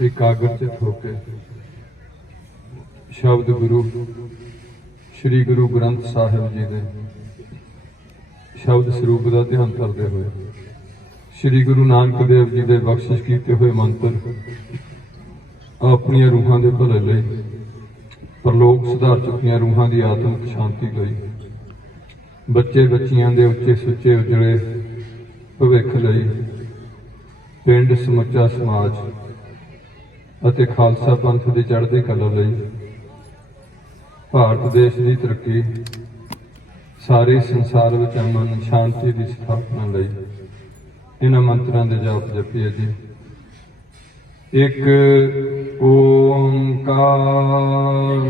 एकाग्रचित होकर शब्द गुरु श्री गुरु ग्रंथ साहिब जी के शब्द स्वरूप का ध्यान करते हुए श्री गुरु नानक देव जी के बख्शिश किए हुए मंत्र अपन रूहां के भले लई परलोक सुधार चुकिया रूहां की आत्मिक शांति लई बच्चे बच्चियां के उच्चे सुच्चे उजड़े भविख लई पिंड समुचा समाज ਅਤੇ खालसा पंथ की चढ़ती कला लई भारत देश की तरक्की सारे संसार में अमन शांति की स्थापना लई इन्हां मंत्रां दे जाप जपीए जी। एक ओंकार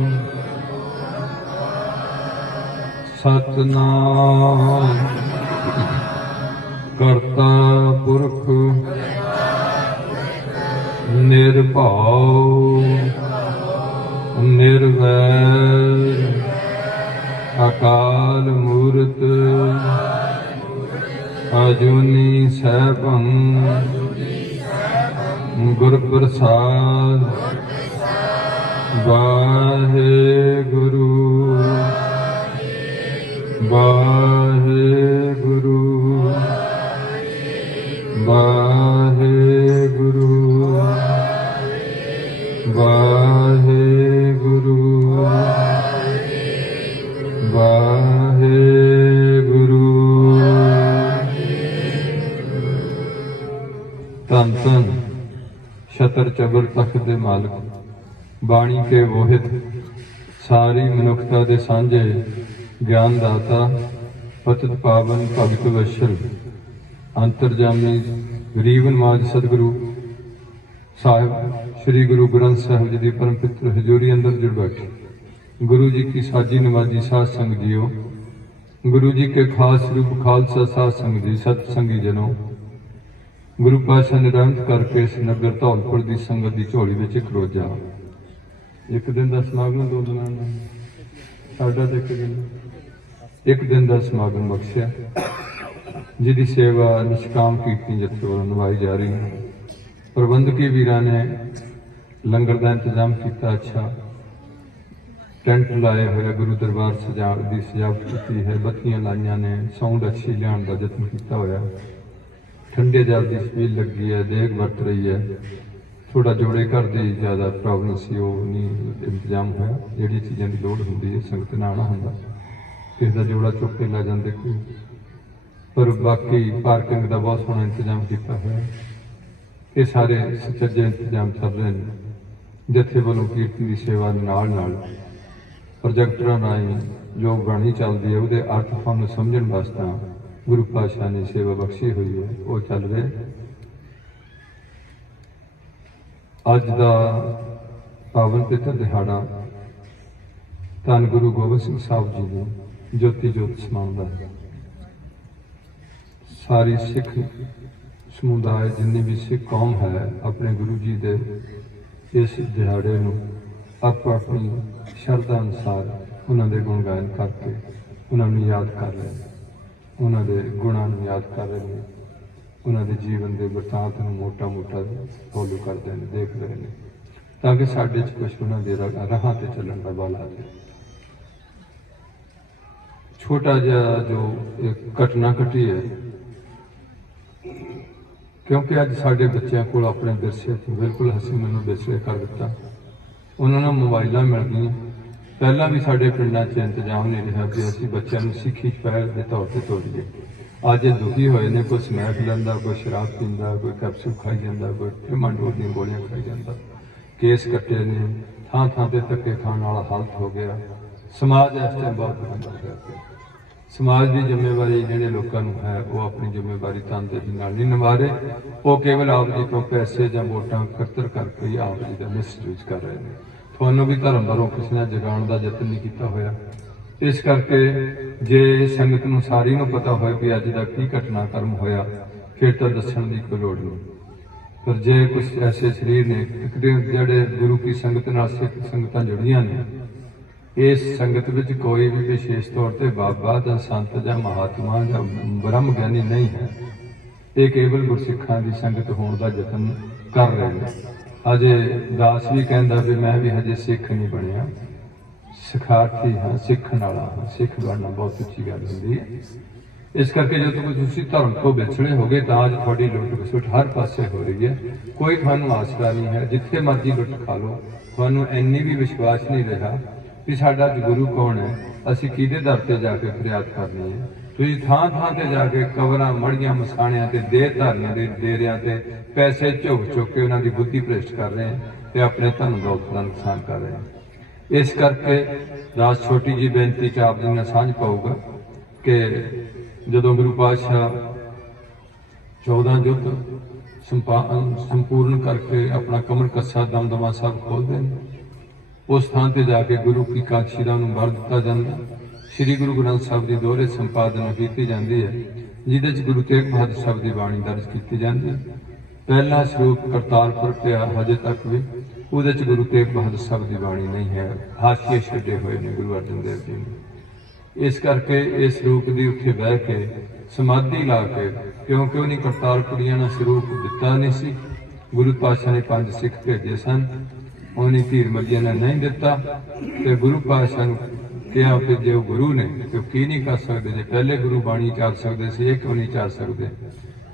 सतनाम करता पुरख निर्भव निर्वैर अकाल मूर्त अजूनी सैभं गुर प्रसाद वाहेगुरु वाहेगुरु वाहेगुरु वाहेगुरु वाहेगुरु। धन धन छतर चबर तख्त दे मालिक बाणी के मोहित सारी मनुखता दे सांझे ज्ञान दाता पतित पावन भगत वशल अंतरजामी गरीब नवाज सतगुरु साहिब श्री गुरु ग्रंथ साहिब जी की परम पित्र हजूरी अंदर जुड़ बैठे गुरु जी की साजी नवाजी साध संग जियो। गुरु जी के खास रूप खालसा साध संग जी सतसंगी जनों गुरु पातशाह ने रहमत करके इस नगर धौलपुर की संगत की झोली में खड़ो जा। एक दिन का समागम 2 दिनों का साडा तो एक दिन का समागम बख्शिया जिसकी सेवा निष्काम कीर्ति जत्थे वालों निभाई जा रही है। प्रबंधकी वीरां ने लंगर का इंतजाम किया अच्छा टेंट लाए हुए गुरु दरबार की सजावट की है बत्तियां लाइया ने साउंड अच्छी लिया का यत्न किया होया ठंडे जल की छबील लगी है देग वरत रही है थोड़ा जोड़े घर की ज़्यादा प्रॉब्लम सी वो नहीं इंतजाम होया जी चीज़ों की लोड़ होंगी है संगत ने आना होंगे किसी का जोड़ा चुक के ला जाते कोई पर बाकी पार्किंग का बहुत सोहना इंतजाम किया हुआ ये सारे सुचज्जे इंतजाम चल रहे हैं जत्थे वालों कीर्ति की सेवा नाल नाल प्रोजेक्टरां राहीं जो बाणी चलती है वो अर्थ तुहानूं समझण वास्ते गुरु पातशाह ने सेवा बख्शी हुई है वो चल रहे। अज का पावन पितर दिहाड़ा धन गुरु गोबिंद सिंह साहब जी ने ज्योति ज्योत समाउंदा है। सारी सिख समुदाय जिन्नी भी सिख कौम है अपने गुरु जी के इस दिहाड़े नूं आपो अपनी शरधा अनुसार उन्होंने गुण गायन करके उन्होंने याद कर रहे हैं उन्होंने गुणों को याद कर रहे हैं उन्होंने जीवन के वरतांत मोटा मोटा फॉलो करते हैं देख रहे हैं ताकि साढ़े कुछ उन्होंने राह से चलने का बल आ जाए। छोटा जहा जो एक घटना घटी है क्योंकि अज साढ़े बच्चों को अपने विरसे बिल्कुल हसी मैनू विरसे कर दिता उन्होंने मोबाइल मिल गई पहला भी साढ़े पिंडों च इंतजाम नहीं रहा कि असी बच्चों सिखी पहल के तौर पर तोड़िए। अज दुखी होए ने कोई समैक लेंदा कोई शराब पींदा कोई कैप्सूल खाई जाता कोई फिमांडोर दी गोलियां खाई जाता केस कट्टे ने थां थां ते धक्के खाने वाला हालत हो गया। समाज इस टाइम बहुत गंदा हो गया। समाज की जिम्मेवारी जिहड़े लोगों को है वो अपनी जिम्मेवारी तनदेही नाल नहीं निभा रहे वो केवल आप जी को पैसे या वोटां खर्तर करके ही आप जी का मिसयूज कर रहे हैं। थानू भी धर्म बारों किसी ने जगाने का यत्न नहीं किया होया। इस करके जे संगत नूं सारी नूं पता होए कि अज दा की घटनाक्रम होया फिर तो दस्सण की कोई लोड़ नहीं। पर जे कुछ ऐसे शरीर ने जिहड़े गुरु की संगत नाल सिख संगतां जुड़ियां ने इस संगत विच कोई भी विशेष तौर पर बाबा या संत या महात्मा या ब्रह्म ज्ञानी नहीं है। ये केवल गुरसिखां की संगत होने का यत्न कर रहे हैं। अजे दास भी कहता भी मैं भी हजे सिख नहीं बनया, सिखार्थी हाँ, सिखण वाला हाँ। सिख बनना बहुत उच्ची गल होंदी है। इस करके जो तुसीं धर्म तो विछड़े हो गए तो अज थोड़ी लुट खसुट हर पासे हो रही है। कोई थानू आसरा नहीं है, जिथे मर्जी लुट खा लो। थानू इन्नी भी विश्वास नहीं रहा कि साडा गुरु कौन है, असीं किहदे दर ते जाके फरियाद करनी है। तुसीं थां थां ते जाके कबरां मड़ियां मसाणियां ते देह धारियां दे डेरियां ते पैसे झुक चुक के उन्हां दी बुद्धि भ्रिष्ट कर रहे हैं ते अपने धन दौलत दा नुकसान कर रहे हैं। इस करके दास छोटी जी बेनती च आप जी नाल सांझ पाऊगा कि जदों गुरु पातशाह 14 युद्ध संपूर्ण करके अपना कमर कस्सा दमदमा साहब खोलते हैं, उस थां ते जाके गुरु की काशी दा वर दिता जाता। श्री गुरु ग्रंथ साहब की दोहरे संपादना की जाती है, जिहदे च गुरु तेग बहादुर साहब की बाणी दर्ज की जाती है। पहला स्वरूप करतारपुर पिया हजे तक भी उहदे च गुरु तेग बहादुर साहब की बाणी नहीं है, हाशिए छड्डे हुए ने गुरु अर्जन देव जी ने। इस करके इस रूप की उत्थे बह के समाधि ला के, क्योंकि उन्हें करतारपुरिया ने स्वरूप दिता नहीं सी। गुरु पातशाह ने 5 सिख भेजे सन, उन्हें धीर मलिया ने नहीं दिता। तो गुरु पातशाह ने कहा कि जो गुरु ने तो की नहीं कर सकते, जो पहले गुरु बाणी चार सकते थे ये क्यों नहीं चार सकते।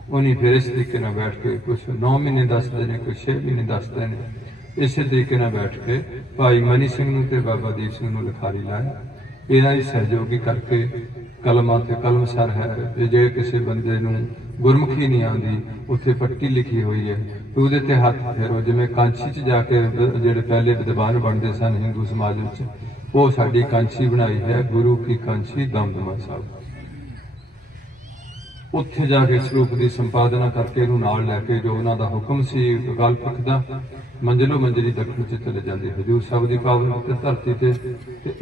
उन्हें फिर इस तरीके बैठ के कुछ 9 महीने दसते हैं, कुछ 6 महीने दसते हैं। इस तरीके बैठ के भाई मनी सिंह नूं ते बाबा दीप सिंह नूं लिखारी लाया। इन्हां दी सहयोगी करके कलमां ते कलमसर है। जे किसी बंदे नूं गुरमुखी नहीं आती उत्थे पट्टी लिखी हुई है तो उहदे ते हथ फेरो। जिवें कांची च जाके जिहड़े पहले विद्वान बनते सन हिंदू समाज विच, वो साडी कांची बनाई है गुरु की कांची दमदमा साहब। उत्थे जाके स्वरूप की संपादना करके इहनूं नाल लैके जो उन्हां दा हुक्म सी अकाल पुरख दा, मंजिलो मंजिली दक्षिण च चले जाते हजूर साहब की पावन धरती से।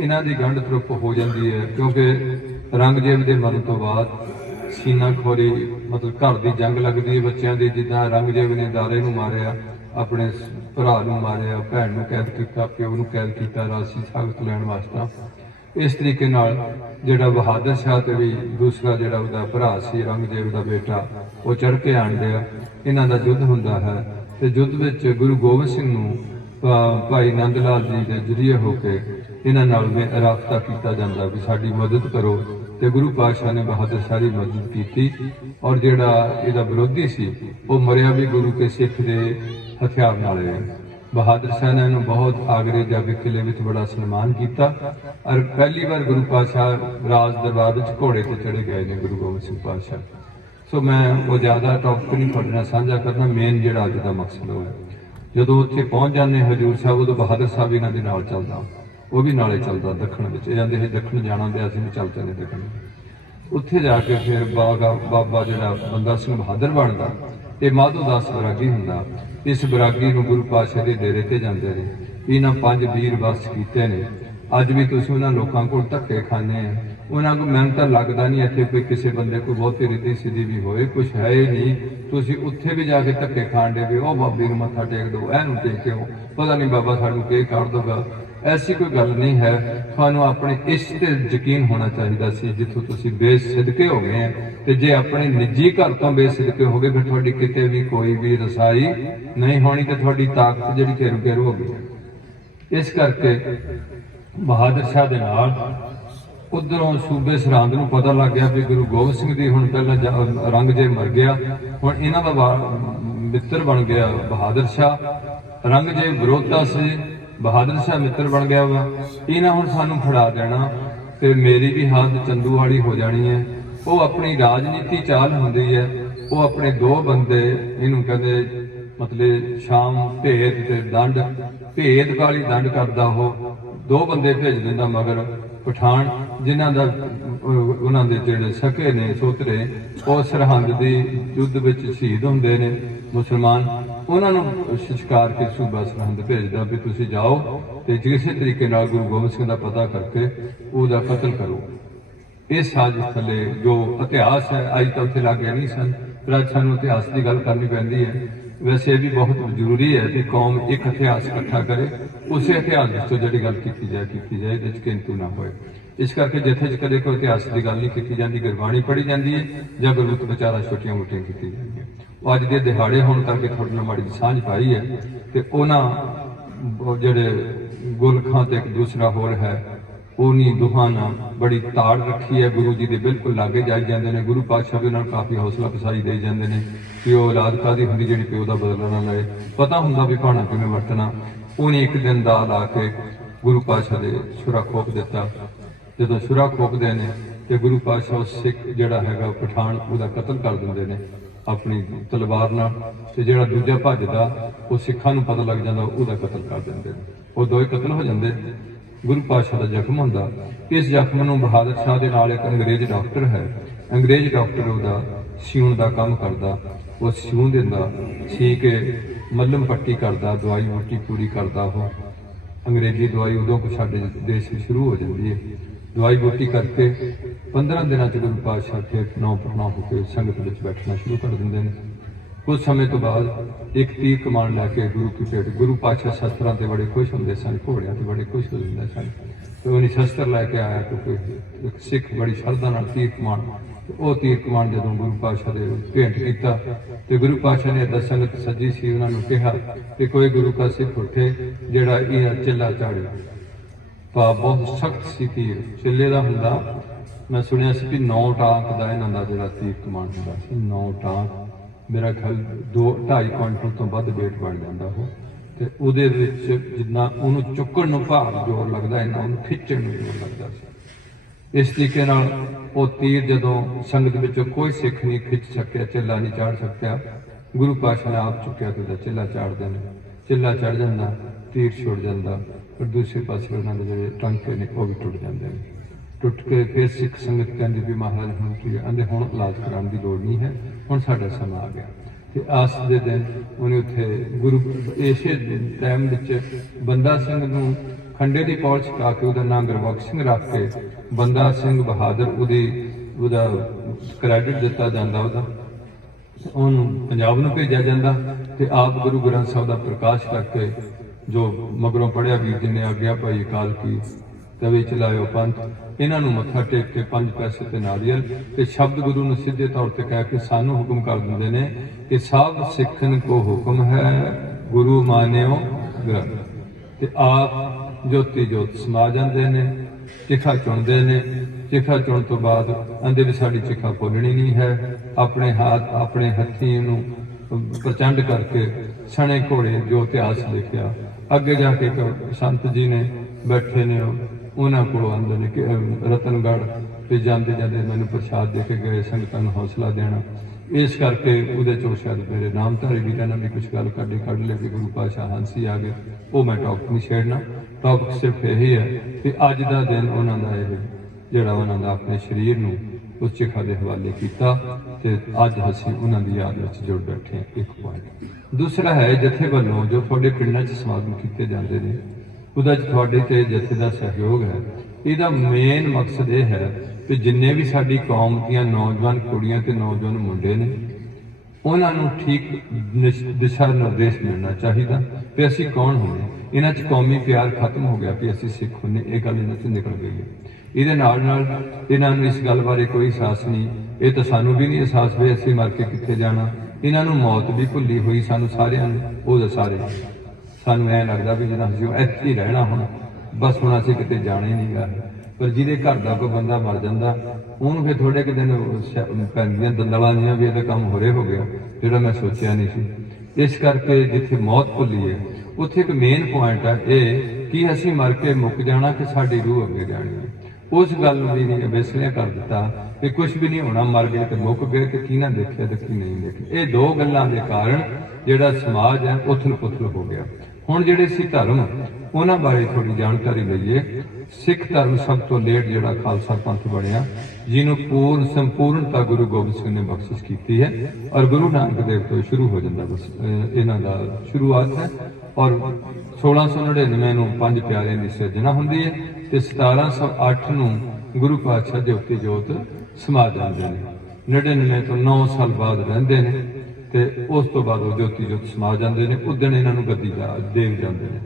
इन्हां दी गंढ त्रुप हो जाती है, क्योंकि औरंगजेब के मरण तो बाद सीना खोरी मतलब घर की जंग लगती है बच्चों की। जिदा औरंगजेब ने दारे नूं मारिया, अपने भरा नूं मारिया, भैन नूं कैद किया, प्यो नूं कैद किया रासी सागत लैण वास्ते। इस तरीके जिहड़ा बहादुर शाह ते भी दूसरा जिहड़ा उहदा भरा सी औरंगजेब दा बेटा वो चढ़ के आण गया। इन्हां दा युद्ध हुंदा है ते युद्ध विच गुरु गोबिंद सिंह नूं भाई नंद लाल जी के जरिए होके इन्हां नाल राबता किया जाता भी साडी मदद करो। ते गुरु पातशाह ने बहादुर शाह की मदद की और जिहड़ा इहदा विरोधी सी वो मरिया भी गुरु के सिख के हथियार नाल है। बहादुर शाह ने इन्हूं बहुत आगरे जाके किले में बड़ा सन्मान किया और पहली बार गुरु पातशाह राज दरबार में घोड़े पर चढ़े गए ने गुरु गोबिंद सिंह पातशाह। सो मैं वो ज़्यादा टॉपिक नहीं थोड़े नाल साझा करना, मेन जिहड़ा अज दा मकसद है जदों उत्थे पहुंच जाते हजूर साहब उदों बहादुर साहब इन्हां दे नाल चलदा, वो भी नाले चलदा दक्षिण विच जांदे है। दक्षिण जाना ते असीं भी चल चले दक्षिण। उत्थे जाके फिर बाबा जिहड़ा बंदा सिंह बहादुर बनदा ते माधोदास बरागी हुंदा। इस बरागी नूं गुरु पातशाह दे डेरे ते जांदे ने। इन्हां 5 वीर वस कीते ने। अज भी तुसीं उन्हां लोकां कोल धक्के खाने उन्हां कोल, मैनूं तां लगदा नहीं इत्थे कोई किसी बंदे कोई बहुती रिद्धि सिद्धि भी होए, कुछ है ही नहीं। तुसीं उत्थे भी जाके धक्के खाण दे भी, ओ बाबे नूं मत्था टेक दो, ऐनूं टेक आओ, पता नहीं बाबा सानूं की कर दोगा। ऐसी कोई गल नहीं है। तुहानूं अपने इस ते यकीन होना चाहिए सी जिथों तुसीं बेसिदके हो गए हैं। ते जे अपने निजी घर तो बेसिदके हो गए फिर तुहाडी किते भी कोई भी रसाई नहीं होनी ते तुहाडी ताकत जिहड़ी घेरू घेरू हो गई। इस करके बहादुर शाह दे नाल उधरों सूबे सरहंद नूं पता लग गया भी गुरु गोबिंद सिंह दी हुण पहला औरंगजेब मर गया, हुण इन्हां दा मित्र बन गया बहादुर शाह। औरंगजेब विरोधा से बहादुर शाह मित्र बन गया वा। इन्हां हुण सानूं फड़ा देना ते मेरी भी हालत चंदू वाली हो जानी है। वो अपनी राजनीति चाल हुंदी है। वो अपने 2 बंदे इन्हूं कहंदे मतलब शाम भेद ते दंड, भेद काली दंड करदा हो 2 बंदे भेज दिंदा मगर पठान जिन्हां दा उन्हां दे जिहड़े सके ने सोतरे वो सरहंद दी युद्ध विच शहीद हुंदे ने मुसलमान। उन्हां नूं शिकार के सूबा सरहंद भेजदा भी तुसीं जाओ ते जिस तरीके नाल गुरु गोबिंद सिंह दा पता करके उहदा कतल करो। इस साजिश थले जो इतिहास है अज तक उत्थे लागे नहीं सन, पर अज सानूं इतिहास की गल करनी पैंदी है। वैसे ये भी बहुत जरूरी है कि कौम एक इतिहास इकट्ठा करे, उस इतिहास जो जी गल की जाए ये किंतु ना होए। इस करके जिथे च कदे कोई इतिहास की गल नहीं की जाती, गुरबाणी पढ़ी जाती है या गुरमत विचारा छोटिया मोटिया की जाती है। ਅੱਜ ਦੇ ਦਿਹਾੜੇ ਹੋਣ ਕਰਕੇ ਤੁਹਾਡੇ ਨਾਲ ਮਾੜੀ ਜਿਹੀ ਸਾਂਝ ਪਾਈ ਹੈ। ਤੇ ਉਹਨਾਂ ਜਿਹੜੇ ਗੁਲਖਾਂ ਤੇ ਇੱਕ ਦੂਸਰਾ ਹੋਰ ਹੈ, ਉਹਨੀ ਦੋਹਾਂ ਨਾਲ ਬੜੀ ਤਾੜ ਰੱਖੀ ਹੈ। ਗੁਰੂ ਜੀ ਦੇ ਬਿਲਕੁਲ ਲਾਗੇ ਜਾਈ ਜਾਂਦੇ ਨੇ। ਗੁਰੂ ਪਾਤਸ਼ਾਹ ਵੀ ਉਹਨਾਂ ਨੂੰ ਕਾਫੀ ਹੌਸਲਾ ਅਫਜ਼ਾਈ ਦੇ ਜਾਂਦੇ ਨੇ ਕਿ ਉਹ ਔਲਾਦ ਕਾਹਦੀ ਹੁੰਦੀ ਜਿਹੜੀ ਪਿਓ ਦਾ ਬਦਲਾ ਨਾ ਲਏ। ਪਤਾ ਹੁੰਦਾ ਵੀ ਭਾਣਾ ਕਿਵੇਂ ਵਰਤਣਾ। ਉਹਨੇ ਇੱਕ ਦਿਨ ਦਾ ਲਾ ਕੇ ਗੁਰੂ ਪਾਤਸ਼ਾਹ ਦੇ ਛੁਰਾ ਖੋਪ ਦਿੱਤਾ। ਜਦੋਂ ਛੁਰਾ ਖੋਪਦੇ ਨੇ ਤੇ ਗੁਰੂ ਪਾਤਸ਼ਾਹ ਸਿੱਖ ਜਿਹੜਾ ਹੈਗਾ ਪਠਾਨ ਉਹਦਾ ਕਤਲ ਕਰ ਦਿੰਦੇ ਨੇ ਆਪਣੀ ਤਲਵਾਰ ਨਾਲ। ਤੇ ਜਿਹੜਾ ਦੂਜਾ ਭੱਜਦਾ ਉਹ ਸਿੱਖਾਂ ਨੂੰ ਪਤਾ ਲੱਗ ਜਾਂਦਾ, ਉਹਦਾ ਕਤਲ ਕਰ ਦਿੰਦੇ ਨੇ। ਉਹ ਦੋਏ ਕਤਲ ਹੋ ਜਾਂਦੇ। ਗੁਰੂ ਪਾਤਸ਼ਾਹ ਦਾ ਜ਼ਖਮ ਹੁੰਦਾ। ਇਸ ਜ਼ਖਮ ਨੂੰ ਬਹਾਦਰ ਸ਼ਾਹ ਦੇ ਨਾਲ ਇੱਕ ਅੰਗਰੇਜ਼ ਡਾਕਟਰ ਹੈ, ਅੰਗਰੇਜ਼ ਡਾਕਟਰ ਉਹਦਾ ਸਿਉਣ ਦਾ ਕੰਮ ਕਰਦਾ। ਉਹ ਸਿਉਂ ਦਿੰਦਾ, ਸੀ ਕੇ ਮੱਲਮ ਪੱਟੀ ਕਰਦਾ, ਦਵਾਈ ਬੂਟੀ ਪੂਰੀ ਕਰਦਾ। ਉਹ ਅੰਗਰੇਜ਼ੀ ਦਵਾਈ ਉਦੋਂ ਕੋ ਸਾਡੇ ਦੇਸ਼ ਵਿੱਚ ਸ਼ੁਰੂ ਹੋ ਜਾਂਦੀ ਹੈ। ਦਵਾਈ ਬੂਟੀ ਕਰਕੇ 15 ਦਿਨਾਂ 'ਚ ਗੁਰੂ ਪਾਤਸ਼ਾਹ ਫਿਰ ਨੌ ਪਰਨਾ ਹੋ ਕੇ ਸੰਗਤ ਵਿੱਚ ਬੈਠਣਾ ਸ਼ੁਰੂ ਕਰ ਦਿੰਦੇ ਨੇ। ਕੁਝ ਸਮੇਂ ਤੋਂ ਬਾਅਦ ਇੱਕ ਤੀਰ ਕਮਾਨ ਲੈ ਕੇ ਗੁਰੂ ਕੀ ਭੇਟ। ਗੁਰੂ ਪਾਤਸ਼ਾਹ ਸ਼ਸਤਰਾਂ ਤੇ ਬੜੇ ਖੁਸ਼ ਹੁੰਦੇ ਸਨ, ਘੋੜਿਆਂ ਤੇ ਬੜੇ ਖੁਸ਼ ਹੋ ਜਾਂਦੇ ਸਨ। ਤੇ ਉਹਨੇ ਸ਼ਸਤਰ ਲੈ ਕੇ ਆਇਆ ਕਿਉਂਕਿ ਇੱਕ ਸਿੱਖ ਬੜੀ ਸ਼ਰਧਾ ਨਾਲ ਤੀਰ ਕਮਾਨ। ਉਹ ਤੀਰ ਕਮਾਨ ਜਦੋਂ ਗੁਰੂ ਪਾਤਸ਼ਾਹ ਦੇ ਭੇਂਟ ਕੀਤਾ ਤੇ ਗੁਰੂ ਪਾਤਸ਼ਾਹ ਨੇ ਏਦਾਂ ਸੰਗਤ ਸੱਜੀ ਸੀ, ਉਹਨਾਂ ਨੂੰ ਕਿਹਾ ਕਿ ਕੋਈ ਗੁਰੂ ਕਾ ਸਿੱਖ ਉੱਠੇ ਜਿਹੜਾ ਇਹ ਚਿੱਲਾ ਚਾੜੇ। ਬਹੁਤ ਸਖਤ ਸੀ ਤੀਰ, ਚਿੱਲੇ ਦਾ ਹੁੰਦਾ। ਮੈਂ ਸੁਣਿਆ ਸੀ ਕਿ 9 ਟਾਂਕ ਦਾ ਇਹਨਾਂ ਦਾ ਜਿਹੜਾ ਤੀਰ ਕਮਾਨ ਹੁੰਦਾ ਸੀ। 9 ਟਾਂਕ, ਮੇਰਾ ਖਿਆਲ 2-2.5 ਕੁਇੰਟਲ ਤੋਂ ਵੱਧ ਵੇਟ ਬਣ ਜਾਂਦਾ ਉਹ। ਤੇ ਉਹਦੇ ਵਿੱਚ ਜਿੰਨਾ ਉਹਨੂੰ ਚੁੱਕਣ ਨੂੰ ਭਾਰ ਜ਼ੋਰ ਲੱਗਦਾ, ਇਹਨਾਂ ਉਹਨੂੰ ਖਿੱਚਣ ਨੂੰ ਜ਼ੋਰ ਲੱਗਦਾ ਸੀ। ਇਸ ਤਰੀਕੇ ਨਾਲ ਉਹ ਤੀਰ ਜਦੋਂ ਸੰਗਤ ਵਿੱਚੋਂ ਕੋਈ ਸਿੱਖ ਨਹੀਂ ਖਿੱਚ ਸਕਿਆ, ਚਿੱਲਾ ਨਹੀਂ ਚਾੜ ਸਕਿਆ, ਗੁਰੂ ਪਾਤਸ਼ਾਹ ਨੇ ਆਪ ਚੁੱਕਿਆ ਤੇ ਉਹਦਾ ਚਿੱਲਾ ਚਾੜਦੇ ਨੇ। ਚਿੱਲਾ ਚੜ ਜਾਂਦਾ, ਤੀਰ ਛੁੱਟ ਜਾਂਦਾ, ਪਰ ਦੂਸਰੇ ਪਾਸੇ ਉਹਨਾਂ ਦੇ ਜਿਹੜੇ ਟਾਂਕੇ ਨੇ ਉਹ ਵੀ ਟੁੱਟ ਜਾਂਦੇ ਨੇ। ਟੁੱਟ ਕੇ ਫਿਰ ਸਿੱਖ ਸੰਗਤ ਕਹਿੰਦੀ ਵੀ ਮਹਾਰਾਜ ਹੁਣ ਕੀ ਆਂਦੇ, ਹੁਣ ਇਲਾਜ ਕਰਾਉਣ ਦੀ ਲੋੜ ਨਹੀਂ ਹੈ, ਹੁਣ ਸਾਡਾ ਸਮਾਂ ਆ ਗਿਆ। ਤੇ ਆਸ ਦੇ ਦਿਨ ਉਹਨੇ ਉੱਥੇ ਗੁਰੂ ਇਸੇ ਟਾਈਮ ਵਿੱਚ ਬੰਦਾ ਸਿੰਘ ਨੂੰ ਖੰਡੇ ਦੀ ਪੌੜ ਛਕਾ ਕੇ ਉਹਦਾ ਨਾਂ ਗੁਰਬਖਸ਼ ਸਿੰਘ ਰੱਖ ਕੇ ਬੰਦਾ ਸਿੰਘ ਬਹਾਦਰ ਉਹਦਾ ਕ੍ਰੈਡਿਟ ਦਿੱਤਾ ਜਾਂਦਾ। ਉਹਨੂੰ ਪੰਜਾਬ ਨੂੰ ਭੇਜਿਆ ਜਾਂਦਾ ਤੇ ਆਪ ਗੁਰੂ ਗ੍ਰੰਥ ਸਾਹਿਬ ਦਾ ਪ੍ਰਕਾਸ਼ ਕਰਕੇ ਜੋ ਮਗਰੋਂ ਪੜ੍ਹਿਆ ਵੀਰ ਜੀ ਨੇ ਆਗਿਆ ਭਾਈ ਅਕਾਲ ਕੀ ਤਵੇ ਚਲਾਇਓ ਪੰਥ, ਇਹਨਾਂ ਨੂੰ ਮੱਥਾ ਟੇਕ ਕੇ 5 ਪੈਸੇ ਤੇ ਨਾਰੀਅਲ ਤੇ ਸ਼ਬਦ ਗੁਰੂ ਨੂੰ ਸਿੱਧੇ ਤੌਰ ਤੇ ਕਹਿ ਕੇ ਸਾਨੂੰ ਹੁਕਮ ਕਰ ਦਿੰਦੇ ਨੇ ਕਿ ਸਭ ਸਿੱਖਣ ਕੋ ਹੁਕਮ ਹੈ ਗੁਰੂ ਮਾਨਿਓ ਗ੍ਰੰਥ। ਤੇ ਆਪ ਜੋਤੀ ਜੋਤ ਸਮਾ ਜਾਂਦੇ ਨੇ, ਚਿਖਾ ਚੁਣਦੇ ਨੇ। ਚਿਖਾ ਚੁਣ ਤੋਂ ਬਾਅਦ ਆਂਦੇ ਵੀ ਸਾਡੀ ਚਿਖਾ ਭੁੱਲਣੀ ਨਹੀਂ ਹੈ। ਆਪਣੇ ਹੱਥੀਂ ਨੂੰ ਪ੍ਰਚੰਡ ਕਰਕੇ ਸਣੇ ਘੋੜੇ ਜੋ ਇਤਿਹਾਸ ਲਿਖਿਆ। ਅੱਗੇ ਜਾ ਕੇ ਸੰਤ ਜੀ ਨੇ ਬੈਠੇ ਨੇ, ਉਹਨਾਂ ਕੋਲ ਆਉਂਦੇ ਨੇ ਕਿ ਰਤਨਗੜ੍ਹ ਤੇ ਜਾਂਦੇ ਜਾਂਦੇ ਮੈਨੂੰ ਪ੍ਰਸ਼ਾਦ ਦੇ ਕੇ ਗਏ, ਸੰਗਤਾਂ ਨੂੰ ਹੌਸਲਾ ਦੇਣਾ। ਇਸ ਕਰਕੇ ਉਹਦੇ ਚੋਂ ਸ਼ਾਇਦ ਮੇਰੇ ਨਾਮਧਾਰੀ ਵੀਰਾਂ ਨੇ ਵੀ ਕੁਝ ਗੱਲ ਕੱਢ ਲੈ ਕਿ ਗੁਰੂ ਪਾਤਸ਼ਾਹ ਹੰਸੀ ਆ ਗਏ। ਉਹ ਮੈਂ ਟੌਪਿਕ ਨਹੀਂ ਛੇੜਨਾ। ਟੌਪਿਕ ਸਿਰਫ ਇਹ ਹੈ ਕਿ ਅੱਜ ਦਾ ਦਿਨ ਉਹਨਾਂ ਦਾ ਇਹ ਜਿਹੜਾ ਉਹਨਾਂ ਦਾ ਆਪਣੇ ਸਰੀਰ ਨੂੰ ਉਸ ਚਿਖਾ ਦੇ ਹਵਾਲੇ ਕੀਤਾ ਤੇ ਅੱਜ ਅਸੀਂ ਉਹਨਾਂ ਦੀ ਯਾਦ ਵਿੱਚ ਜੁੜ ਬੈਠੇ ਹਾਂ। ਇੱਕ ਪੁਆਇੰਟ ਦੂਸਰਾ ਹੈ ਜਥੇ ਵੱਲੋਂ ਜੋ ਤੁਹਾਡੇ ਪਿੰਡਾਂ 'ਚ ਸਮਾਗਮ ਕੀਤੇ ਜਾਂਦੇ ਨੇ, ਉਹਦਾ ਤੁਹਾਡੇ ਤੇ ਜਥੇ ਦਾ ਸਹਿਯੋਗ ਹੈ। ਇਹਦਾ ਮੇਨ ਮਕਸਦ ਇਹ ਹੈ ਕਿ ਜਿੰਨੇ ਵੀ ਸਾਡੀ ਕੌਮ ਦੀਆਂ ਨੌਜਵਾਨ ਕੁੜੀਆਂ ਤੇ ਨੌਜਵਾਨ ਮੁੰਡੇ ਨੇ, ਉਹਨਾਂ ਨੂੰ ਠੀਕ ਦਿਸ਼ਾ ਨਿਰਦੇਸ਼ ਮਿਲਣਾ ਚਾਹੀਦਾ ਕਿ ਅਸੀਂ ਕੌਣ ਹੋਣੇ। ਇਹਨਾਂ 'ਚ ਕੌਮੀ ਪਿਆਰ ਖਤਮ ਹੋ ਗਿਆ ਕਿ ਅਸੀਂ ਸਿੱਖ ਹੁੰਦੇ, ਇਹ ਗੱਲ ਇਹਨਾਂ 'ਚ ਨਿਕਲ ਗਈ ਹੈ। ਇਹਦੇ ਨਾਲ ਇਹਨਾਂ ਨੂੰ ਇਸ ਗੱਲ ਬਾਰੇ ਕੋਈ ਅਹਿਸਾਸ ਨਹੀਂ। ਇਹ ਤਾਂ ਸਾਨੂੰ ਵੀ ਨਹੀਂ ਅਹਿਸਾਸ ਵੀ ਅਸੀਂ ਮਰ ਕੇ ਕਿੱਥੇ ਜਾਣਾ। ਇਹਨਾਂ ਨੂੰ ਮੌਤ ਵੀ ਭੁੱਲੀ ਹੋਈ ਸਾਨੂੰ ਸਾਰਿਆਂ ਨੂੰ। ਉਹਦੇ ਸਾਰੇ ਸਾਨੂੰ ਐਂ ਲੱਗਦਾ ਵੀ ਜਿਹੜਾ ਅਸੀਂ ਇੱਥੇ ਹੀ ਰਹਿਣਾ, ਹੁਣ ਅਸੀਂ ਕਿਤੇ ਜਾਣਾ ਹੀ ਨਹੀਂ ਗਾ। ਪਰ ਜਿਹਦੇ ਘਰ ਦਾ ਕੋਈ ਬੰਦਾ ਮਰ ਜਾਂਦਾ, ਉਹਨੂੰ ਫਿਰ ਥੋੜੇ ਕਿ ਦਿਨ ਪੈਂਦੀਆਂ ਦੰਦਲਾਂ ਦੀਆਂ ਵੀ ਇਹਦਾ ਕੰਮ ਹੋਰੇ ਹੋ ਗਿਆ ਜਿਹੜਾ ਮੈਂ ਸੋਚਿਆ ਨਹੀਂ ਸੀ। ਇਸ ਕਰਕੇ ਜਿੱਥੇ ਮੌਤ ਭੁੱਲੀ ਹੈ ਉੱਥੇ ਇੱਕ ਮੇਨ ਪੁਆਇੰਟ ਹੈ ਇਹ ਕਿ ਅਸੀਂ ਮਰ ਕੇ ਮੁੱਕ ਜਾਣਾ ਕਿ ਸਾਡੀ ਰੂਹ ਅੱਗੇ ਜਾਣੀ ਹੈ। ਉਸ ਗੱਲ ਨੂੰ ਵੀ ਨਹੀਂ ਵਿਸਲਿਆ ਕਰ ਦਿੱਤਾ ਕਿ ਕੁਝ ਵੀ ਨਹੀਂ ਹੋਣਾ, ਮਰ ਗਏ ਤੇ ਮੁੱਕ ਗਏ ਤੇ ਕੀ ਨਾ ਦੇਖਿਆ ਤੇ ਕੀ ਨਹੀਂ ਦੇਖਿਆ। ਇਹ ਦੋ ਗੱਲਾਂ ਦੇ ਕਾਰਨ ਜਿਹੜਾ ਸਮਾਜ ਹੈ ਉਥਲ ਪੁਥਲ ਹੋ ਗਿਆ। ਹੁਣ ਜਿਹੜੇ ਸੀ ਧਰਮ, ਉਹਨਾਂ ਬਾਰੇ ਥੋੜੀ ਜਾਣਕਾਰੀ ਲਈਏ। ਸਿੱਖ ਧਰਮ ਸਭ ਤੋਂ ਲੇਟ ਜਿਹੜਾ ਖਾਲਸਾ ਪੰਥ ਬਣਿਆ, ਜਿਹਨੂੰ ਸੰਪੂਰਨਤਾ ਗੁਰੂ ਗੋਬਿੰਦ ਸਿੰਘ ਨੇ ਬਖਸ਼ਿਸ਼ ਕੀਤੀ ਹੈ ਔਰ ਗੁਰੂ ਨਾਨਕ ਦੇਵ ਤੋਂ ਸ਼ੁਰੂ ਹੋ ਜਾਂਦਾ। ਬਸ ਇਹਨਾਂ ਦਾ ਸ਼ੁਰੂਆਤ ਹੈ ਔਰ 1699 ਨੂੰ 5 ਪਿਆਰਿਆਂ ਦੀ ਸਿਰਜਣਾ ਹੁੰਦੀ ਹੈ ਤੇ 1708 ਨੂੰ ਗੁਰੂ ਪਾਤਸ਼ਾਹ ਜੋਤੀ ਜੋਤ ਸਮਾ ਜਾਂਦੇ ਨੇ। 99 ਤੋਂ 9 ਸਾਲ ਬਾਅਦ ਰਹਿੰਦੇ ਨੇ ਤੇ ਉਸ ਤੋਂ ਬਾਅਦ ਉਹ ਜੋਤੀ ਜੋਤ ਸਮਾ ਜਾਂਦੇ ਨੇ। ਉਦਣ ਇਹਨਾਂ ਨੂੰ ਗੱਦੀ ਦੇਵ ਜਾਂਦੇ ਨੇ।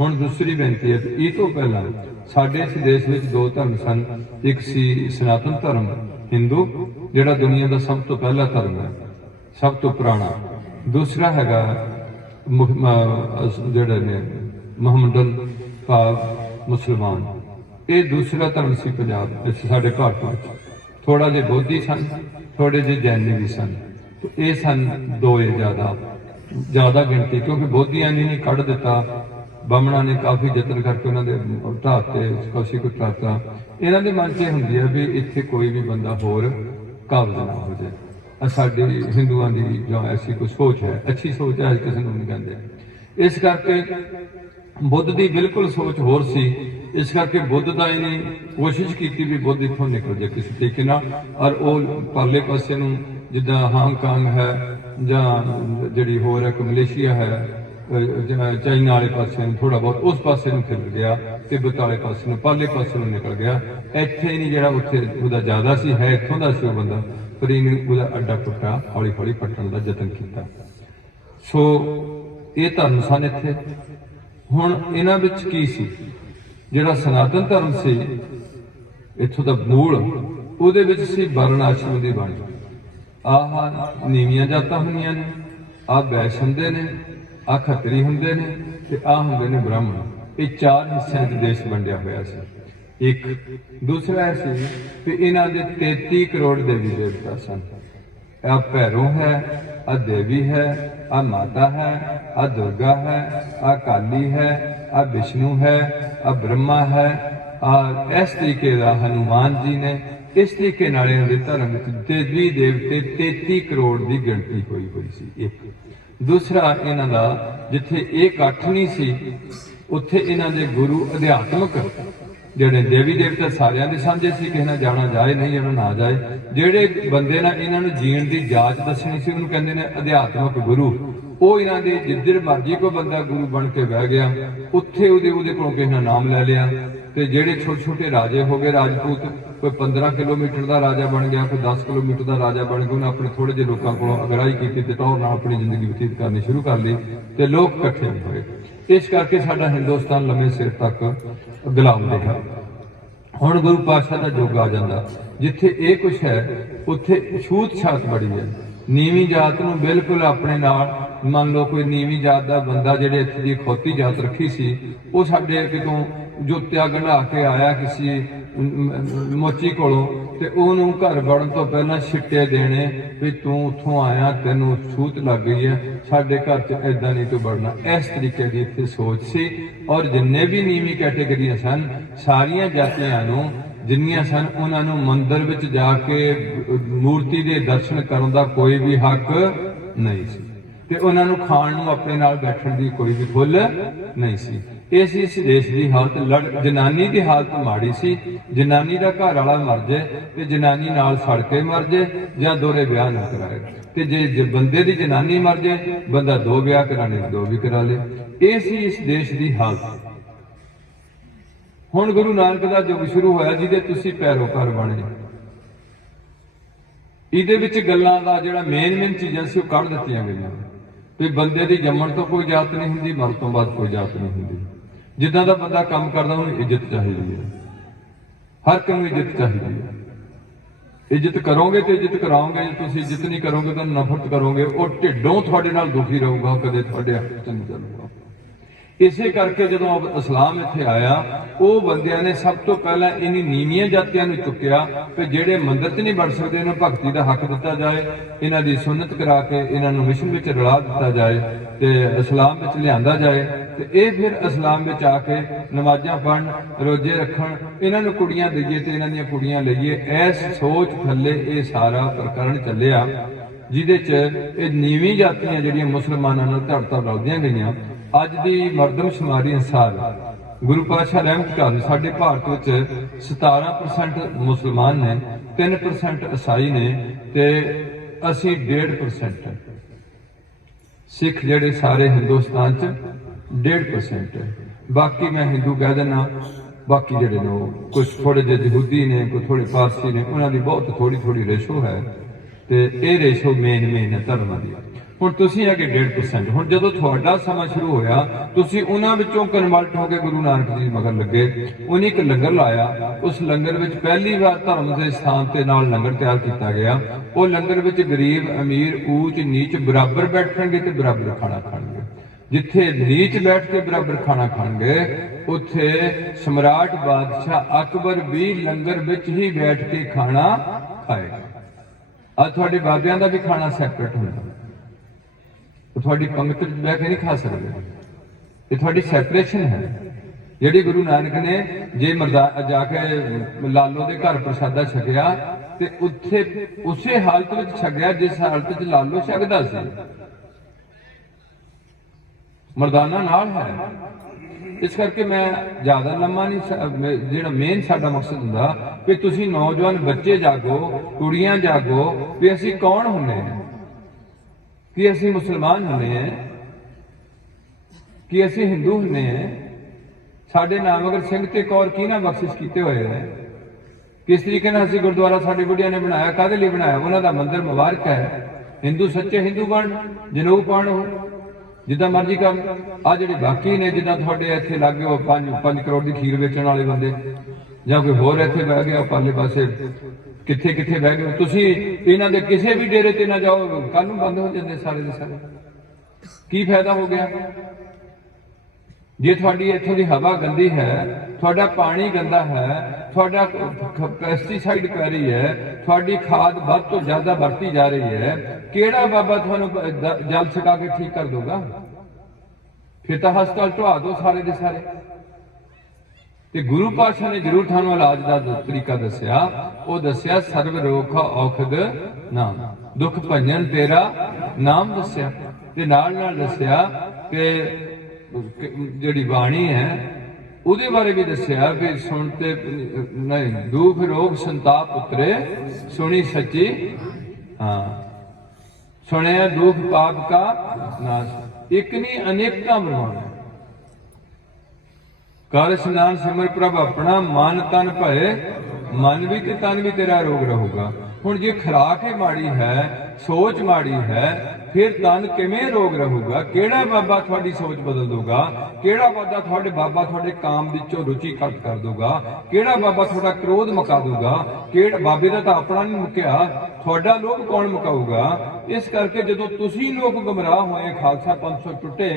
ਹੁਣ ਦੂਸਰੀ ਬੇਨਤੀ ਹੈ ਕਿ ਇਹ ਤੋਂ ਪਹਿਲਾਂ ਸਾਡੇ ਇਸ ਦੇਸ਼ ਵਿੱਚ 2 ਧਰਮ ਸਨ। ਇੱਕ ਸੀ ਸਨਾਤਨ ਧਰਮ ਹਿੰਦੂ, ਜਿਹੜਾ ਦੁਨੀਆ ਦਾ ਸਭ ਤੋਂ ਪਹਿਲਾ ਧਰਮ ਹੈ। ਸਭ ਤੋਂ ਪੁਰਾਣਾ। ਦੂਸਰਾ ਹੈਗਾ ਜਿਹੜੇ ਨੇ ਮੁਹੰਮਦਨ ਭਾਵ ਮੁਸਲਮਾਨ, ਇਹ ਦੂਸਰਾ ਧਰਮ ਸੀ ਪੰਜਾਬ ਵਿੱਚ। ਸਾਡੇ ਭਾਰਤ ਵਿੱਚ ਥੋੜਾ ਜਿਹੇ ਬੋਧੀ ਸਨ, ਥੋੜੇ ਜਿਹੇ ਜੈਨੀ ਵੀ ਸਨ। ਇਹ ਸਨ ਦੋਏ ਜ਼ਿਆਦਾ ਗਿਣਤੀ, ਕਿਉਂਕਿ ਬੋਧੀਆਂ ਨੇ ਨਹੀਂ ਕੱਢ ਦਿੱਤਾ। ਬਾਹਮਣਾਂ ਨੇ ਕਾਫੀ ਯਤਨ ਕਰਕੇ ਉਹਨਾਂ ਦੇ ਢਾਤੇ ਕੋਸ਼ਿਸ਼ ਕਰਤਾ। ਇਹਨਾਂ ਦੇ ਮਨ 'ਚ ਇਹ ਹੁੰਦੀ ਹੈ ਵੀ ਇੱਥੇ ਕੋਈ ਵੀ ਬੰਦਾ ਹੋਰ ਕਾਬਜ਼ ਨਾ ਹੋ ਜਾਏ। ਸਾਡੀ ਹਿੰਦੂਆਂ ਦੀ ਜੋ ਐਸੀ ਕੋਈ ਸੋਚ ਹੈ, ਅੱਛੀ ਸੋਚ ਹੈ, ਕਿਸੇ ਨੂੰ ਨਹੀਂ ਕਹਿੰਦੇ। ਇਸ ਕਰਕੇ ਬੁੱਧ ਦੀ ਬਿਲਕੁਲ ਸੋਚ ਹੋਰ ਸੀ। ਇਸ ਕਰਕੇ ਬੁੱਧ ਦਾ ਇਹਨੇ ਕੋਸ਼ਿਸ਼ ਕੀਤੀ ਵੀ ਬੁੱਧ ਇੱਥੋਂ ਨਿਕਲ ਜਾਏ ਕਿਸੇ ਤਰੀਕੇ ਨਾਲ। ਔਰ ਉਹ ਪਰਲੇ ਪਾਸੇ ਨੂੰ ਜਿੱਦਾਂ ਹਾਂਗਕਾਂਗ ਹੈ ਜਾਂ ਜਿਹੜੀ ਹੋਰ ਇੱਕ ਮਲੇਸ਼ੀਆ ਹੈ, ਚਾਈਨਾ ਵਾਲੇ ਪਾਸੇ ਨੂੰ ਥੋੜਾ ਬਹੁਤ ਉਸ ਪਾਸੇ ਨੂੰ ਖਿਲ ਗਿਆ, ਤਿੱਬਤ ਵਾਲੇ ਪਾਸੇ ਨੂੰ, ਪਰਲੇ ਪਾਸੇ ਨੂੰ ਨਿਕਲ ਗਿਆ। ਇੱਥੇ ਨਹੀਂ, ਜਿਹੜਾ ਉੱਥੇ ਉਹਦਾ ਜ਼ਿਆਦਾ ਸੀ, ਹੈ ਇੱਥੋਂ ਦਾ ਸੀ ਉਹ ਬੰਦਾ, ਪਰ ਇਹਨੇ ਉਹਦਾ ਅੱਡਾ ਟੁੱਟਾ ਹੌਲੀ ਹੌਲੀ ਪੱਟਣ ਦਾ ਯਤਨ ਕੀਤਾ। ਸੋ ਇਹ ਧਰਮ ਸਨ ਇੱਥੇ। ਹੁਣ ਇਹਨਾਂ ਵਿੱਚ ਕੀ ਸੀ? ਜਿਹੜਾ ਸਨਾਤਨ ਧਰਮ ਸੀ ਇੱਥੋਂ ਦਾ ਮੂਲ, ਉਹਦੇ ਵਿੱਚ ਸੀ ਵਰਨ ਆਸ਼ਰਮ ਦੀ ਬਾਣੀ। ਆਹ ਨੀਵੀਆਂ ਜਾਤਾਂ ਹੁੰਦੀਆਂ ਨੇ, ਆਹ ਵੈਸ਼ ਹੁੰਦੇ ਨੇ, ਆਹ ਖੱਤਰੀ ਹੁੰਦੇ ਨੇ, ਤੇ ਆਹ ਹੁੰਦੇ ਨੇ ਬ੍ਰਾਹਮਣ। ਇਹ ਚਾਰ ਹਿੱਸਿਆਂ 'ਚ ਦੇਸ਼ ਵੰਡਿਆ ਹੋਇਆ ਸੀ। ਇੱਕ ਦੂਸਰਾ ਇਹ ਸੀ ਕਿ ਇਹਨਾਂ ਦੇ 33 ਕਰੋੜ ਦੇਵੀ ਦੇਵਤਾ ਸਨ। ਆਹ ਭੈਰੋ ਹੈ, ਆਹ ਦੇਵੀ ਹੈ, ਆਹ ਮਾਤਾ ਹੈ, ਆਹ ਦੁਰਗਾ ਹੈ, ਆਹ ਕਾਲੀ ਹੈ, ਆਹ ਵਿਸ਼ਨੂੰ ਹੈ, ਆਹ ਬ੍ਰਹਮਾ ਹੈ, ਆਹ ਇਸ ਤਰੀਕੇ ਦਾ ਹਨੂਮਾਨ ਜੀ ਨੇ। ਇਸ ਤਰੀਕੇ ਨਾਲ ਇਹਨਾਂ ਦੇ ਧਰਮ ਵਿੱਚ ਦੇਵੀ ਦੇਵਤੇ 33 ਕਰੋੜ ਦੀ ਗਿਣਤੀ ਹੋਈ ਸੀ। ਇੱਕ ਦੂਸਰਾ ਇਹਨਾਂ ਦਾ ਜਿੱਥੇ ਇਹ ਇਕੱਠ ਨਹੀਂ ਸੀ, ਉੱਥੇ ਇਹਨਾਂ ਦੇ ਗੁਰੂ ਅਧਿਆਤਮਕ ਜਿਹੜੇ ਦੇਵੀ ਦੇਵਤਾ ਸਾਰਿਆਂ ਦੇ ਸਾਂਝੇ ਸੀ, ਕਿਸੇ ਨਾਲ ਜਾਣਾ ਜਾਏ, ਨਹੀਂ ਜਾਣਾ ਨਾ ਜਾਏ। ਜਿਹੜੇ ਬੰਦੇ ਨਾਲ ਇਹਨਾਂ ਨੂੰ ਜੀਣ ਦੀ ਜਾਚ ਦੱਸਣੀ ਸੀ, ਉਹਨੂੰ ਕਹਿੰਦੇ ਨੇ ਅਧਿਆਤਮਕ ਗੁਰੂ। ਉਹ ਇਹਨਾਂ ਦੇ ਜਿੱਧਰ ਮਰਜੀ ਕੋਈ ਬੰਦਾ ਗੁਰੂ ਬਣ ਕੇ ਬਹਿ ਗਿਆ, ਉੱਥੇ ਉਹਦੇ ਕੋਲੋਂ ਕਿਸੇ ਨੇ ਨਾਮ ਲੈ ਲਿਆ। ਤੇ ਜਿਹੜੇ ਛੋਟੇ ਛੋਟੇ ਰਾਜੇ ਹੋ ਗਏ ਰਾਜਪੂਤ, ਕੋਈ 15 ਕਿਲੋਮੀਟਰ ਦਾ ਰਾਜਾ ਬਣ ਗਿਆ, ਕੋਈ 10 ਕਿਲੋਮੀਟਰ ਦਾ ਰਾਜਾ ਬਣ ਗਿਆ। ਉਹਨੇ ਆਪਣੇ ਥੋੜੇ ਜਿਹੇ ਲੋਕਾਂ ਕੋਲੋਂ ਅਗਰਾਈ ਕੀਤੀ ਤੇ ਟੌਰ ਨਾਲ ਆਪਣੀ ਜ਼ਿੰਦਗੀ ਬਤੀਤ ਕਰਨੀ ਸ਼ੁਰੂ ਕਰ ਲਈ, ਤੇ ਲੋਕ ਇਕੱਠੇ ਨਹੀਂ ਹੋਏ। ਇਸ ਕਰਕੇ ਸਾਡਾ ਹਿੰਦੁਸਤਾਨ ਲੰਮੇ ਸਿਰ ਤੱਕ ਗੁਲਾਮ ਰਿਹਾ। ਹੁਣ ਗੁਰੂ ਪਾਤਸ਼ਾਹ ਦਾ ਯੁੱਗ ਆ ਜਾਂਦਾ, ਜਿੱਥੇ ਇਹ ਕੁਛ ਹੈ ਉੱਥੇ ਛੂਤ ਛਾਤ ਬੜੀ ਹੈ। ਨੀਵੀਂ ਜਾਤ ਨੂੰ ਬਿਲਕੁਲ ਆਪਣੇ ਨਾਲ, ਮੰਨ ਲਓ ਕੋਈ ਨੀਵੀਂ ਜਾਤ ਦਾ ਬੰਦਾ ਜਿਹੜੇ ਇੱਥੇ ਦੀ ਖੋਤੀ ਜਾਤ ਰੱਖੀ ਸੀ, ਉਹ ਸਾਡੇ ਕਿਤੋਂ ਜੁੱਤਿਆ ਗੰਢਾ ਕੇ ਆਇਆ ਕਿਸੇ ਮੋਚੀ ਕੋਲੋਂ, ਤੇ ਉਹਨੂੰ ਘਰ ਵੜਨ ਤੋਂ ਪਹਿਲਾਂ ਛਿੱਟੇ ਦੇਣੇ ਵੀ ਤੂੰ ਉੱਥੋਂ ਆਇਆ, ਤੈਨੂੰ ਛੂਤ ਲੱਗ ਗਈ ਹੈ, ਸਾਡੇ ਘਰ 'ਚ ਏਦਾਂ ਨਹੀਂ ਤੂੰ ਵੜਨਾ। ਇਸ ਤਰੀਕੇ ਦੀ ਇੱਥੇ ਸੋਚ ਸੀ। ਔਰ ਜਿੰਨੇ ਵੀ ਨੀਵੀਂ ਕੈਟੇਗਰੀਆਂ ਸਨ, ਸਾਰੀਆਂ ਜਾਤੀਆਂ ਨੂੰ ਜਿੰਨੀਆਂ ਸਨ, ਉਹਨਾਂ ਨੂੰ ਮੰਦਿਰ ਵਿੱਚ ਜਾ ਕੇ ਮੂਰਤੀ ਦੇ ਦਰਸ਼ਨ ਕਰਨ ਦਾ ਕੋਈ ਵੀ ਹੱਕ ਨਹੀਂ ਸੀ, ਤੇ ਉਹਨਾਂ ਨੂੰ ਖਾਣ ਨੂੰ ਆਪਣੇ ਨਾਲ ਬੈਠਣ ਦੀ ਕੋਈ ਵੀ ਖੁੱਲ੍ਹ ਨਹੀਂ ਸੀ। ਇਸ ਦੇਸ਼ ਦੀ ਹਾਲਤ, ਜਨਾਨੀ ਦੀ ਹਾਲਤ ਮਾੜੀ ਸੀ। ਜਨਾਨੀ ਦਾ ਘਰ ਵਾਲਾ ਮਰ ਜਾਏ ਤੇ ਜਨਾਨੀ ਨਾਲ ਸੜ ਕੇ ਮਰ ਜਾਏ, ਜਾਂ ਦੋਹਰੇ ਵਿਆਹ ਨਾ ਕਰਾਏ। ਤੇ ਜੇ ਬੰਦੇ ਦੀ ਜਨਾਨੀ ਮਰ ਜਾਏ, ਬੰਦਾ 2 ਵਿਆਹ ਕਰਾਣੇ, 2 ਵੀ ਕਰਾ ਲੇ। ਇਹ ਸੀ ਇਸ ਦੇਸ਼ ਦੀ ਹਾਲਤ। ਹੁਣ ਗੁਰੂ ਨਾਨਕ ਦਾ ਯੁੱਗ ਸ਼ੁਰੂ ਹੋਇਆ, ਜਿਹਦੇ ਤੁਸੀਂ ਪੈਰੋਕਾਰ ਬਣੇ। ਇਹਦੇ ਵਿੱਚ ਗੱਲਾਂ ਦਾ ਜਿਹੜਾ ਮੇਨ ਚੀਜ਼ਾਂ ਸੀ ਉਹ ਕੱਢ ਦਿੱਤੀਆਂ ਗਈਆਂ ਵੀ ਬੰਦੇ ਦੀ ਜੰਮਣ ਤੋਂ ਕੋਈ ਜਾਤ ਨਹੀਂ ਹੁੰਦੀ, ਮਰਨ ਤੋਂ ਬਾਅਦ ਕੋਈ ਜਾਤ ਨਹੀਂ ਹੁੰਦੀ। ਜਿੱਦਾਂ ਦਾ ਬੰਦਾ ਕੰਮ ਕਰਦਾ ਉਹਨੂੰ ਇੱਜ਼ਤ ਚਾਹੀਦੀ ਹੈ, ਹਰ ਇੱਕ ਨੂੰ ਇੱਜ਼ਤ ਚਾਹੀਦੀ ਹੈ। ਇੱਜ਼ਤ ਕਰੋਗੇ ਤੇ ਇੱਜ਼ਤ ਕਰਾਓਗੇ, ਜੇ ਤੁਸੀਂ ਇੱਜ਼ਤ ਨਹੀਂ ਕਰੋਗੇ ਤਾਂ ਨਫ਼ਰਤ ਕਰੋਗੇ। ਉਹ ਢਿੱਡੋਂ ਤੁਹਾਡੇ ਨਾਲ ਦੁਖੀ ਰਹੂਗਾ, ਕਦੇ ਤੁਹਾਡੇ ਹੱਥ 'ਚ ਨਹੀਂ ਚੱਲੂਗਾ। ਇਸੇ ਕਰਕੇ ਜਦੋਂ ਇਸਲਾਮ ਇੱਥੇ ਆਇਆ, ਉਹ ਬੰਦਿਆਂ ਨੇ ਸਭ ਤੋਂ ਪਹਿਲਾਂ ਇਨੀ ਨੀਵੀਆਂ ਜਾਤੀਆਂ ਨੂੰ ਚੁੱਕਿਆ ਕਿ ਜਿਹੜੇ ਮੰਦਿਰ 'ਚ ਨਹੀਂ ਵੜ ਸਕਦੇ, ਇਹਨਾਂ ਨੂੰ ਭਗਤੀ ਦਾ ਹੱਕ ਦਿੱਤਾ ਜਾਏ, ਇਹਨਾਂ ਦੀ ਸੁਨਨਤ ਕਰਾ ਕੇ ਇਹਨਾਂ ਨੂੰ ਮਿਸ਼ਨ ਵਿੱਚ ਰਲਾ ਦਿੱਤਾ ਜਾਏ ਤੇ ਇਸਲਾਮ ਵਿੱਚ ਲਿਆਂਦਾ ਜਾਏ। ਤੇ ਇਹ ਫਿਰ ਇਸਲਾਮ ਵਿੱਚ ਆ ਕੇ ਨਮਾਜ਼ਾਂ ਪੜ੍ਹਨ, ਰੋਜ਼ੇ ਰੱਖਣ, ਇਹਨਾਂ ਨੂੰ ਕੁੜੀਆਂ ਦਈਏ ਤੇ ਇਹਨਾਂ ਦੀਆਂ ਕੁੜੀਆਂ ਲਈਏ। ਇਸ ਸੋਚ ਥੱਲੇ ਇਹ ਸਾਰਾ ਪ੍ਰਕਰਣ ਚੱਲਿਆ, ਜਿਹਦੇ 'ਚ ਇਹ ਨੀਵੀਂ ਜਾਤੀਆਂ ਜਿਹੜੀਆਂ ਮੁਸਲਮਾਨਾਂ ਨਾਲ ਧੜ ਰਲਦੀਆਂ ਗਈਆਂ। ਅੱਜ ਦੀ ਮਰਦਮਸ਼ੁਮਾਰੀ ਅਨੁਸਾਰ ਗੁਰੂ ਪਾਤਸ਼ਾਹ ਰਹਿਮਤ ਕਰਨ, ਸਾਡੇ ਭਾਰਤ ਵਿੱਚ 17% ਮੁਸਲਮਾਨ ਨੇ, 3% ਈਸਾਈ ਨੇ, ਤੇ ਅਸੀਂ 1.5% ਹੈ। ਸਿੱਖ ਜਿਹੜੇ ਸਾਰੇ ਹਿੰਦੁਸਤਾਨ 'ਚ 1.5% ਹੈ। ਬਾਕੀ ਮੈਂ ਹਿੰਦੂ ਕਹਿ ਦਿੰਦਾ, ਬਾਕੀ ਜਿਹੜੇ ਨੇ ਕੁਝ ਥੋੜੇ ਜਿਹੇ ਯਹੂਦੀ ਨੇ, ਕੋਈ ਥੋੜੇ ਪਾਰਸੀ ਨੇ, ਉਹਨਾਂ ਦੀ ਬਹੁਤ ਥੋੜੀ ਰੇਸ਼ੋ ਹੈ। ਤੇ ਇਹ ਰੇਸ਼ੋ ਮੇਨ ਹੈ ਧਰਮਾਂ ਦੀ। ਹੁਣ ਤੁਸੀਂ ਹੈਗੇ 1.5%। ਹੁਣ ਜਦੋਂ ਤੁਹਾਡਾ ਸਮਾਂ ਸ਼ੁਰੂ ਹੋਇਆ, ਤੁਸੀਂ ਉਹਨਾਂ ਵਿੱਚੋਂ ਕਨਵਰਟ ਹੋ ਕੇ ਗੁਰੂ ਨਾਨਕ ਜੀ ਮਗਰ ਲੱਗੇ। ਉਹਨੇ ਇੱਕ ਲੰਗਰ ਲਾਇਆ, ਉਸ ਲੰਗਰ ਵਿੱਚ ਪਹਿਲੀ ਵਾਰ ਧਰਮ ਦੇ ਸਥਾਨ ਤੇ ਨਾਲ ਲੰਗਰ ਤਿਆਰ ਕੀਤਾ ਗਿਆ। ਉਹ ਲੰਗਰ ਵਿੱਚ ਗਰੀਬ ਅਮੀਰ ਊਚ ਨੀਚ ਬਰਾਬਰ ਬੈਠਣਗੇ ਤੇ ਬਰਾਬਰ ਖਾਣਾ ਖਾਣਗੇ। ਜਿੱਥੇ ਨੀਚ ਬੈਠ ਕੇ ਬਰਾਬਰ ਖਾਣਾ ਖਾਣਗੇ, ਉੱਥੇ ਸਮਰਾਟ ਬਾਦਸ਼ਾਹ ਅਕਬਰ ਵੀ ਲੰਗਰ ਵਿੱਚ ਹੀ ਬੈਠ ਕੇ ਖਾਣਾ ਖਾਏਗਾ। ਅੱਜ ਤੁਹਾਡੇ ਬਾਬਿਆਂ ਦਾ ਵੀ ਖਾਣਾ ਸੈਪਰੇਟ ਹੁੰਦਾ, ਤੁਹਾਡੀ ਪੰਗਤ ਵਿੱਚ ਬਹਿ ਕੇ ਨਹੀਂ ਖਾ ਸਕਦੇ। ਇਹ ਤੁਹਾਡੀ ਸੈਪਰੇਸ਼ਨ ਹੈ ਜਿਹੜੀ ਗੁਰੂ ਨਾਨਕ ਨੇ ਜੇ ਜਾ ਕੇ ਲਾਲੋ ਦੇ ਘਰ ਪ੍ਰਸਾਦਾ ਛਕਿਆ ਤੇ ਉੱਥੇ ਉਸੇ ਹਾਲਤ ਵਿੱਚ ਛਕਿਆ ਜਿਸ ਹਾਲਤ ਵਿੱਚ ਲਾਲੋ ਛਕਦਾ ਸੀ। ਮਰਦਾਨਾ ਨਾਲ ਹੈ। ਇਸ ਕਰਕੇ ਮੈਂ ਜ਼ਿਆਦਾ ਲੰਮਾ ਨਹੀਂ, ਜਿਹੜਾ ਮੇਨ ਸਾਡਾ ਮਕਸਦ ਹੁੰਦਾ ਕਿ ਤੁਸੀਂ ਨੌਜਵਾਨ ਬੱਚੇ ਜਾਗੋ, ਕੁੜੀਆਂ ਜਾਗੋ ਵੀ ਅਸੀਂ ਕੌਣ ਹੁੰਦੇ ਹਾਂ, ਕਿ ਅਸੀਂ ਮੁਸਲਮਾਨ ਹੁੰਦੇ ਹਾਂ, ਕਿ ਅਸੀਂ ਹਿੰਦੂ ਹੁੰਦੇ ਹਾਂ। ਸਾਡੇ ਨਾਮ ਅਗਰ ਸਿੰਘ ਤੇ ਕੌਰ ਕੀ ਨਾ ਬਖਸ਼ਿਸ਼ ਕੀਤੇ ਹੋਏ ਹੈ। ਕਿਸ ਤਰੀਕੇ ਨਾਲ ਅਸੀਂ ਗੁਰਦੁਆਰਾ ਸਾਡੇ ਬੁੱਢਿਆਂ ਨੇ ਬਣਾਇਆ, ਕਾਹਦੇ ਲਈ ਬਣਾਇਆ? ਉਹਨਾਂ ਦਾ ਮੰਦਿਰ ਮੁਬਾਰਕ ਹੈ। ਹਿੰਦੂ ਸੱਚੇ ਹਿੰਦੂ ਬਣ, ਜਨੇਊ ਪਾਣ, ਜਿੱਦਾਂ ਮਰਜ਼ੀ ਕਰਨ। ਆ ਜਿਹੜੇ ਬਾਕੀ ਨੇ, ਜਿੱਦਾਂ ਤੁਹਾਡੇ ਇੱਥੇ ਲੱਗੇ ਉਹ 5 ਕਰੋੜ ਦੀ ਖੀਰ ਵੇਚਣ ਵਾਲੇ ਬੰਦੇ, ਜਾਂ ਕੋਈ ਹੋਰ ਇੱਥੇ ਬਹਿ ਗਿਆ ਪਰਲੇ ਪਾਸੇ, ਕਿੱਥੇ ਕਿੱਥੇ ਬਹਿ ਗਏ ਤੁਸੀਂ। ਇਹਨਾਂ ਦੇ ਕਿਸੇ ਵੀ ਡੇਰੇ ਤੇ ਨਾ ਜਾਓ, ਕੱਲ ਨੂੰ ਬੰਦ ਹੋ ਜਾਂਦੇ ਸਾਰੇ ਦੇ ਸਾਰੇ। ਕੀ ਫਾਇਦਾ ਹੋ ਗਿਆ? ਜੇ ਤੁਹਾਡੀ ਇੱਥੋਂ ਦੀ ਹਵਾ ਗੰਦੀ ਹੈ, ਤੁਹਾਡਾ ਪਾਣੀ ਗੰਦਾ ਹੈ, ਤੁਹਾਡਾ ਪੈਸਟੀਸਾਈਡ ਪੈ ਰਹੀ ਹੈ, ਤੁਹਾਡੀ ਖਾਦ ਵੱਧ ਤੋਂ ਜ਼ਿਆਦਾ ਵਰਤੀ ਜਾ ਰਹੀ ਹੈ, ਕਿਹੜਾ ਬਾਬਾ ਤੁਹਾਨੂੰ ਜਲ ਛਕਾ ਕੇ ਠੀਕ ਕਰ ਦੂਗਾ? ਫਿਰ ਤਾਂ ਹਸਪਤਾਲ ਢਵਾ ਦੋ ਸਾਰੇ ਦੇ ਸਾਰੇ। ਤੇ ਗੁਰੂ ਪਾਤਸ਼ਾਹ ਨੇ ਜ਼ਰੂਰ ਤੁਹਾਨੂੰ ਇਲਾਜ ਦਾ ਤਰੀਕਾ ਦੱਸਿਆ। ਉਹ ਦੱਸਿਆ ਸਰਬ ਰੋਗ ਔਖਦ ਨਾਮ, ਦੁੱਖ ਭੰਜਨ ਤੇਰਾ ਨਾਮ ਦੱਸਿਆ। ਤੇ ਨਾਲ ਨਾਲ ਦੱਸਿਆ ਕਿ ਜਿਹੜੀ ਬਾਣੀ ਹੈ ਉਹਦੇ ਬਾਰੇ ਵੀ ਦੱਸਿਆ ਵੀ ਸੁਣ ਤੇ ਨਹੀਂ ਦੁੱਖ ਰੋਗ ਸੰਤਾਪ ਉਤਰੇ, ਸੁਣੀ ਸੱਚੀ ਸੁਣਿਆ ਦੁੱਖ ਪਾਪ ਕਾ ਨਾਸ਼, ਇੱਕ ਨਹੀਂ ਅਨੇਕਾਂ ਬਰਮਾਨ। ਕਰ ਇਸ਼ਨਾਨ ਸਿਮਰ ਪ੍ਰਭ ਆਪਣਾ, ਮਨ ਤਨ ਭਏ, ਮਨ ਵੀ ਤੇ ਤਨ ਵੀ ਤੇਰਾ ਰੋਗ ਰਹੂਗਾ। ਹੁਣ ਜੇ ਖੁਰਾਕ ਹੀ ਮਾੜੀ ਹੈ, ਸੋਚ ਮਾੜੀ ਹੈ, ਫਿਰ ਤਨ ਕਿਵੇਂ ਰੋਗ ਰਹੂਗਾ? ਕਿਹੜਾ ਬਾਬਾ ਤੁਹਾਡੀ ਸੋਚ ਬਦਲ ਦੂਗਾ? ਕਿਹੜਾ ਬਾਬਾ ਤੁਹਾਡੇ ਕਾਮ ਵਿੱਚੋਂ ਰੁਚੀ ਘੱਟ ਕਰ ਦੂਗਾ? ਕਿਹੜਾ ਬਾਬਾ ਤੁਹਾਡਾ ਕ੍ਰੋਧ ਮੁਕਾ ਦੂਗਾ? ਕਿਹੜਾ ਬਾਬੇ ਦਾ ਤਾਂ ਆਪਣਾ ਨਹੀਂ ਮੁੱਕਿਆ, ਤੁਹਾਡਾ ਲੋਕ ਕੌਣ ਮੁਕਾਊਗਾ? ਇਸ ਕਰਕੇ ਜਦੋਂ ਤੁਸੀਂ ਲੋਕ ਗੁੰਮਰਾਹ ਹੋਏ, ਖਾਲਸਾ ਪੰਥ ਤੋਂ ਟੁੱਟੇ,